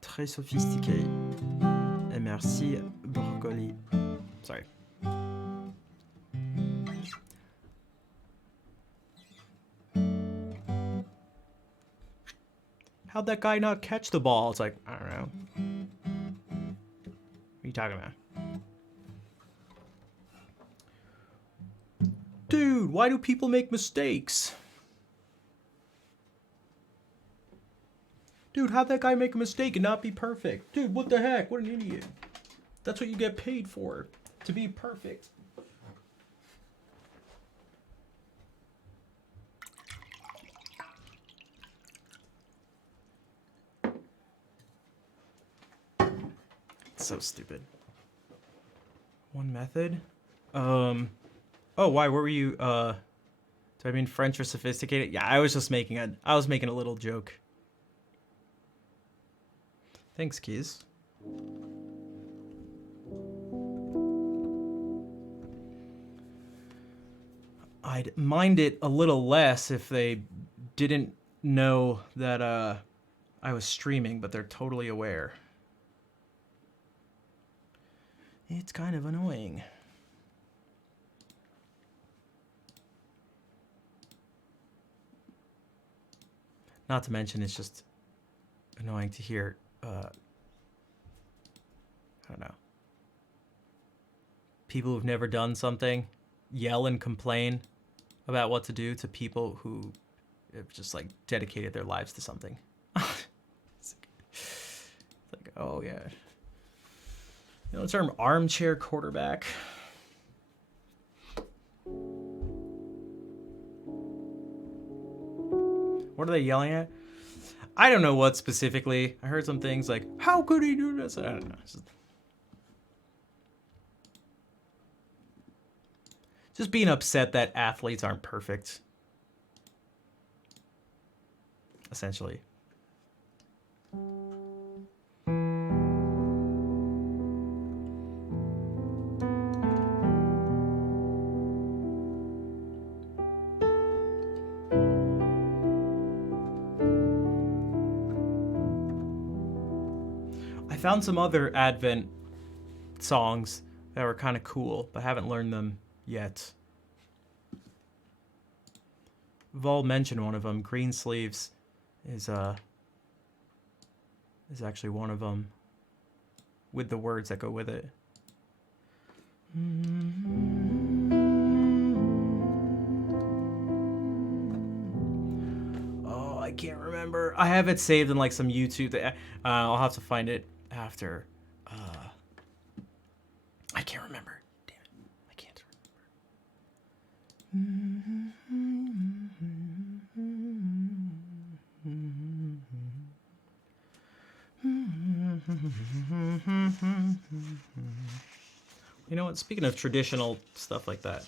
Très sophistiqué. Et merci, brocoli. Sorry. How'd that guy not catch the ball? It's like, I don't know. What are you talking about? Dude, why do people make mistakes? Dude, how'd that guy make a mistake and not be perfect? Dude, what the heck? What an idiot. That's what you get paid for, to be perfect. It's so stupid. One method? Oh, why? What were you, do I mean French or sophisticated? Yeah, I was just making a little joke. Thanks, Keys. I'd mind it a little less if they didn't know that, I was streaming, but they're totally aware. It's kind of annoying. Not to mention, it's just annoying to hear, I don't know, people who've never done something yell and complain about what to do to people who have just like dedicated their lives to something. It's like, oh yeah. You know the term armchair quarterback? What are they yelling at? I don't know what specifically. I heard some things like, how could he do this? I don't know. Just being upset that athletes aren't perfect. Essentially. I found some other Advent songs that were kind of cool, but haven't learned them yet. Vol mentioned one of them. Green Sleeves is actually one of them with the words that go with it. Oh, I can't remember. I have it saved in like some YouTube. I'll have to find it after. I can't remember. Damn it. I can't remember. You know what? Speaking of traditional stuff like that.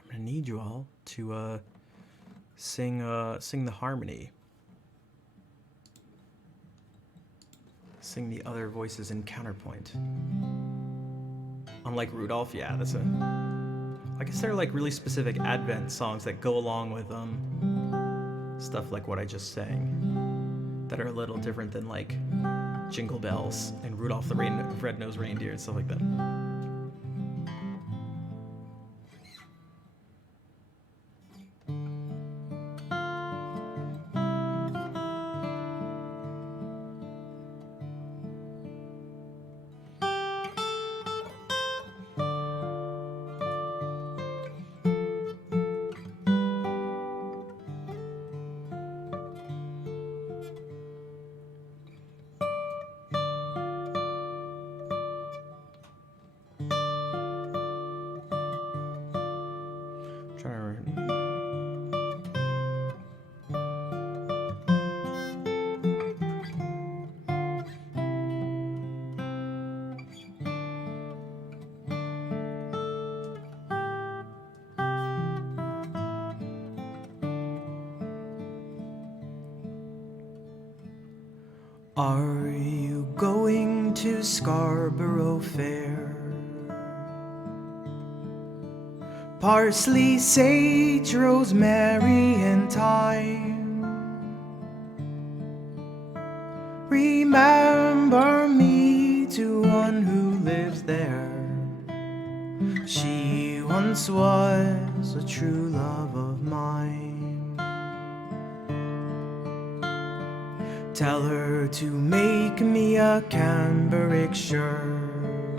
I'm gonna need you all to sing the harmony. Sing the other voices in counterpoint. Unlike Rudolph, yeah, that's I guess there are like really specific Advent songs that go along with stuff like what I just sang that are a little different than like Jingle Bells and Rudolph the Red-Nosed Reindeer and stuff like that. Are you going to Scarborough Fair? Parsley, sage, rosemary, and thyme. Remember me to one who lives there. She once was a true love of mine. Tell her to make me a cambric shirt.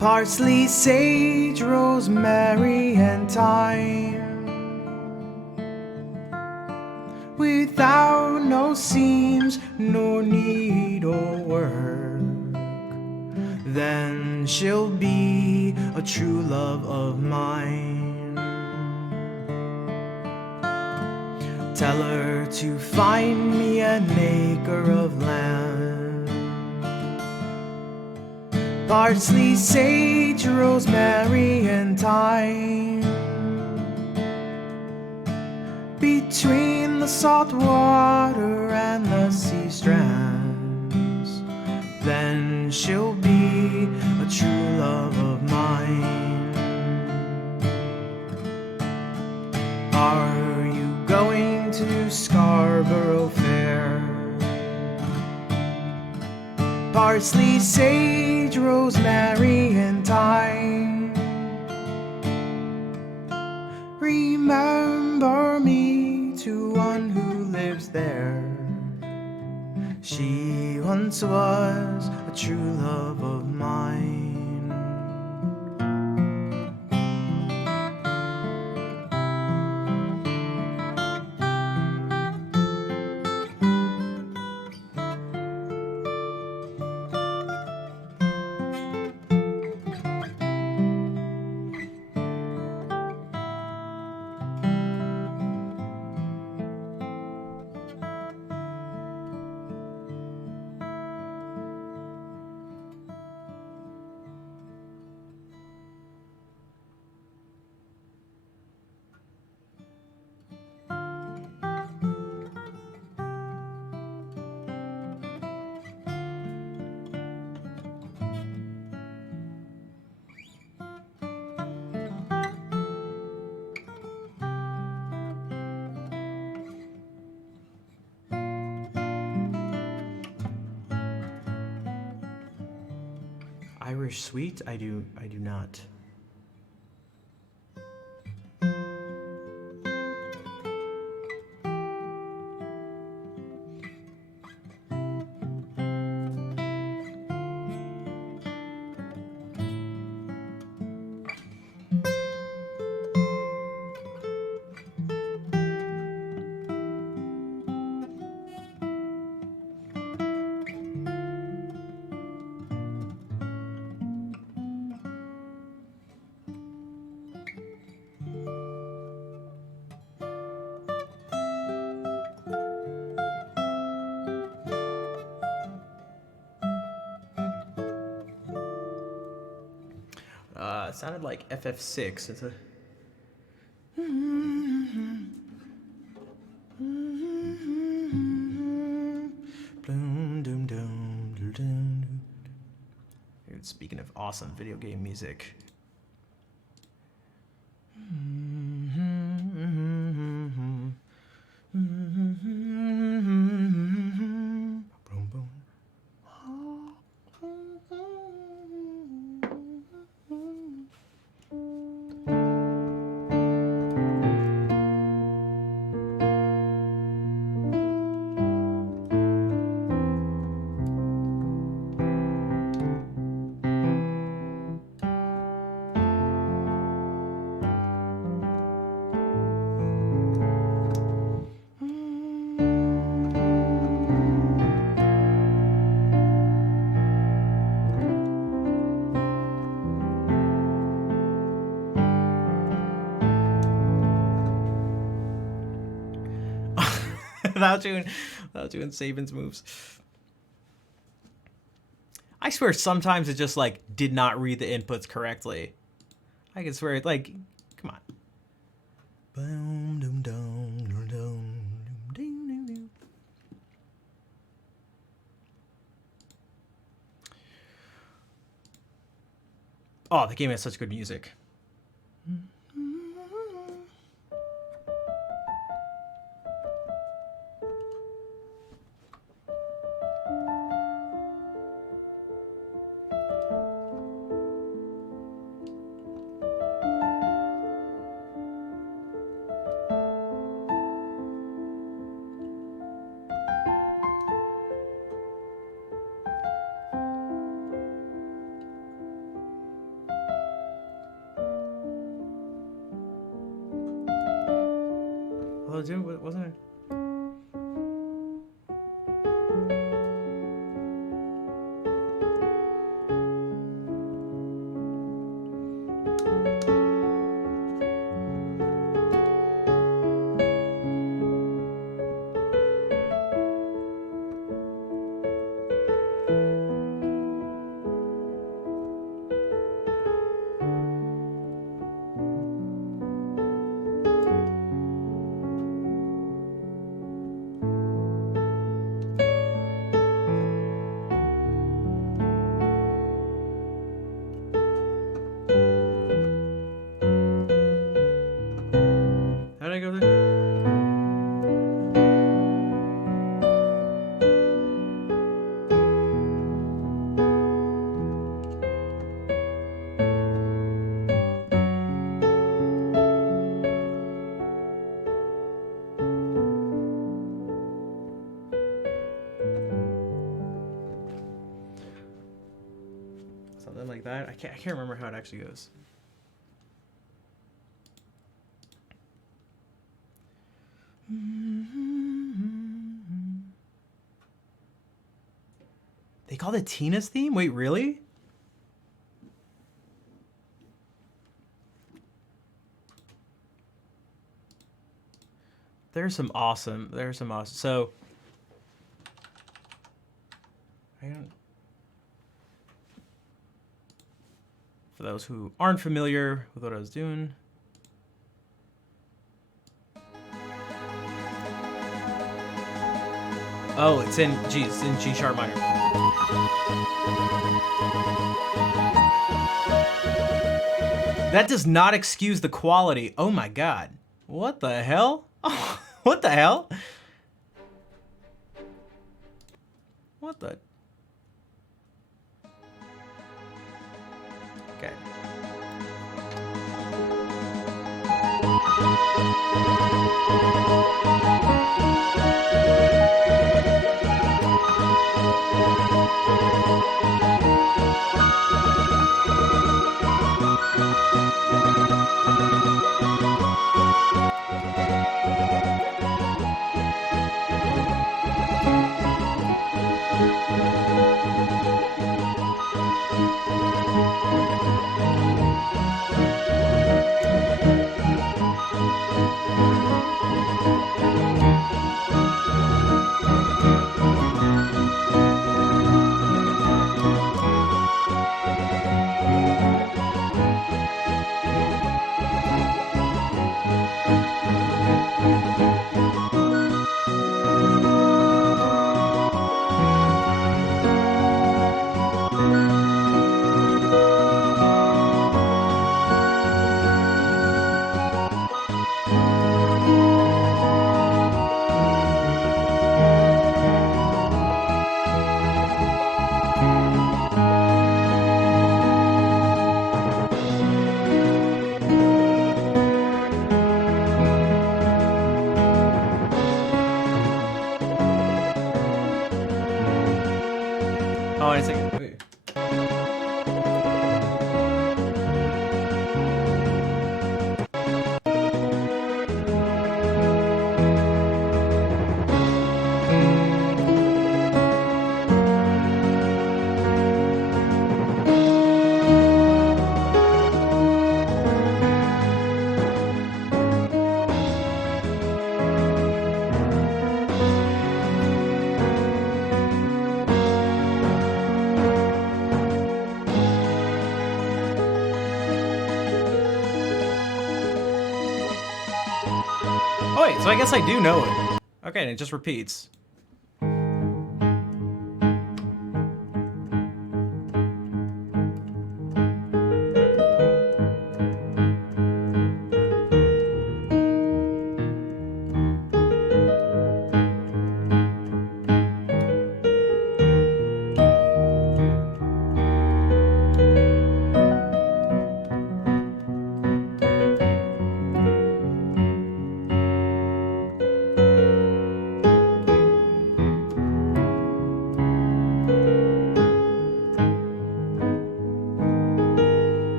Parsley, sage, rosemary, and thyme. Without no seams nor needlework, then she'll be a true love of mine. Tell her to find me an acre of land. Parsley, sage, rosemary, and thyme. Between the salt water and the sea strands, then she'll be a true love of mine. Are you going to Scarborough Fair? Parsley, sage, rosemary, and thyme. Remember me to one who lives there. She once was a true love of mine. Irish sweet? I do not. It sounded like FF6. It's a. Dude, speaking of awesome video game music. without doing Saban's moves. I swear sometimes it just like did not read the inputs correctly. I can swear it like, come on. Boom, dum, dum, dum, dum, ding, ding, ding. Oh, the game has such good music. Dude, wasn't it? I can't remember how it actually goes. They called it Tina's theme? Wait, really? There's some awesome. So, I don't. For those who aren't familiar with what I was doing. Oh, it's in G sharp minor. That does not excuse the quality. Oh my god. What the hell? Oh, what the hell? What the? Okay. Oh, wait a second. Wait. Oh wait, so I guess I do know it. Okay, and it just repeats.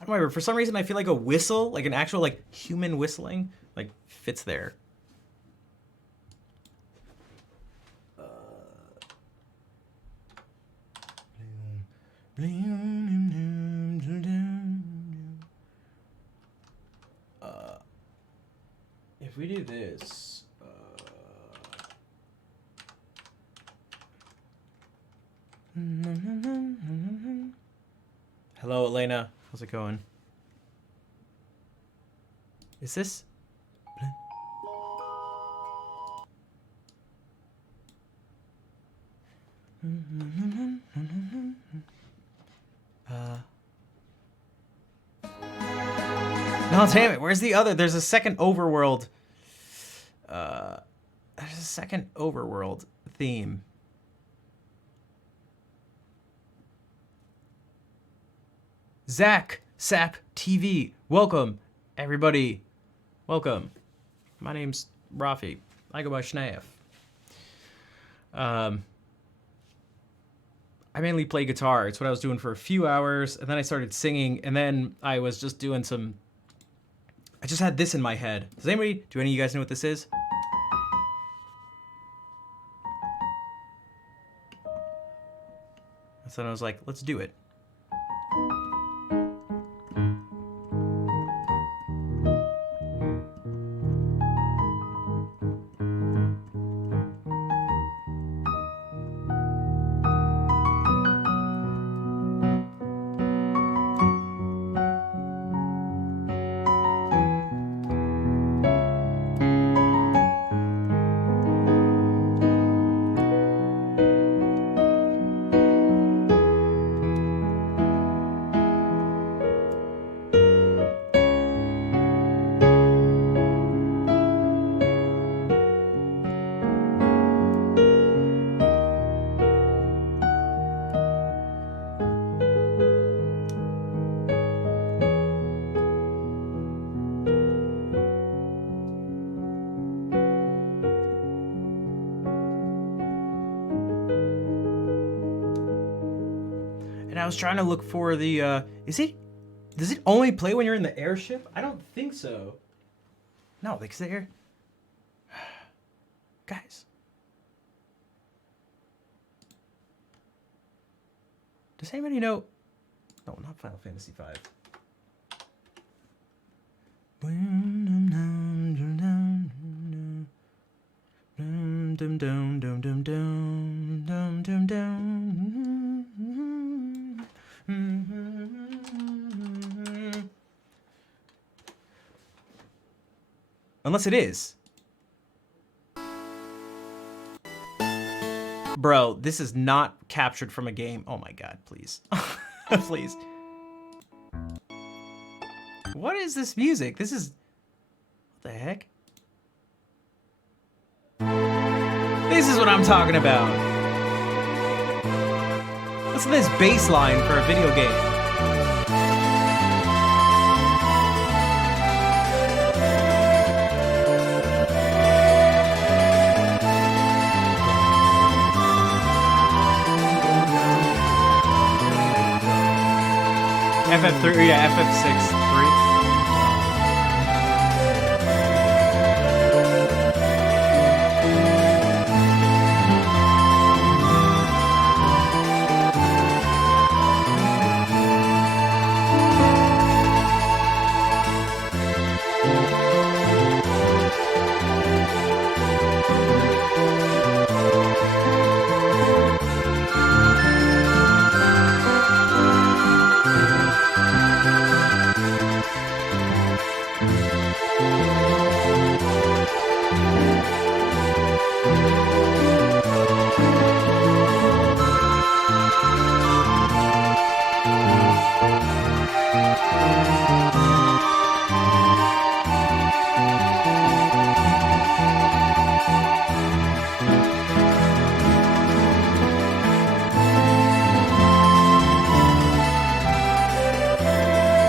I don't remember. For some reason, I feel like a whistle, like an actual like human whistling, like fits there. If we do this, hello, Elena. How's it going? Is this? No, damn it. Where's the other? There's a second overworld. There's a second overworld theme. Zach, Sap TV. Welcome, everybody. Welcome. My name's Rafi. I go by Schnaef. I mainly play guitar. It's what I was doing for a few hours, and then I started singing, and then I was just doing some... I just had this in my head. Do any of you guys know what this is? So I was like, let's do it. I was trying to look for the, does it only play when you're in the airship? I don't think so. No, because the air... Guys. Does anybody know... No, not Final Fantasy V. Unless it is. Bro, this is not captured from a game. Oh my god, please. Please. What is this music? This is... What the heck? This is what I'm talking about. Listen to this bass line for a video game. FF3, yeah, FF6, 3.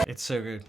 It's so good.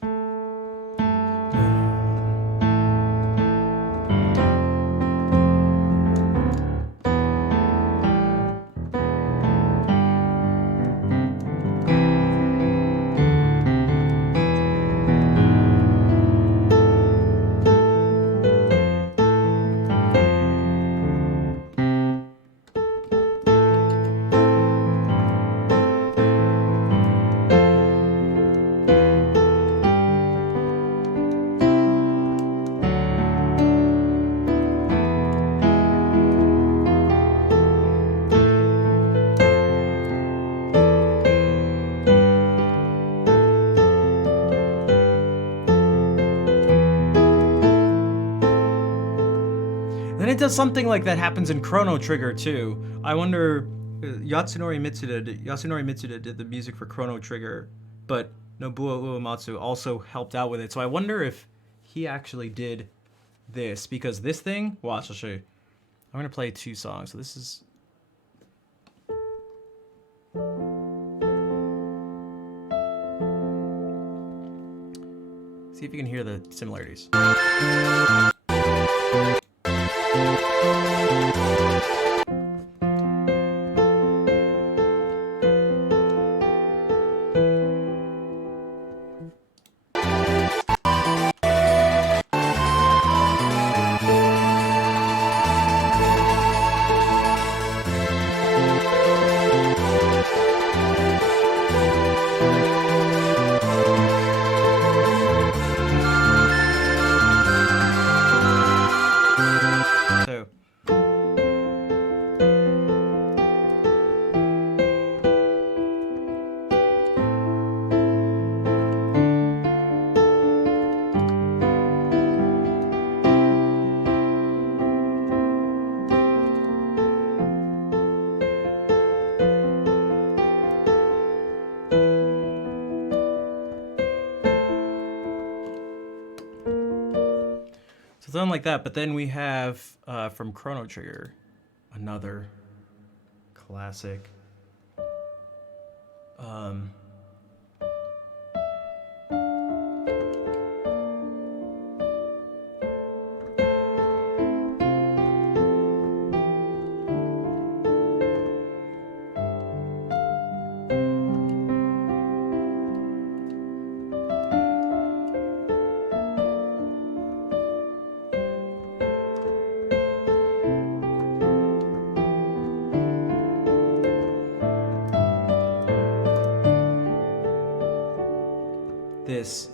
does something like that happens in Chrono Trigger too. I wonder, Yasunori Mitsuda did the music for Chrono Trigger, but Nobuo Uematsu also helped out with it. So I wonder if he actually did this, because this thing, watch, I'll show you. I'm gonna play 2 songs. So this is. See if you can hear the similarities. Something like that, but then we have from Chrono Trigger, another classic. This.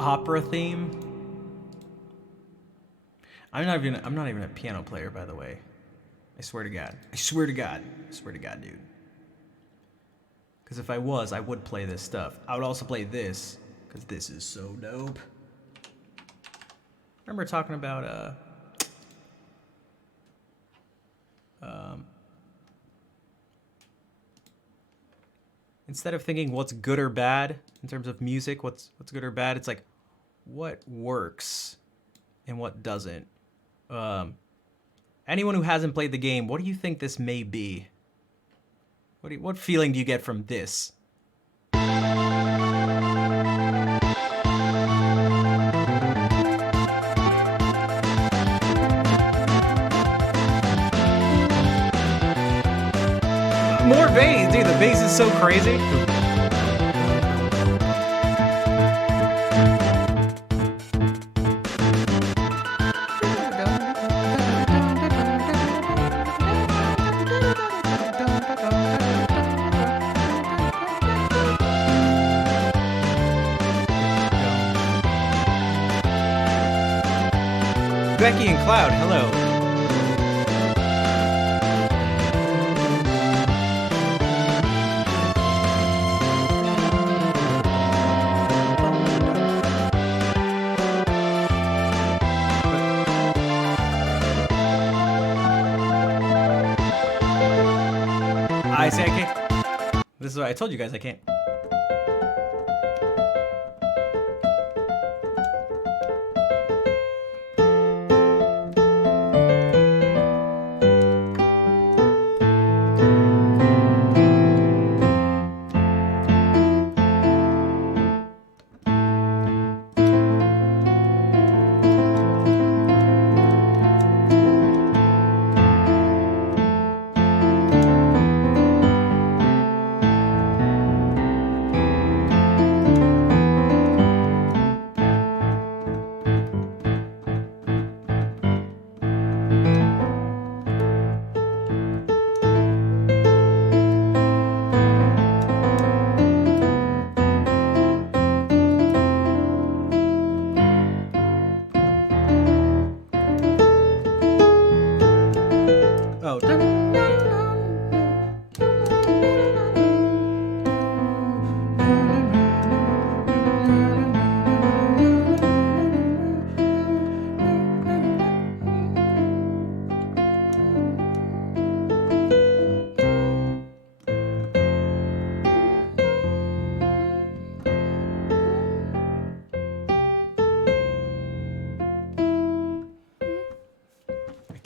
Opera theme. I'm not even a piano player, by the way. I swear to God. I swear to God, dude. Because if I was, I would play this stuff. I would also play this, because this is so dope. Remember talking about instead of thinking what's good or bad in terms of music, what's good or bad, it's like what works and what doesn't. Anyone who hasn't played the game, what do you think this may be? What feeling do you get from this? More bass, dude. The bass is so crazy. Becky and Cloud, hello. I say I can't. This is what I told you guys I can't.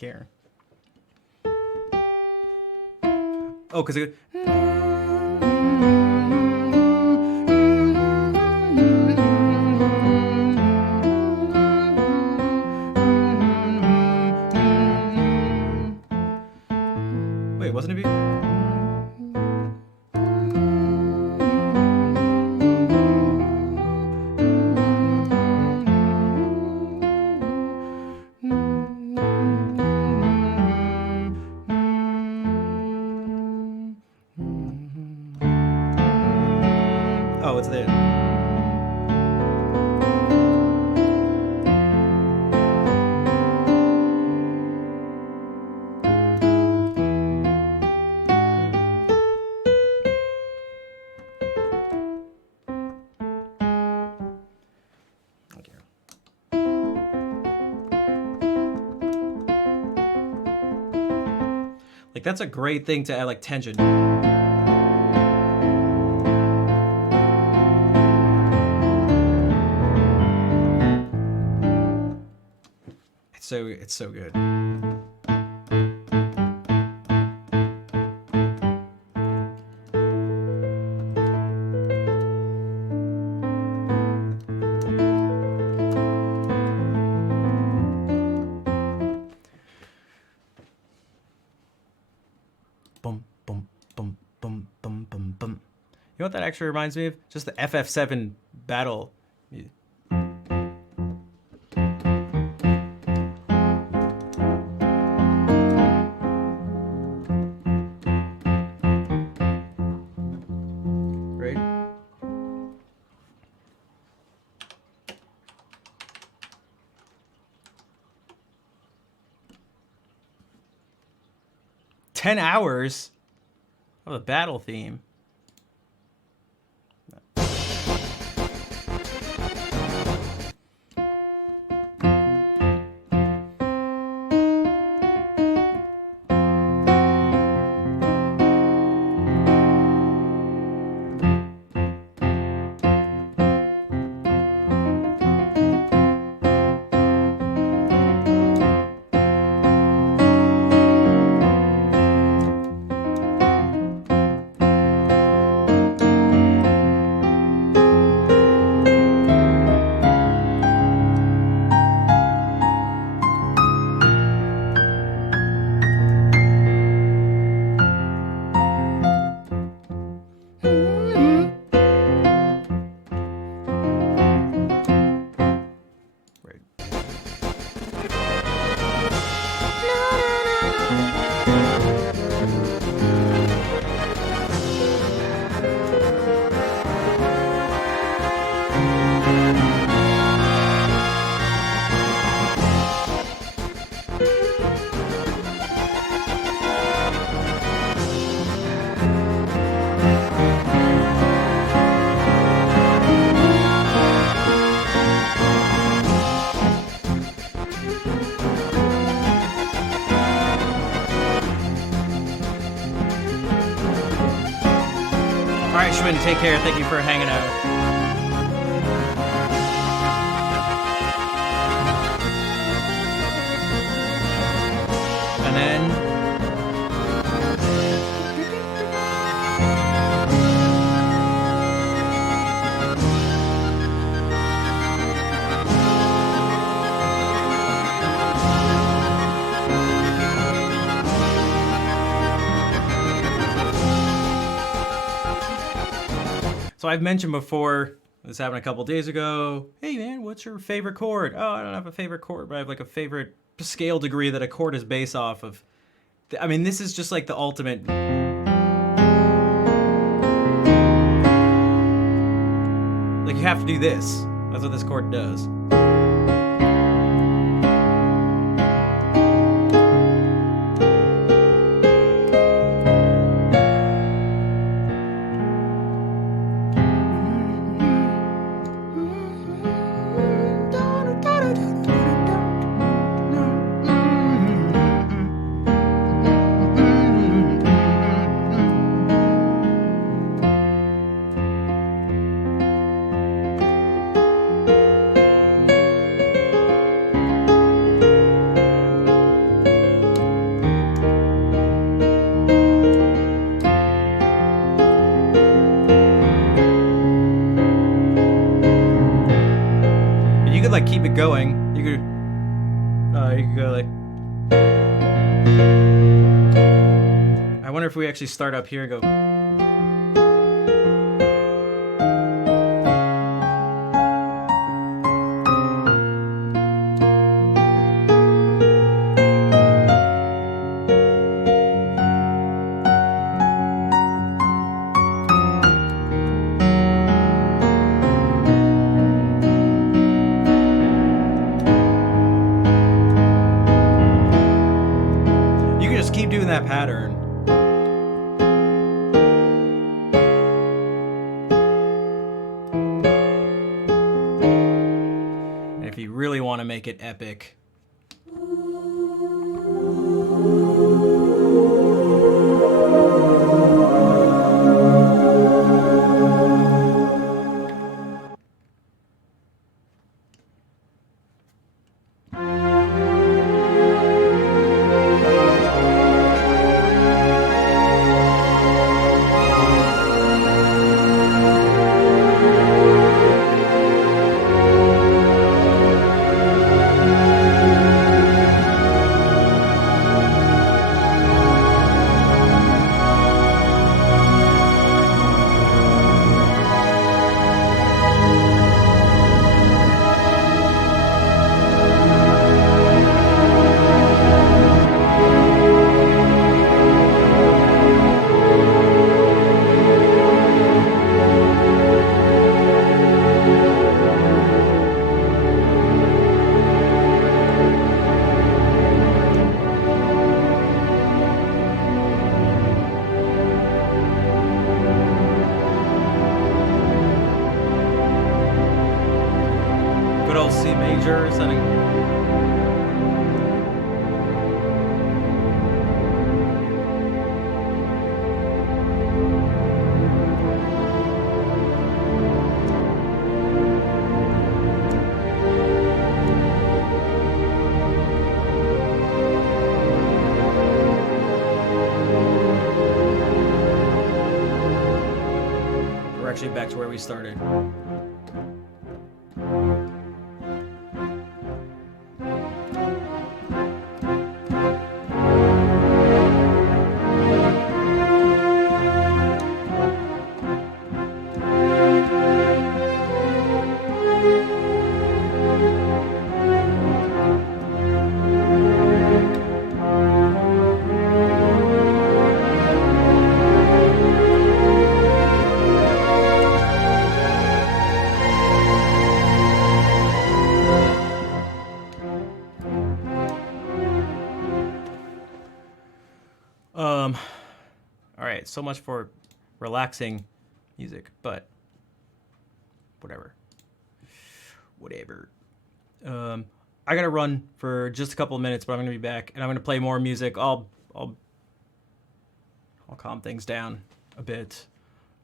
Karen. Oh, because it. Wait, wasn't it? Oh, it's there. Like, that's a great thing to add, like, tension. It's so good. Boom, boom, boom, boom, boom, boom, boom. You know what that actually reminds me of? Just the FF7 battle. Great. "10 hours of a battle theme." All right, Schwinn, take care. Thank you for hanging out. And then... So I've mentioned before, this happened a couple days ago. Hey man, what's your favorite chord? Oh, I don't have a favorite chord, but I have like a favorite scale degree that a chord is based off of. I mean, this is just like the ultimate. Like, you have to do this. That's what this chord does. like keep it going, you could go like. I wonder if we actually start up here and go. Keep doing that pattern. And if you really want to make it epic, good old C major setting. We're actually back to where we started. All right, so much for relaxing music, but whatever. I gotta run for just a couple of minutes, but I'm gonna be back and I'm gonna play more music. I'll calm things down a bit.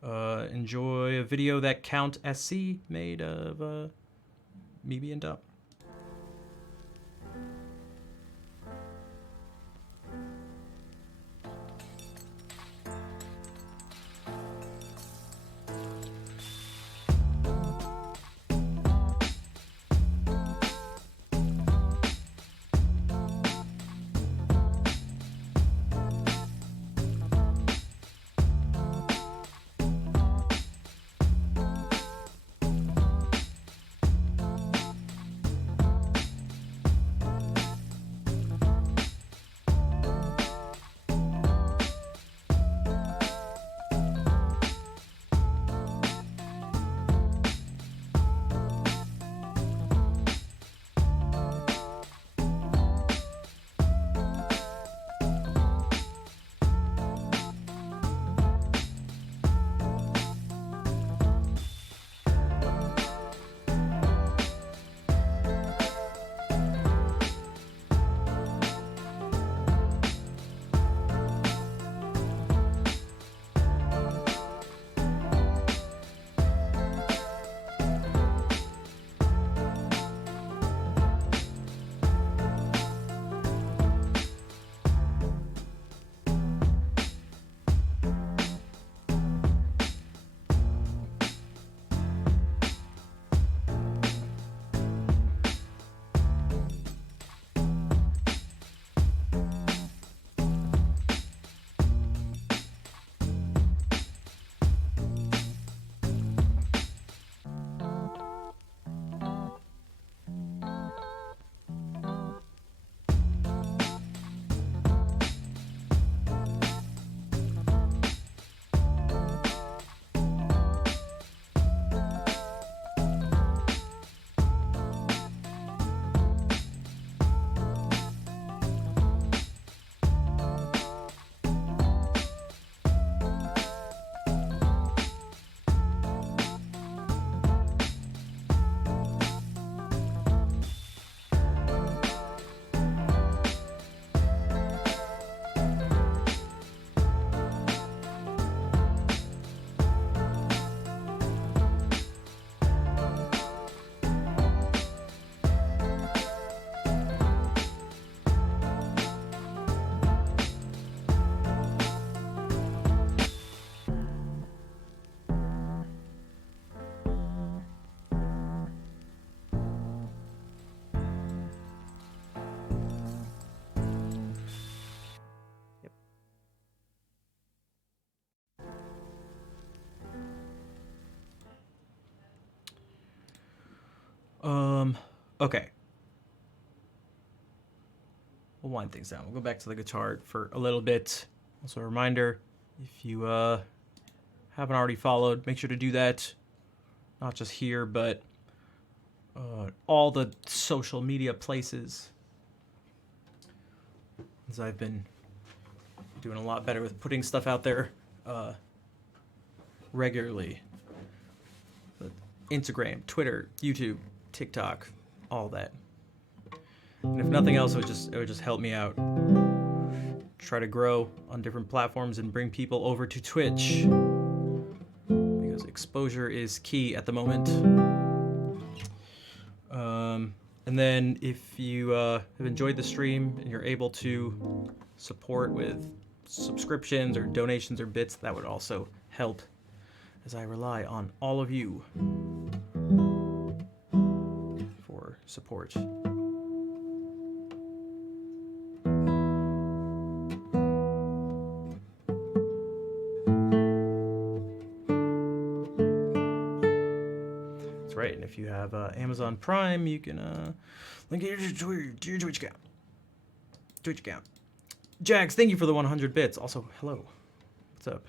Enjoy a video that Count SC made of me being dumb. Okay. We'll wind things down. We'll go back to the guitar for a little bit. Also a reminder, if you haven't already followed, make sure to do that. Not just here, but all the social media places. As I've been doing a lot better with putting stuff out there regularly. But Instagram, Twitter, YouTube, TikTok, all that. And if nothing else, it would just help me out. Try to grow on different platforms and bring people over to Twitch, because exposure is key at the moment. And then if you have enjoyed the stream and you're able to support with subscriptions or donations or bits, that would also help, as I rely on all of you for support. That's right, and if you have Amazon Prime, you can link it to your Twitch account. Twitch account. Jax, thank you for the 100 bits. Also, hello. What's up?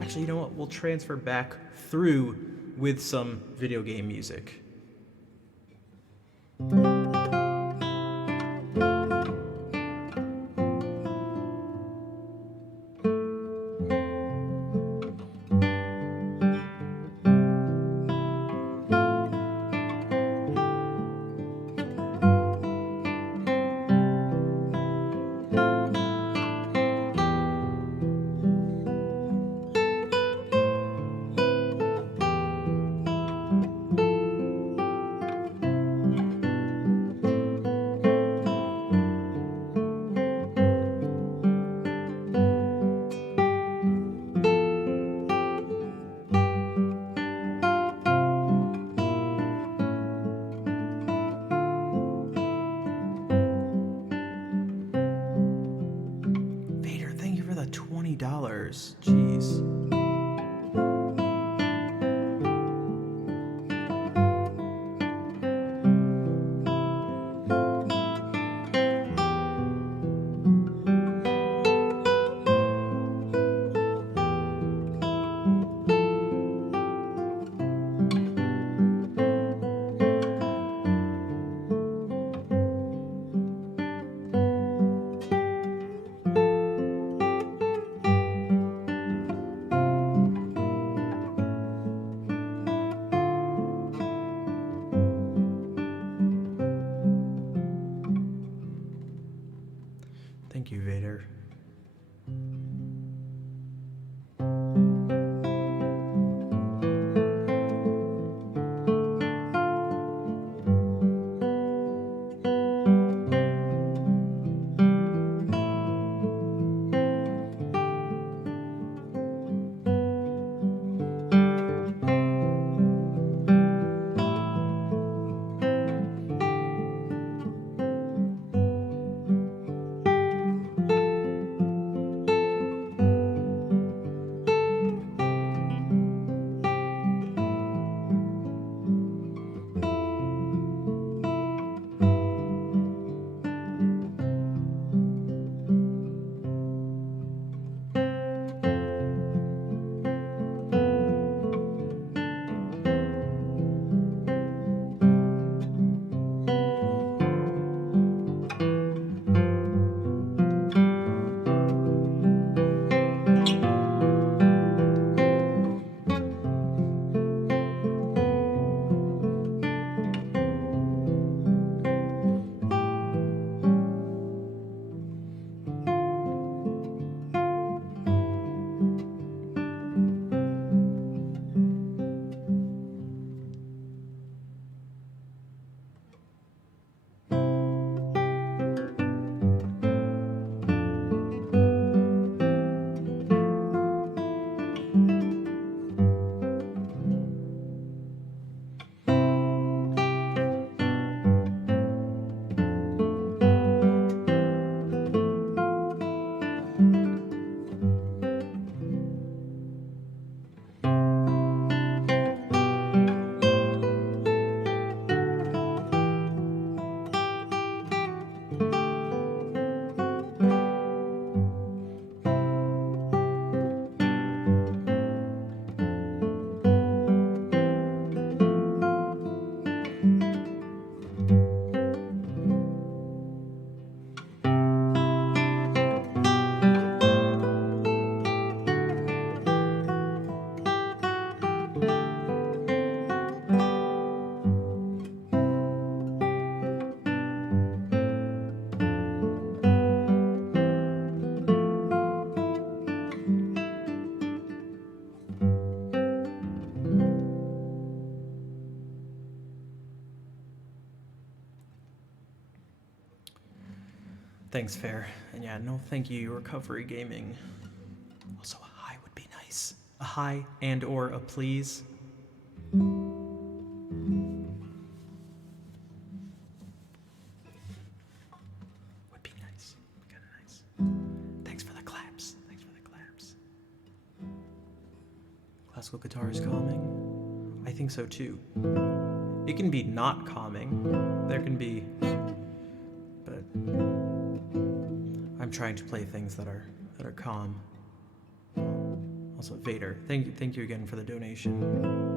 Actually, you know what? We'll transfer back through with some video game music. Vader, thank you for the $20. Jeez. Thank you, Vader. Thanks, Fair. And yeah, no thank you, Recovery Gaming. Also, a hi would be nice. A hi and or a please. Would be nice. Kinda nice. Thanks for the claps. Thanks for the claps. Classical guitar is calming? I think so too. It can be not calming. There can be... But... I'm trying to play things that are calm. Also, Vader, thank you again for the donation.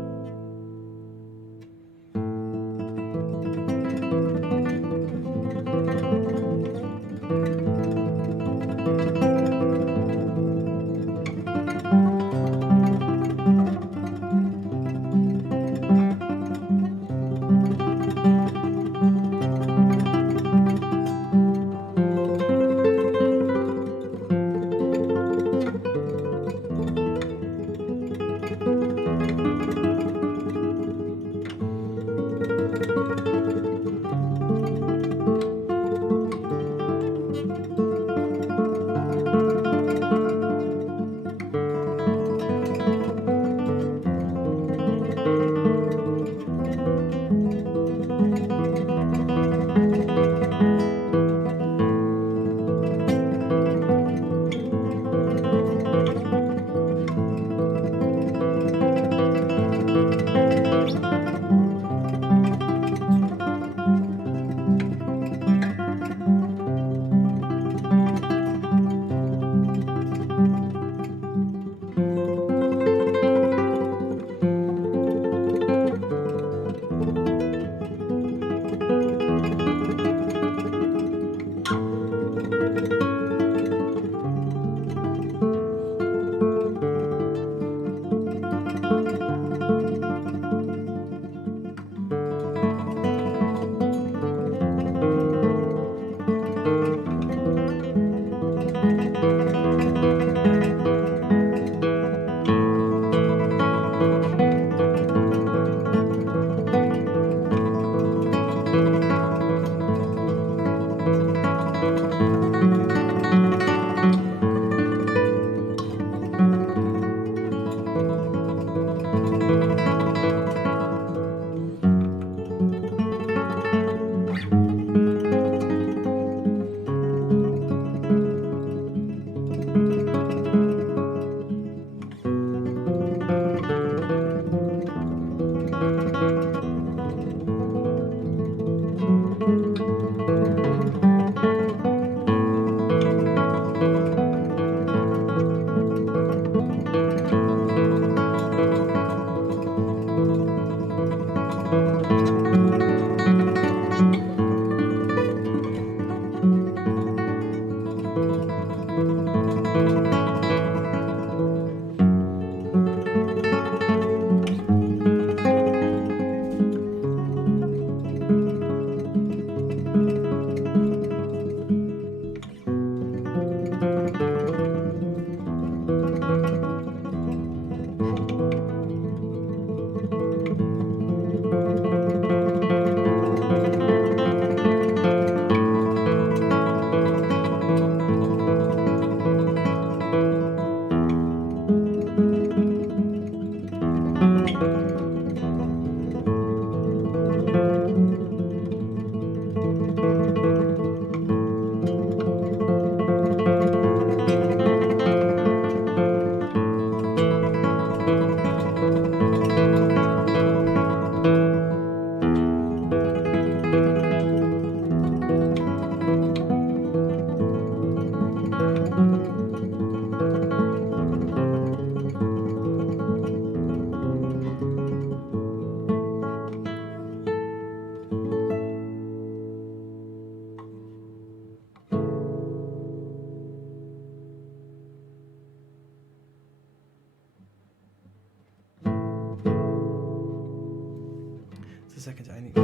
Seconds. I need.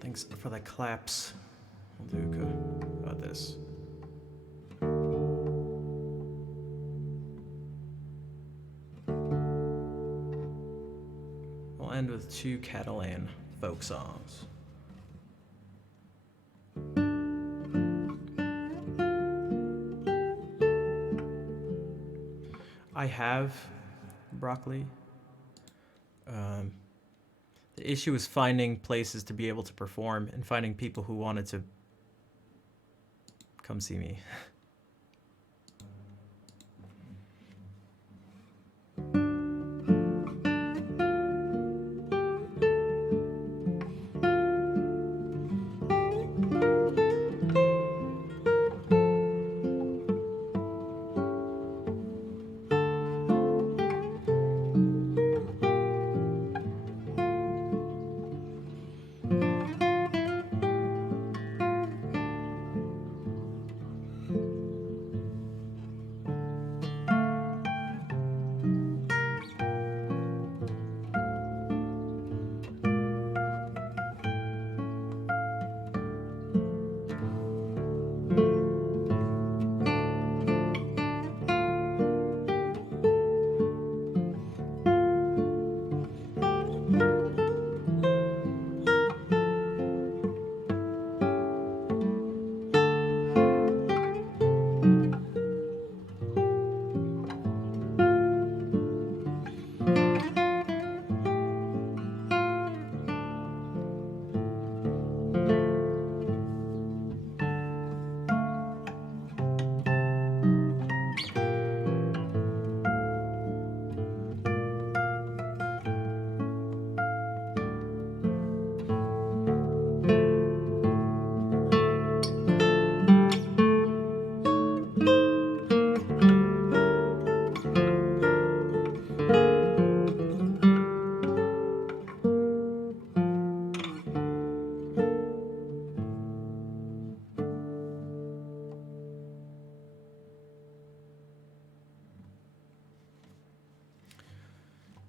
Thanks for the claps, Luca. About this. We'll end with 2 Catalan folk songs. I have broccoli. The issue is finding places to be able to perform and finding people who wanted to come see me.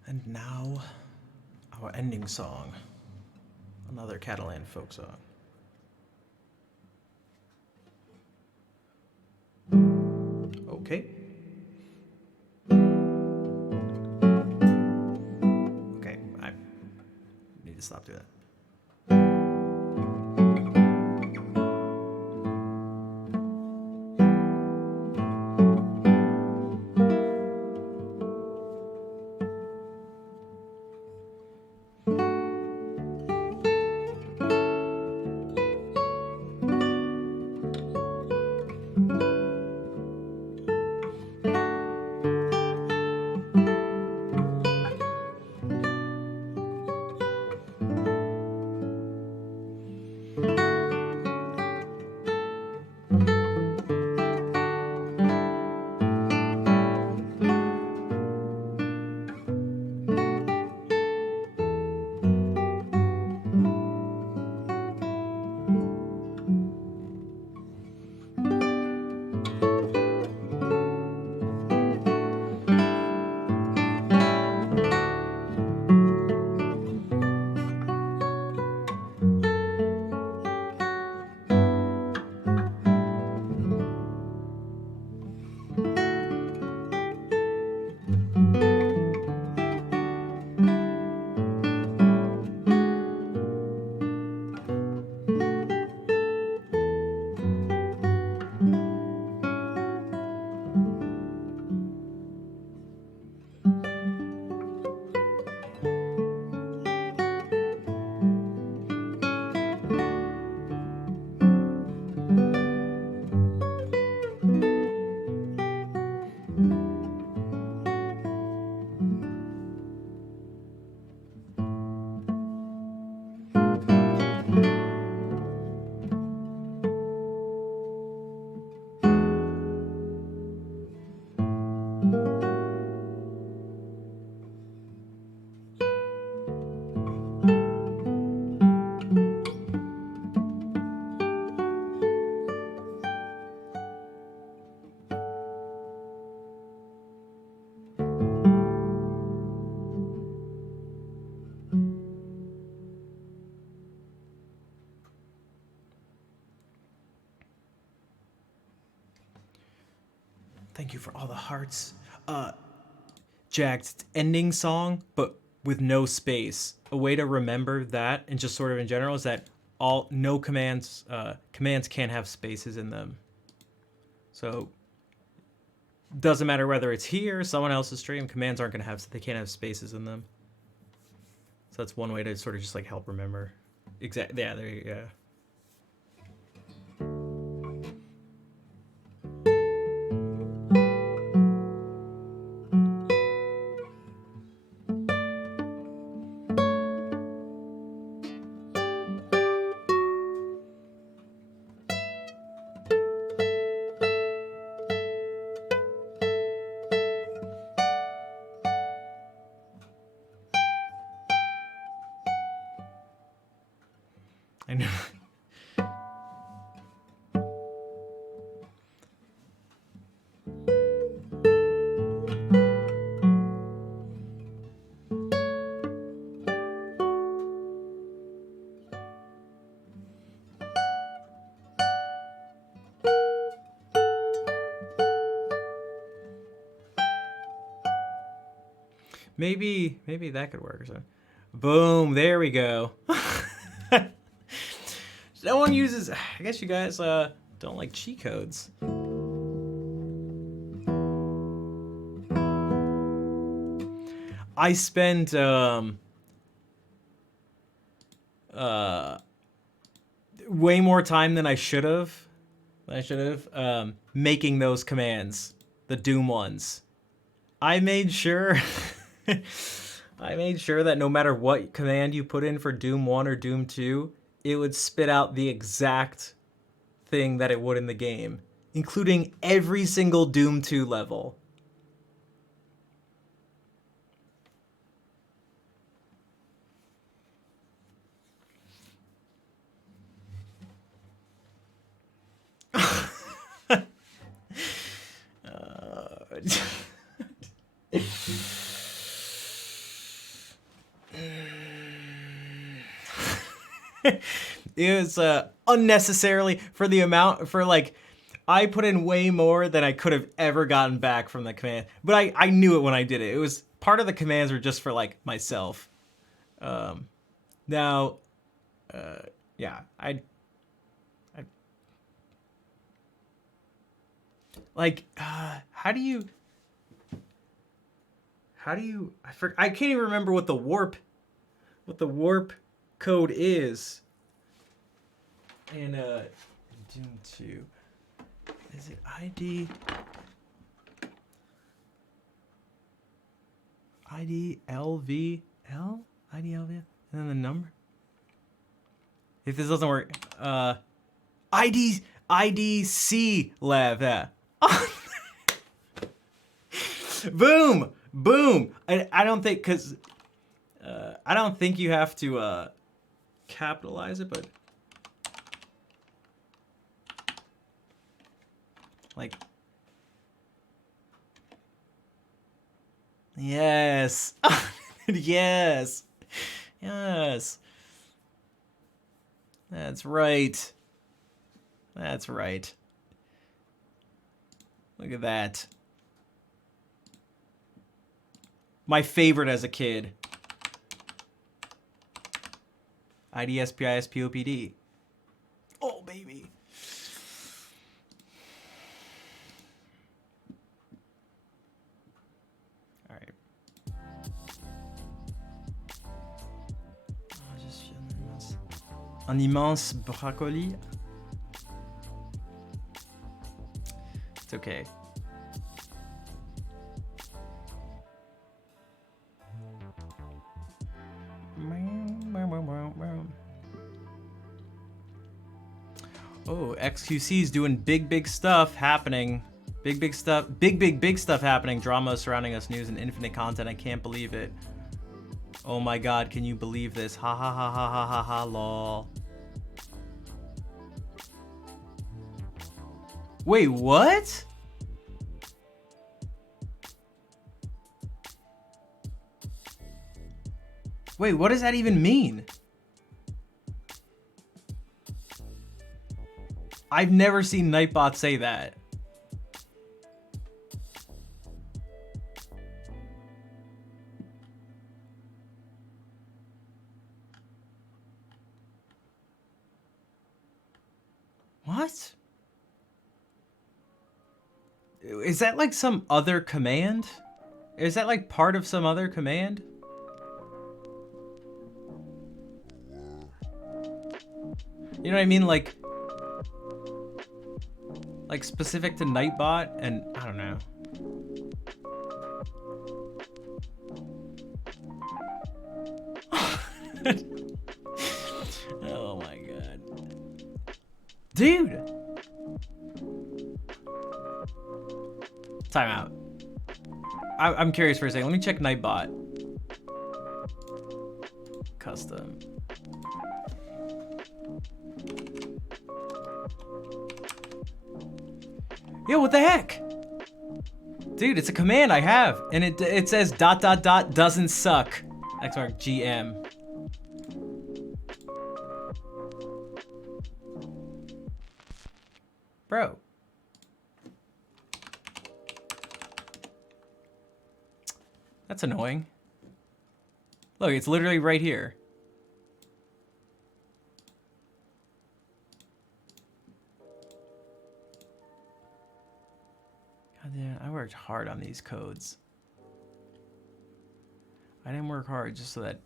And now, our ending song. Another Catalan folk song. Okay. Okay, I need to stop doing that. Thank you for all the hearts. Jacked ending song, but with no space. A way to remember that, and just sort of in general, is that no commands commands can't have spaces in them. So Doesn't matter whether it's here or someone else's stream, commands aren't going to have, they can't have spaces in them. So that's one way to sort of just like help remember. Exactly. Yeah, there you go. I know. Maybe that could work or something. Boom, there we go. No one uses, I guess you guys don't like cheat codes. I spent way more time than I should have. Making those commands, the Doom ones. I made sure that no matter what command you put in for Doom 1 or Doom 2, it would spit out the exact thing that it would in the game, including every single Doom 2 level. It was unnecessarily for the amount, for like, I put in way more than I could have ever gotten back from the command. But I knew it when I did it. It was part of the commands were just for like myself. Now, yeah, I like, how do you, I can't even remember what the warp code is in Doom 2. Is it ID LVL? ID LVL? And then the number? If this doesn't work, IDC Lev, yeah. Boom! Boom! I don't think, because I don't think you have to capitalize it, but like, yes. Yes. Yes. That's right. That's right. Look at that. My favorite as a kid. IDSPISPOPD. Oh, baby. All right. Un immense brocoli. It's okay. Oh, XQC's doing big stuff happening. Big stuff happening. Drama surrounding us, news and infinite content. I can't believe it. Oh my god, can you believe this? Ha ha ha ha ha ha ha lol. Wait, what? Wait, what does that even mean? I've never seen Nightbot say that. What? Is that like some other command? Is that like part of some other command? You know what I mean? Like specific to Nightbot, and I don't know. Oh my god. Dude! Time out. I'm curious for a second. Let me check Nightbot. Custom. Yo, what the heck? Dude, it's a command I have, and it says ... doesn't suck. XR GM. Bro. That's annoying. Look, it's literally right here. God damn, I worked hard on these codes. I didn't work hard just so that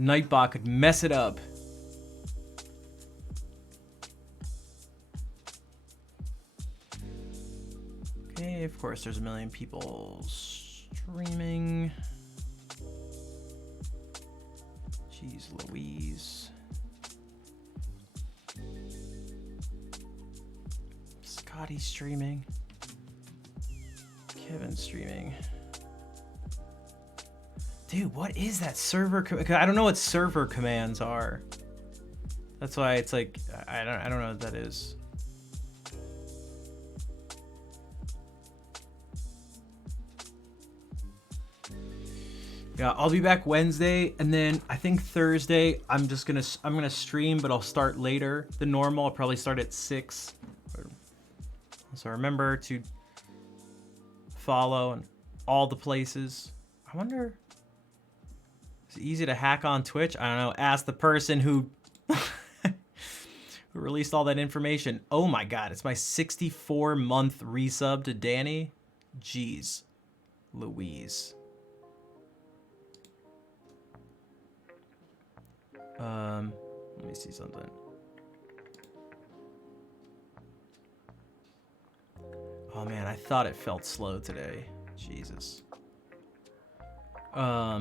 Nightbot could mess it up. Okay, of course there's a million people streaming. Jeez Louise. Scotty's streaming. Kevin's streaming. Dude, what is that server? I don't know what server commands are. That's why it's like I don't know what that is. Yeah, I'll be back Wednesday, and then I think Thursday I'm gonna stream, but I'll start later than normal. I'll probably start at 6. So remember to follow and all the places. I wonder. Is it easy to hack on Twitch? I don't know. Ask the person who who released all that information. Oh my god, it's my 64-month resub to Danny. Jeez Louise. Let me see something. Oh man, I thought it felt slow today. Jesus. Yeah,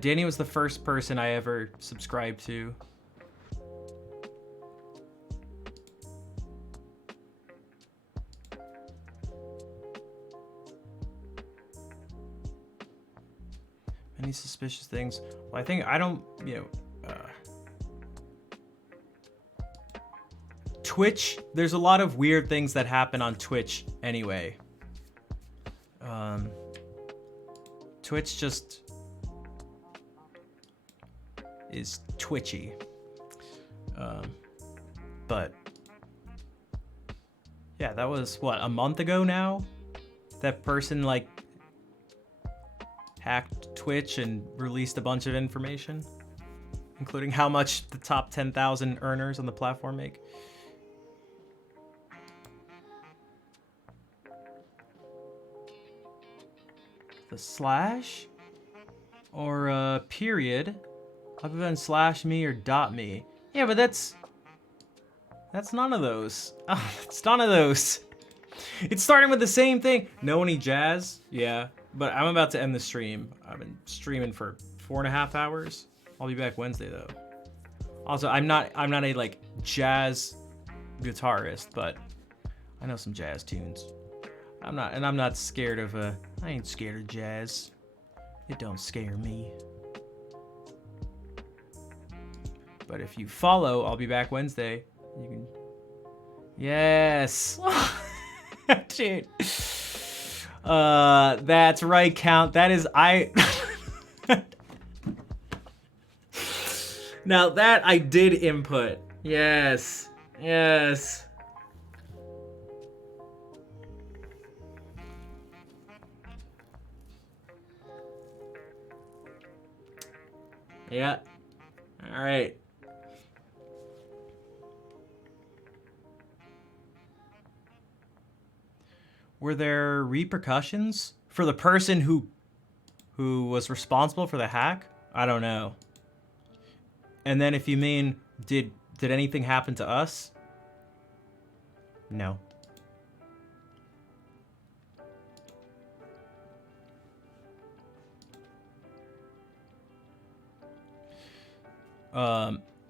Danny was the first person I ever subscribed to. Any suspicious things? Well, I don't, Twitch, there's a lot of weird things that happen on Twitch anyway. Twitch just is twitchy. But yeah, that was what, a month ago now? That person like hacked Twitch and released a bunch of information, including how much the top 10,000 earners on the platform make. The slash or period other than slash me or dot me. Yeah, but that's none of those. Oh, it's none of those. It's starting with the same thing. Know any jazz? Yeah, but I'm about to end the stream. I've been streaming for 4.5 hours. I'll be back Wednesday though. Also, I'm not a like jazz guitarist, but I know some jazz tunes. I'm not scared of I ain't scared of jazz. It don't scare me. But if you follow, I'll be back Wednesday. You can. Yes. Dude. That's right, Count. That is Now that I did input. Yes. Yes. Yeah. All right. Were there repercussions for the person who was responsible for the hack? I don't know. And then if you mean, did anything happen to us? No.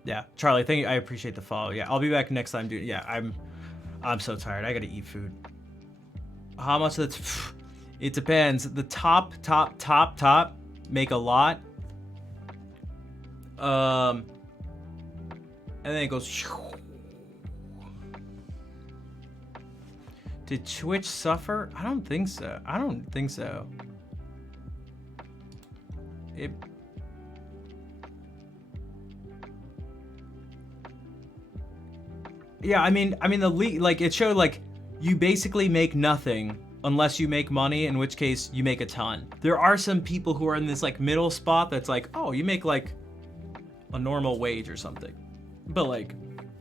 Yeah, Charlie, thank you. I appreciate the follow. Yeah, I'll be back next time, dude. Yeah, I'm so tired. I gotta eat food. How much of the it depends. The top make a lot. And then it goes. Did Twitch suffer? I don't think so. I don't think so. It. Yeah, I mean the like it showed like you basically make nothing unless you make money, in which case you make a ton. There are some people who are in this like middle spot that's like, oh, you make like a normal wage or something. But like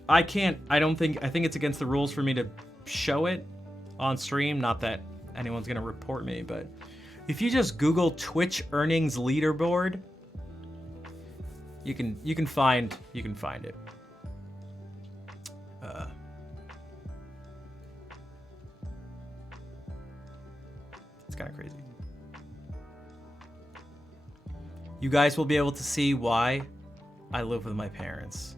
I think it's against the rules for me to show it on stream, not that anyone's going to report me, but if you just Google Twitch earnings leaderboard, you can find it. It's kind of crazy. You guys will be able to see why I live with my parents.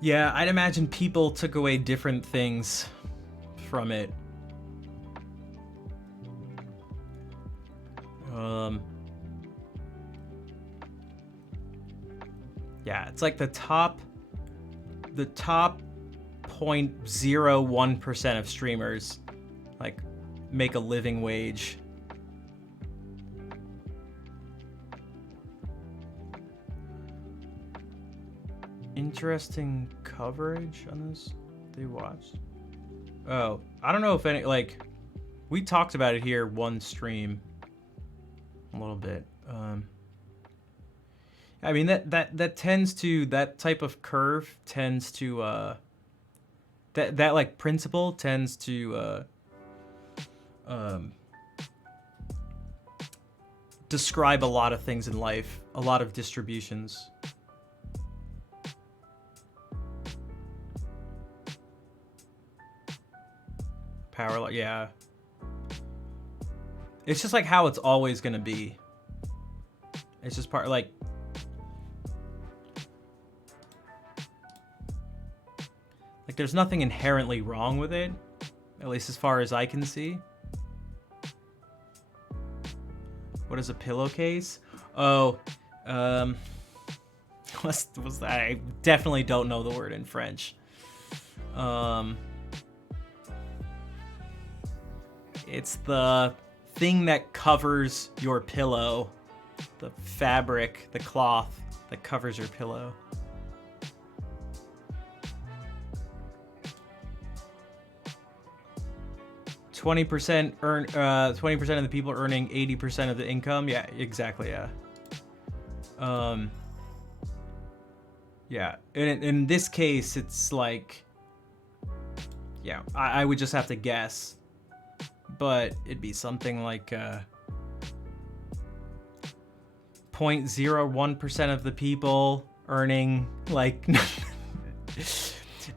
Yeah, I'd imagine people took away different things from it. Yeah, it's like the top 0.01% of streamers like make a living wage. Interesting coverage on this they watched. Oh, I don't know if any, like, we talked about it here one stream a little bit. I mean that tends to, that type of curve tends to that like principle tends to describe a lot of things in life, a lot of distributions. Power, yeah. It's just like how it's always gonna be. It's just part like there's nothing inherently wrong with it, at least as far as I can see. What is a pillowcase? Oh, what's that? I definitely don't know the word in French. It's the thing that covers your pillow, the fabric, the cloth that covers your pillow. (20% earn 20% of the people earning 80% of the income. Yeah, exactly. Yeah. Yeah. In this case, it's like, yeah, I would just have to guess, but it'd be something like 0.01% of the people earning like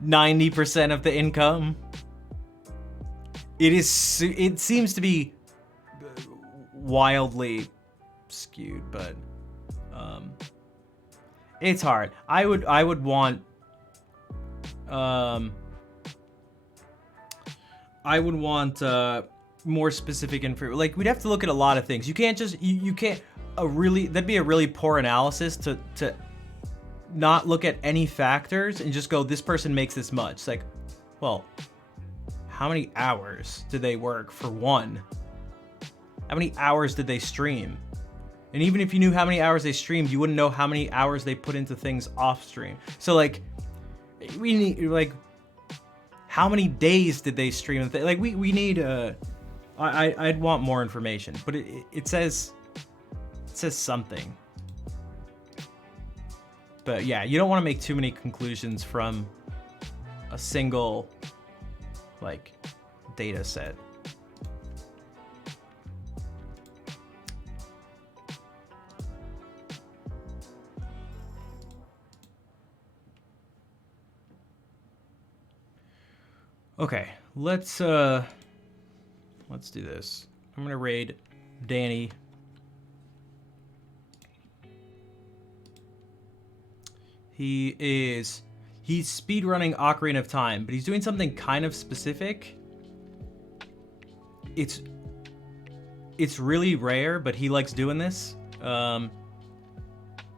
90% of the income. It seems to be wildly skewed, but it's hard. I would want more specific info. Like, we'd have to look at a lot of things. You can't just you can't that'd be a really poor analysis to not look at any factors and just go, this person makes this much. It's like, well, how many hours did they work for one? How many hours did they stream? And even if you knew how many hours they streamed, you wouldn't know how many hours they put into things off stream. So like, we need, like, how many days did they stream? Like, we need I'd want more information, but it says something. But yeah, you don't want to make too many conclusions from a single, like, data set. Okay, let's do this. I'm gonna raid Danny. He's speedrunning Ocarina of Time, but he's doing something kind of specific. It's really rare, but he likes doing this.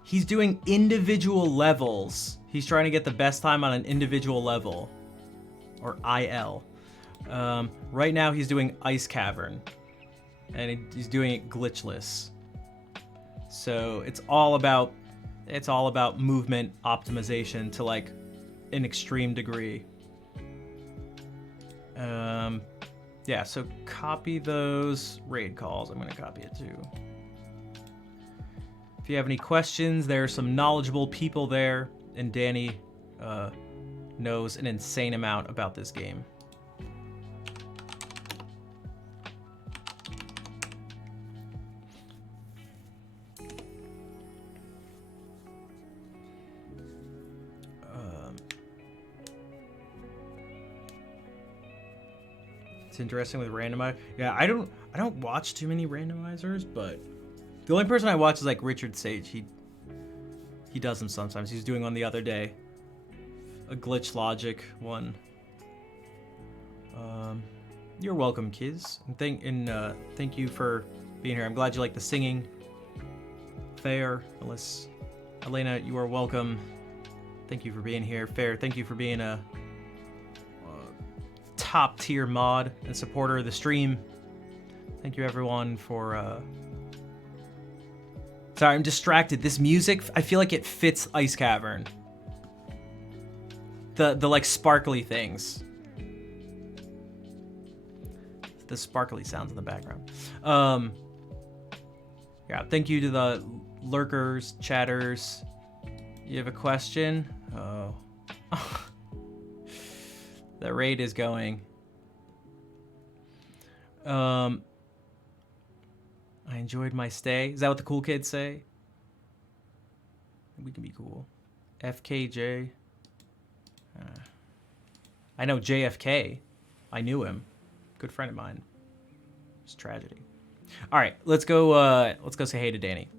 He's doing individual levels. He's trying to get the best time on an individual level. Or IL. Right now he's doing Ice Cavern, and he's doing it glitchless. So it's all about movement optimization to like an extreme degree. Yeah, so copy those raid calls. I'm gonna copy it too. If you have any questions, there are some knowledgeable people there, and Danny knows an insane amount about this game. It's interesting with randomizer. Yeah, I don't watch too many randomizers, but the only person I watch is like Richard Sage. He does them sometimes. He's doing one the other day. A glitch logic one. You're welcome, kids. And thank you for being here. I'm glad you like the singing. Fair, Elena, you are welcome. Thank you for being here. Fair, thank you for being a top tier mod and supporter of the stream. Thank you everyone for Sorry, I'm distracted. This music, I feel like it fits Ice Cavern. The like sparkly things. The sparkly sounds in the background. Yeah, thank you to the lurkers, chatters. You have a question? Oh. The raid is going. I enjoyed my stay. Is that what the cool kids say? We can be cool. FKJ. I know JFK. I knew him. Good friend of mine. It's tragedy. All right, let's go say hey to Danny.